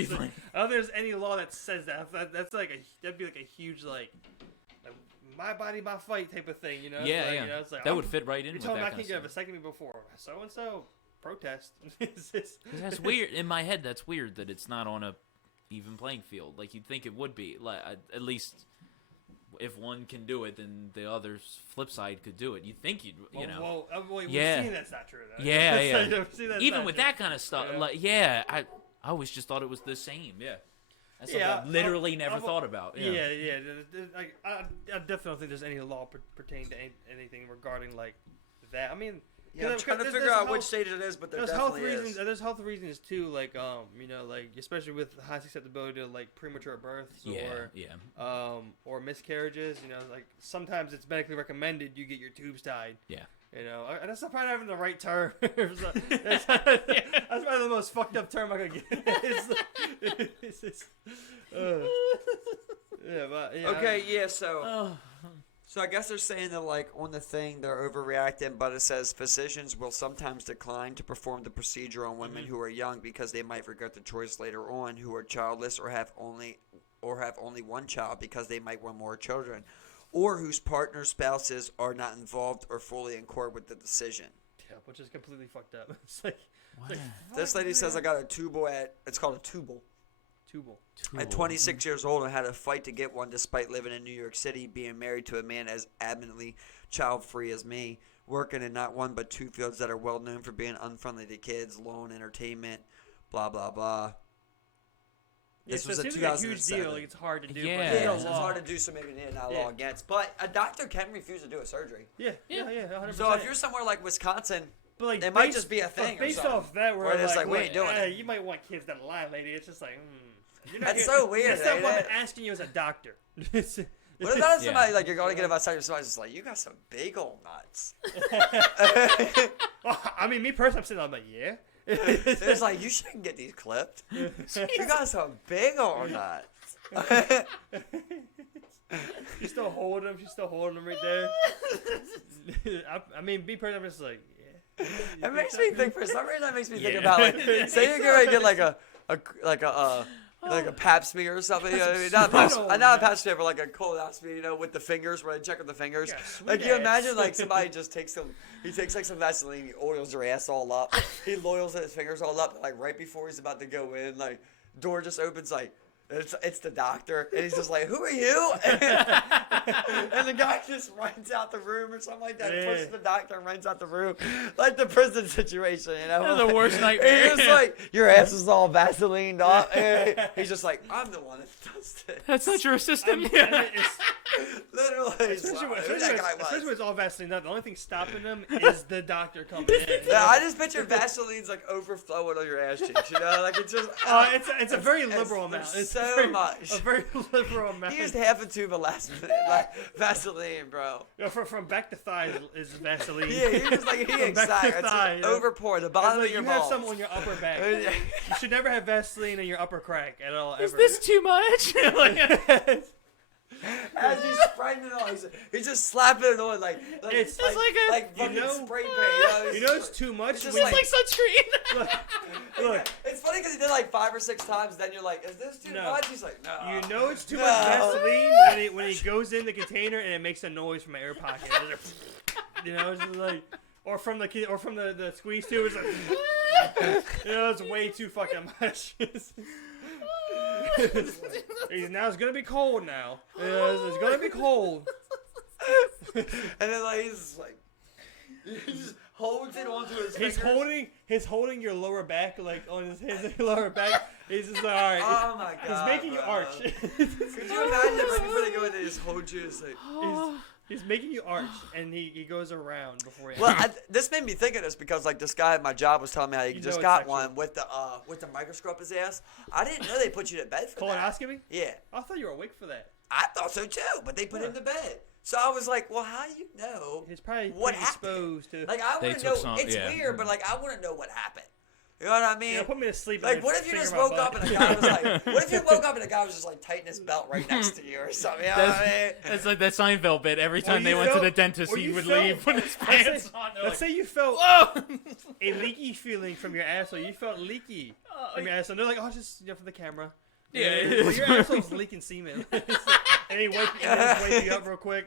Like, I don't think there's any law that says that. That's like that'd be like a huge like my body, my fight type of thing, you know? Yeah, like, yeah. You know, it's like, that would fit right in. You told me I can't get a vasectomy before. So and so protest. That's weird. In my head, that's weird that it's not on a even playing field. Like you'd think it would be. Like at least. If one can do it, then the other's flip side could do it. You think you'd. Well, we've seen that's not true. Though. Yeah. Even with that kind of stuff, I always just thought it was the same. Yeah. That's something I literally never thought about. Yeah. I definitely don't think there's any law pertaining to anything regarding like that. I mean, Yeah, I'm trying to figure out which stage it is, but there definitely is. There's health reasons too, like you know, like especially with high susceptibility to like premature births or miscarriages. You know, like sometimes it's medically recommended you get your tubes tied. Yeah. You know, that's probably not even the right term. That's probably the most fucked up term I could get. Okay, yeah, so I guess they're saying that, like, on the thing, they're overreacting, but it says physicians will sometimes decline to perform the procedure on women who are young because they might regret the choice later on, who are childless or have only one child because they might want more children, or whose partner spouses are not involved or fully in accord with the decision. Yeah, which is completely fucked up. It's like, this lady says I got a tubal it's called a tubal. At 26 years old, I had a fight to get one despite living in New York City, being married to a man as adamantly child-free as me, working in not one but two fields that are well known for being unfriendly to kids, loan, entertainment, blah, blah, blah. This was a 2007. Huge deal. Like, it's hard to do. Yeah, it's hard to do, so maybe not law against. But a doctor can refuse to do a surgery. Yeah, 100%. So if you're somewhere like Wisconsin, but like, it might just be a thing. Based off that, where it's like, we ain't doing it. You might want kids down the line, lady. It's just like, That's so weird. It's not woman asking you as a doctor. What about somebody like you're going to get about somebody's just like, you got some big old nuts? Well, I mean, me personally, I'm sitting there, I'm like, yeah. It's like, you shouldn't get these clipped. You got some big old nuts. She's still holding them right there. I mean, me personally, I'm just like, yeah. It makes me think, for some reason, that makes me think about, like, say you're going to get like a pap smear or something. You know what I mean? Not a pap smear, but like a colonoscopy, you know, with the fingers, where they check with the fingers. Yeah, like, you imagine, like, somebody just takes some Vaseline, he oils your ass all up. He oils his fingers all up, like, right before he's about to go in, like, door just opens, like, it's the doctor, and he's just like, who are you? And the guy just runs out the room or something like that. Yeah. Pushes the doctor and runs out the room. Like the prison situation, you know? That's the worst nightmare. He's just like, your ass is all Vaselined up. And he's just like, I'm the one that does this. That's not your assistant. Literally. Especially when it's all Vaseline up. The only thing stopping them is the doctor coming in. Yeah, I just picture Vaseline's like overflowing on your ass cheeks, you know? Like, it's just... it's a very liberal amount. It's so much. A very liberal amount. He used half a tube of Vaseline, bro. You know, from back to thigh is Vaseline. Yeah, he's just like, it's overpour, the bottom of your balls. You have some on your upper back. You should never have Vaseline in your upper crack at all, ever. Is this too much? As he's spreading it on, he's just slapping it on like it's like fucking spray paint. You know it's too much. It's like sunscreen. Look, it's funny because he did like 5 or 6 times. Then you're like, is this too much? He's like, no. You know it's too much Vaseline when he goes in the container and it makes a noise from my air pocket. You know, it's just like, or from the squeeze tube. It's like, you know, it's way too fucking much. Now it's gonna be cold now. It's gonna be cold. And then like he just holds it onto his fingers. He's holding your lower back, like on his lower back. He's just like, all right. Oh my god. He's making you arch. Could you imagine right before they go in, they just hold you? It's like, he's making you arch, and he goes around before he. Well, this made me think of this because like this guy at my job was telling me how he just got one with the microscope his ass. I didn't know they put you to bed for that. Colonoscopy? Yeah. I thought you were awake for that. I thought so too, but they put him to bed. So I was like, well, how do you know? He's probably what exposed to. Like I want to know. It's weird, but like I want to know what happened. You know what I mean? Yeah, put me to sleep. Like, what if you just woke up and a guy was like, what if you woke up and a guy was just like tightening his belt right next to you or something? You know what I mean? It's like that Seinfeld bit. Every time they went to the dentist, he would leave with his pants on. Let's say you felt a leaky feeling from your asshole. You felt leaky from your asshole. They're like, oh, just for the camera. Yeah, well, your asshole's leaking semen. And he wake you up real quick.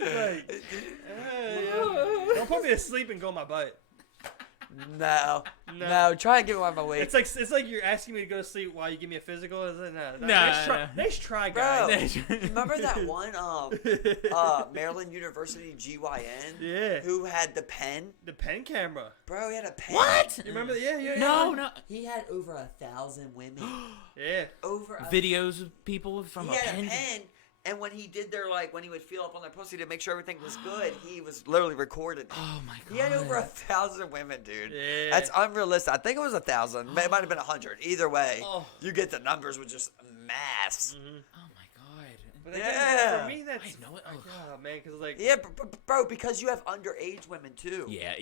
Like, don't put me to sleep and go on my butt. No. Try and get me out of my way. It's like you're asking me to go to sleep while you give me a physical. No. Nice try, guys. Bro, remember that one Maryland University GYN? Yeah. Who had the pen? The pen camera. Bro, he had a pen. What? You remember? Yeah. No. He had over 1,000 women. Yeah. Over videos of people from a pen. And when he did when he would feel up on their pussy to make sure everything was good, he was literally recording. Oh my god! He had over 1,000 women, dude. Yeah. That's unrealistic. I think it was 1,000. It might have been 100. Either way, you get the numbers with just mass. Mm-hmm. Oh my god! But again, for me, that's I know it. Oh man, because like bro, because you have underage women too. Yeah,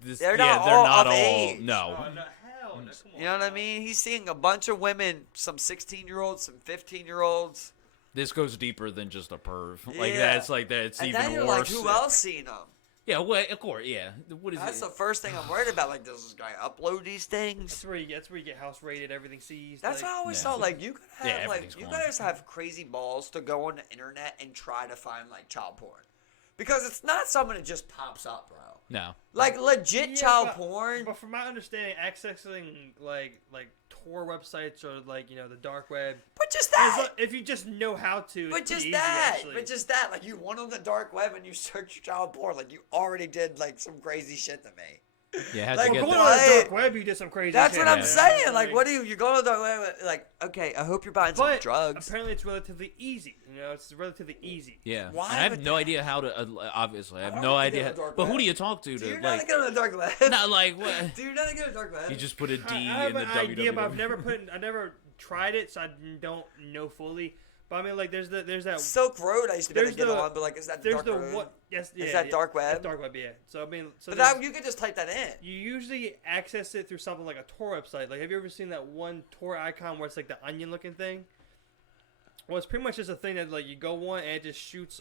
they're not all of age. No. Oh, no, hell, no, come on. You know what I mean? He's seeing a bunch of women, some 16-year-olds, some 15-year-olds. This goes deeper than just a perv. Like that's like that. It's and even then you're worse. like, who else seen them? Yeah, well, of course, yeah. What is That's it? the first thing I'm worried about. Like, does this guy upload these things? That's where you get house rated, everything seized. That's like, why I always thought, like, you gotta have, you gone. guys have crazy balls to go on the internet and try to find, like, child porn. Because it's not something that just pops up, bro. No. Like, legit child porn. But from my understanding, accessing, like Tor websites or, like, you know, the dark web. But just that. If you just know how to. But just that. But just that. Like, you went on the dark web and you searched child porn. Like, you already did, like, some crazy shit to me. Yeah, like, to get going on the dark web, you did some crazy That's shit. what I'm saying. Like, what do you go on the dark web? Like, okay, I hope you're buying some drugs. Apparently, it's relatively easy. You know, it's relatively easy. Yeah. Why and I have no idea how to, obviously, I have no idea. But who do you talk to? Do you like, not get on the dark web? Not like, what? Do you not get on the dark web? You just put a D I in have the an www. idea, but I never tried it, so I don't know fully. But I mean, like, there's that Silk Road I used to be able to get on, but like, is that dark road? What? Yes, yeah, is that dark web? It's dark web, yeah. So I mean, but that, you could just type that in. You usually access it through something like a Tor website. Like, have you ever seen that one Tor icon where it's like the onion looking thing? Well, it's pretty much just a thing that like you go on and it just shoots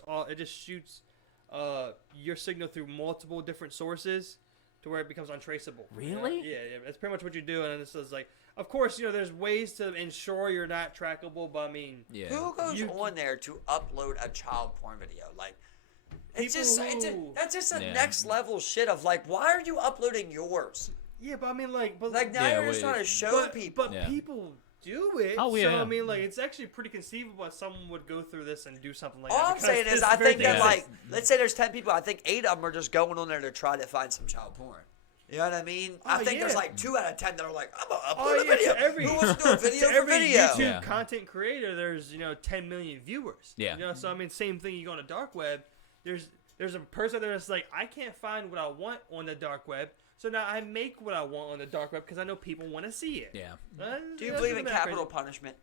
your signal through multiple different sources to where it becomes untraceable. Really? Yeah. That's pretty much what you do, and it says like. Of course, you know, there's ways to ensure you're not trackable, but I mean... Yeah. Who goes on there to upload a child porn video? Like, that's just a next level shit of, like, why are you uploading yours? Yeah, but I mean, like... now you're just trying to show people. But people do it. Oh, yeah. So, I mean, like, it's actually pretty conceivable that someone would go through this and do something like that. All I'm saying is, I think that, like, let's say there's 10 people. I think 8 of them are just going on there to try to find some child porn. You know what I mean? I think there's like 2 out of 10 that are like, I'm gonna upload a video. Who wants to do a video for video? YouTube content creator, there's 10 million viewers. Yeah. You know, so I mean, same thing. You go on the dark web. There's a person that's like, I can't find what I want on the dark web, so now I make what I want on the dark web because I know people want to see it. Yeah. Do you believe in capital punishment?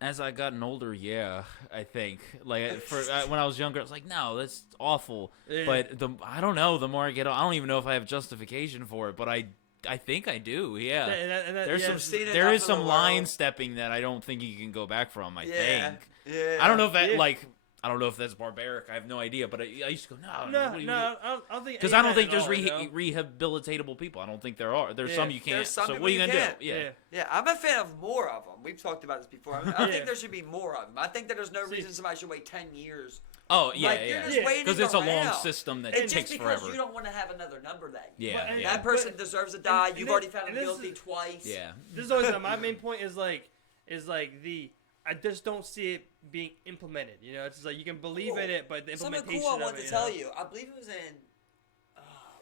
As I gotten older, yeah, I think like when I was younger, I was like, no, that's awful. Yeah. But I don't know. The more I get, I don't even know if I have justification for it. But I think I do. Yeah. There is some line stepping that I don't think you can go back from. I think. Yeah. I don't know if that I don't know if that's barbaric. I have no idea. But I used to go, no. I don't think because I don't think there's rehabilitatable people. I don't think there are. There's some you can't. There's some so what are you gonna do? Yeah. I'm a fan of more of them. We've talked about this before. I think there should be more of them. I think that there's no reason somebody should wait 10 years. Oh yeah, because it's a long system that takes just because forever. You don't want to have another number that year. Yeah, that person deserves to die. You've already found him guilty twice. Yeah. This is always my main point is like I just don't see it being implemented. You know, it's just like you can believe in it, but the implementation Something cool I want to tell you. I believe it was in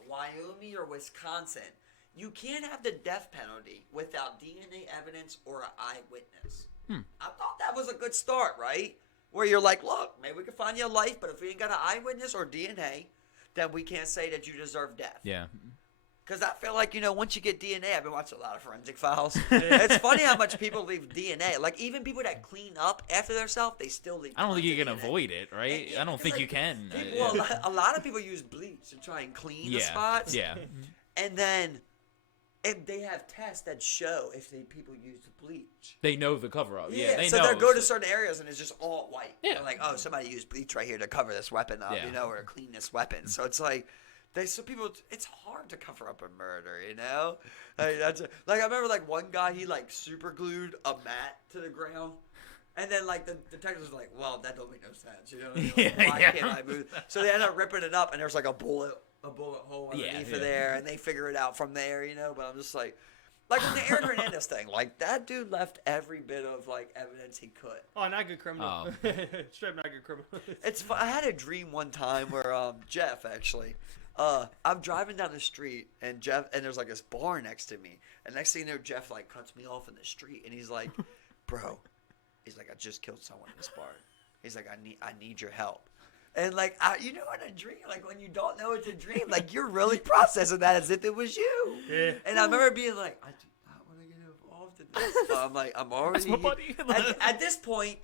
Wyoming or Wisconsin. You can't have the death penalty without DNA evidence or an eyewitness. I thought that was a good start, right? Where you're like, look, maybe we can find you a life, but if we ain't got an eyewitness or DNA, then we can't say that you deserve death. Yeah. Because I feel like, once you get DNA, I've been watching a lot of Forensic Files. It's funny how much people leave DNA. Like, even people that clean up after themselves, they still leave I don't think you can avoid it, right? I don't think you can. A lot of people use bleach to try and clean the spots. Yeah. And then they have tests that show if people use the bleach. They know the cover-up. Yeah, they so know. They'll go to certain areas and it's just all white. Yeah. They're like, oh, somebody used bleach right here to cover this weapon up, or to clean this weapon. So it's like... it's hard to cover up a murder, Like, I remember, one guy, he, super glued a mat to the ground. And then, the detectives were like, well, that don't make no sense, you know what I mean? Why can't I move? So they ended up ripping it up, and there's, a bullet hole underneath of there, and they figure it out from there, But I'm just like when the Aaron Hernandez thing, that dude left every bit of, evidence he could. Oh, not good criminal. Straight not good criminal. I had a dream one time where, Jeff, actually... I'm driving down the street and there's this bar next to me, and next thing you know, Jeff cuts me off in the street, and he's like, "Bro, He's like, I just killed someone in this bar. He's like, I need your help. And like, in a dream, like when you don't know it's a dream, like you're really processing that as if it was you. Yeah. And I remember being like, I do not want to get involved in this. But I'm like, I'm already. That's my buddy. At this point,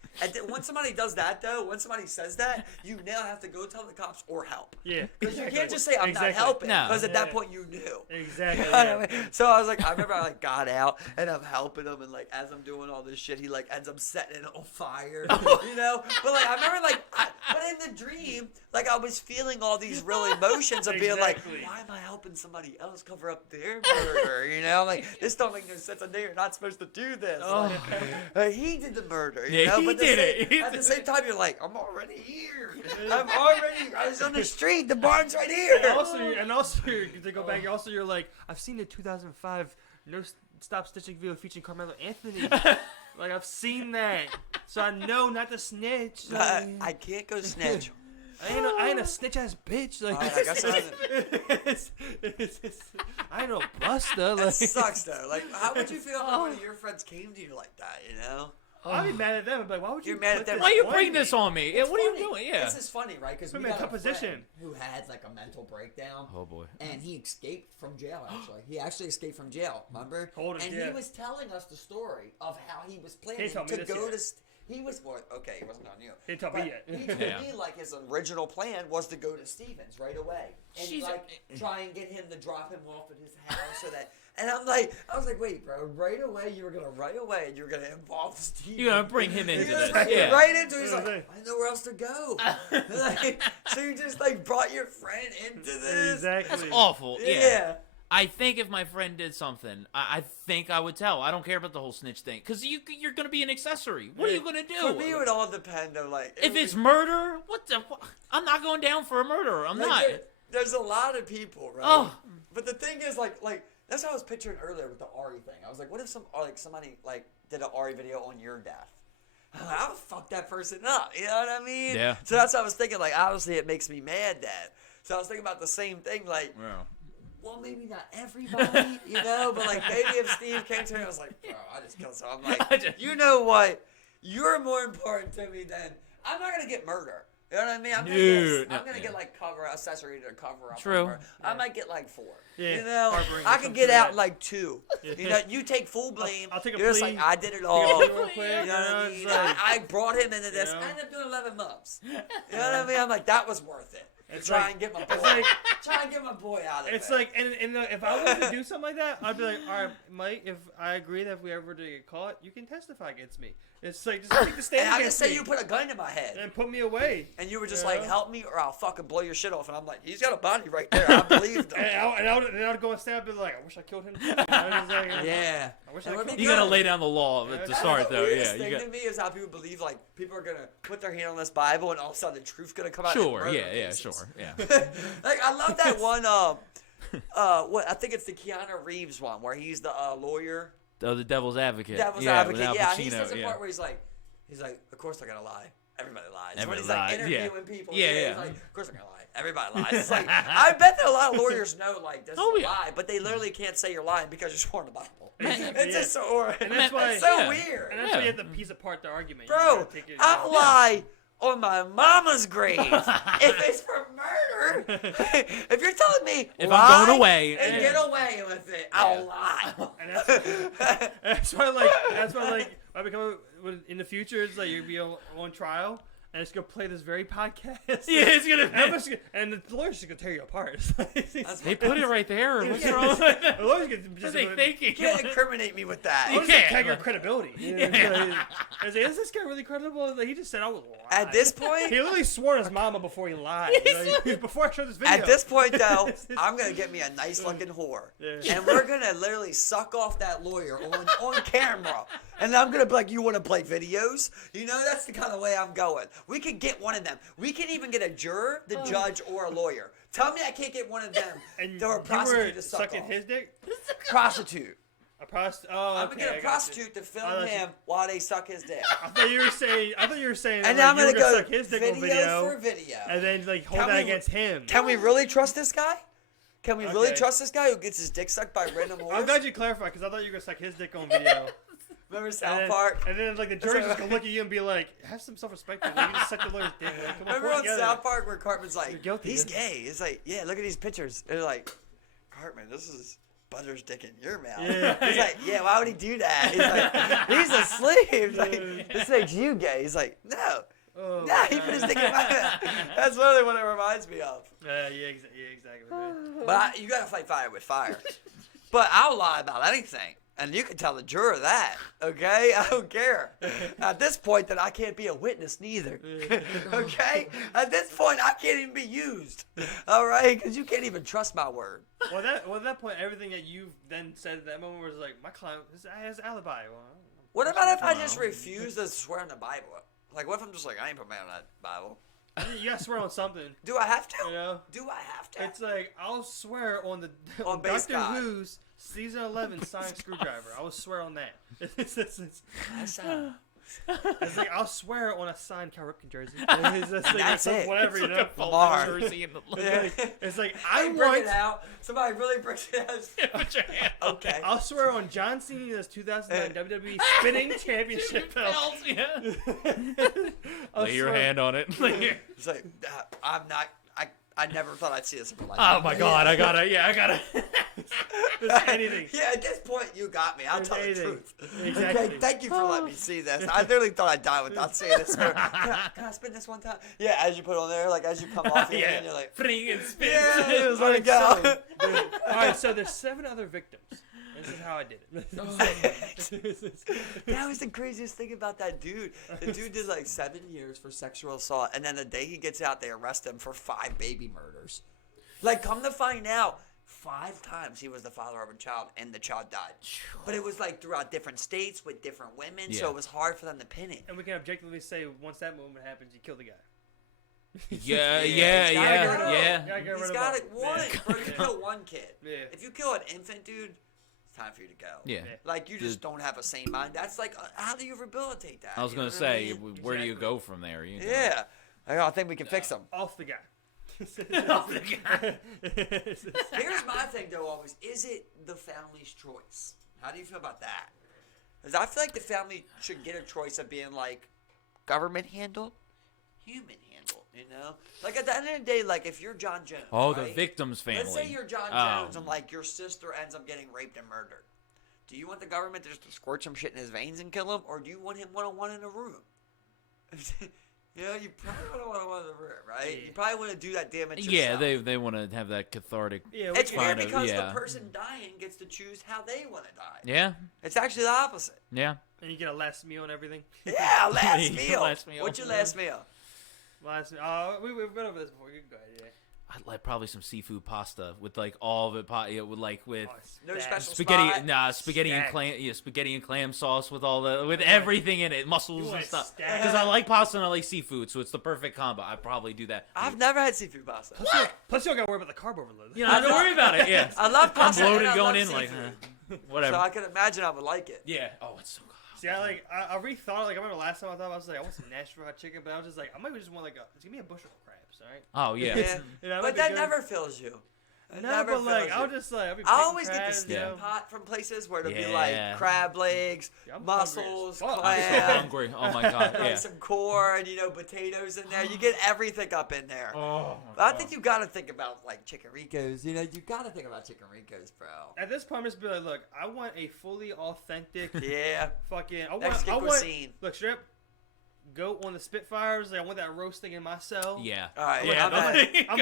once somebody does that though, when somebody says that, you now have to go tell the cops or help. Yeah. Because you can't just say I'm not helping. Because at that point you knew. Exactly. You know what I mean? So I was like, I remember I like got out and I'm helping him, and like as I'm doing all this shit, he like ends up setting it on fire. You know? But like I remember like, but in the dream, like I was feeling all these real emotions of being like, why am I helping somebody else cover up their murder? You know, like this don't make no sense. I know you're not supposed to do this. Like, he did the murder. You know? But at the same time, you're like, I'm already here. I was on the street. The barn's right here. And also, to go back, you're like, I've seen the 2005 No Stop Stitching video featuring Carmelo Anthony. Like, I've seen that. So I know not to snitch. I can't go snitch. I ain't a snitch ass bitch. Like, I ain't no buster. That sucks though. Like, how would you feel if one of your friends came to you like that? You know. I'd be mad at them. I'd be like, why would you? You're mad at them. Why you bring this on me? It's what are you doing? Yeah. This is funny, right? Because we got a friend who had like a mental breakdown. Oh boy. And he escaped from jail. Actually, he actually escaped from jail. Remember? He was telling us the story of how he was planning to go to. He was okay. He wasn't on you. He told me yet. He told me like his original plan was to go to Stevens right away and try and get him to drop him off at his house so that. And I was like, wait, bro, right away you were gonna involve Stevens. You're gonna bring him into this. Right into it. He's like, I didn't know where else to go. So you just like brought your friend into this. Exactly. That's awful. Yeah. I think if my friend did something, I think I would tell. I don't care about the whole snitch thing. Because you're going to be an accessory. What are you going to do? For me, it would all depend on, like... If it's murder, I'm not going down for a murderer. I'm not. There's a lot of people, right? Oh. But the thing is, like that's what I was picturing earlier with the Ari thing. I was like, what if somebody, like, did an Ari video on your death? I would fuck that person up. You know what I mean? Yeah. So that's what I was thinking. Like, obviously, it makes me mad that. So I was thinking about the same thing, like... Yeah. Well, maybe not everybody, you know, but like maybe if Steve came to me, I was like, bro, I just killed someone. I'm like, you know what? You're more important to me than I'm not gonna get murder. You know what I mean? I'm gonna get like accessory to cover up. True. I might get like 4. Yeah. You know, I can get out like 2. Yeah. You know, you take full blame. I'll take a You're plea. just like, I did it all. Real quick, you know what I mean? I brought him into this. I ended up doing 11 months. You know what I mean? I'm like, that was worth it. Try and get my boy out of it. It's like, if I was to do something like that, I'd be like, all right, Mike, if I agree that if we ever do get caught, you can testify against me. It's like, just take the stand and I against just say me. you put a gun in my head. And put me away. And you were just like, help me or I'll fucking blow your shit off. And I'm like, he's got a body right there. I believed him. and I would go and stand up and be like, I wish I killed him. Yeah. I wish I killed him. You gotta lay down the law to start, though. Yeah. The thing to me is how people believe, like, people are gonna put their hand on this Bible and all of a sudden the truth's gonna come out. Sure. Yeah. Sure. Yeah. Like, I love that one, I think it's the Keanu Reeves one where he's the lawyer. Oh, the Devil's Advocate. Devil's Advocate, yeah. He says a part where he's like, of course they're gonna lie. Everybody lies. Everybody when he's lies. like interviewing people, yeah. He's like, of course they're gonna lie. Everybody lies. It's like, I bet that a lot of lawyers know, like, this is a lie, but they literally can't say you're lying because you're sworn to the Bible. It's just so, and that's why, it's so weird. And that's why you have to piece apart the argument. Bro, I'll lie on my mama's grave if it's for murder. If you're telling me if lie I'm going away and get away with it, I'll lie. And that's why I become in the future. It's like you'll be on trial. And it's gonna play this very podcast. Yeah, it's gonna. And the lawyer's just gonna tear you apart. They put it right there. What's wrong? The lawyer's gonna just thinking. You can't incriminate me with that. You can't tag your credibility. Is this guy really credible? He just said I was lying. At this point, he literally swore his mama before he lied. Before I showed this video. At this point, though, I'm gonna get me a nice looking whore, and we're gonna literally suck off that lawyer on camera, and I'm gonna be like, "You want to play videos?" You know, that's the kind of way I'm going. We could get one of them. We can even get a juror, the judge, or a lawyer. Tell me I can't get one of them. And or a prostitute to suck sucking off. His dick? Prostitute. A prostitute. Oh, okay. I'm gonna get a prostitute to film him while they suck his dick. I thought you were saying. And then I'm gonna go suck his dick on video for video. And then hold that against him. Can we really trust this guy? Can we really trust this guy who gets his dick sucked by random whores? I'm glad you clarified because I thought you were gonna suck his dick on video. Remember South Park? And then like the jury's just gonna look at you and be like, "Have some self-respect. Like, you just suck the lawyer's dick." Like, remember on South Park where Cartman's like, "He's guilty, gay." It's like, yeah, look at these pictures. They're like, Cartman, this is Butter's dick in your mouth. Yeah. He's like, yeah, why would he do that? He's like, he's asleep. He's like, this makes you gay. He's like, no. Oh, no, he put his dick in my mouth. That's literally what it reminds me of. Exactly. Man. But you gotta fight fire with fire. But I'll lie about anything. And you can tell the juror that, okay? I don't care. At this point, that I can't be a witness neither, okay? At this point, I can't even be used, all right? Because you can't even trust my word. Well, at that point, everything that you then said at that moment was like, my client has an alibi. Well, what about if I just refuse to swear on the Bible? Like, what if I'm just like, I ain't put my on that Bible? You gotta swear on something. Do I have to? You know? Do I have to? It's like, I'll swear on the on Doctor Who's Season 11 signed screwdriver. I will swear on that. It's like, I'll swear on a signed Cal Ripken jersey. That's it. Whatever, you know. Jersey in the It's like, bring it out. Somebody really brings it out. Put your hand. Okay. I'll swear on John Cena's 2009 WWE Spinning Championship belt. Lay your hand on it. It's like, I'm not. I never thought I'd see this in my life. Oh my God! I gotta. Anything. Yeah, at this point, you got me. I'll tell the truth. Exactly. Okay, thank you for letting me see this. I literally thought I'd die without seeing this. Can I spin this one time? Yeah, as you put it on there, like as you come off your hand, you're like, fring and spin. Yeah, it was let it go. All right, so there's 7 other victims. This is how I did it. That was the craziest thing about that dude. The dude did like 7 years for sexual assault, and then the day he gets out, they arrest him for 5 baby murders. Like, come to find out, 5 times he was the father of a child, and the child died. But it was like throughout different states with different women, so it was hard for them to pin it. And we can objectively say, once that moment happens, you kill the guy. Yeah. He's got it. One, bro, you kill one kid. Yeah. If you kill an infant, dude, it's time for you to go. Yeah. Like, you just don't have a sane mind. That's like, how do you rehabilitate that? I was gonna say, where do you go from there? Yeah. I think we can fix them. Off the guy. Off the guy. Here's my thing, though, always. Is it the family's choice? How do you feel about that? Because I feel like the family should get a choice of being like, government handled, human handled, you know? Like, at the end of the day, like, if you're John Jones, oh, right? the victim's family. Let's say you're John Jones and, like, your sister ends up getting raped and murdered. Do you want the government to just squirt some shit in his veins and kill him? Or do you want him one-on-one in a room? You know, you probably want to one in the room, right? Yeah. You probably want to do that damage yourself. Yeah, they want to have that cathartic. Yeah, it's weird because the person dying gets to choose how they want to die. Yeah. It's actually the opposite. Yeah. And you get a last meal and everything. Yeah, last meal. What's your last meal? We've been over this before. You can go ahead, yeah. I'd like probably some seafood pasta with like all of it, with no special spaghetti, spot. spaghetti and clam, spaghetti and clam sauce with everything in it, mussels and stuff. Because I like pasta and I like seafood, so it's the perfect combo. I'd probably do that. I've never had seafood pasta. Plus you don't gotta worry about the carb overload. Yeah, don't worry about it. Yeah, I love pasta. I'm loaded and going I in love like whatever. So I can imagine I would like it. Yeah. Oh, it's so good. See, I rethought. Like I remember last time I thought I was like I want some Nashville hot chicken, but I was just like I might just want give me a bushel of crabs, all right? Oh yeah. But that never fills you. But like I'll just like I always get the steam pot from places where it'll be like crab legs, mussels, clams. I'm so hungry. Oh my God. Yeah. Some corn, potatoes in there. You get everything up in there. Oh. But I think you got to think about like chicken ricos. You got to think about chicken ricos, bro. At this point, I'm just be like, look, I want a fully authentic. Fucking. I Mexican cuisine. Look, strip. Goat on the Spitfires. Like, I want that roasting in my cell. Yeah. All right. I'm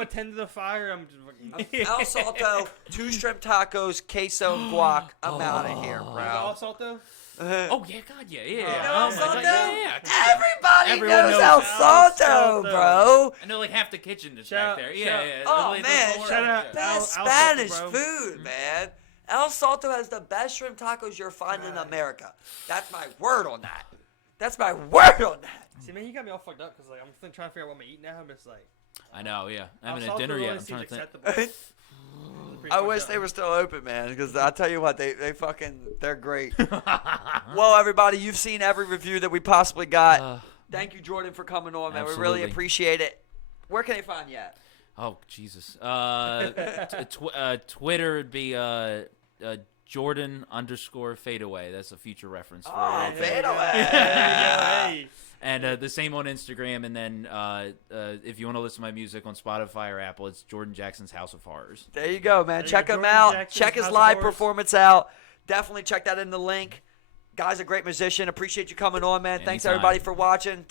attend to the fire. I'm just El Salto, 2 shrimp tacos, queso, and guac. I'm out of here, bro. El Salto. Oh yeah, God, yeah. You know El Salto? Yeah. Everybody knows El Salto, bro. I know like half the kitchen is back there. Yeah. Oh man, shout out best Spanish food, man. El Salto has the best shrimp tacos you'll find in America. That's my word on that. That's my word on that. See, man, you got me all fucked up because like I'm trying to figure out what I'm gonna eat now. I'm just like, I know, yeah. I haven't had dinner yet. I'm trying to think. I wish they were still open, man, because I tell you what, they're great. Well, everybody, you've seen every review that we possibly got. Thank you, Jordan, for coming on, man. Absolutely. We really appreciate it. Where can they find you at? Oh, Jesus. Twitter would be Jordan_fadeaway. That's a future reference for fadeaway. And the same on Instagram. And then if you want to listen to my music on Spotify or Apple, it's Jordan Jackson's House of Horrors. There you go, man. Check him out. Check his live performance out. Definitely check that in the link. Guy's a great musician. Appreciate you coming on, man. Anytime. Thanks, everybody, for watching.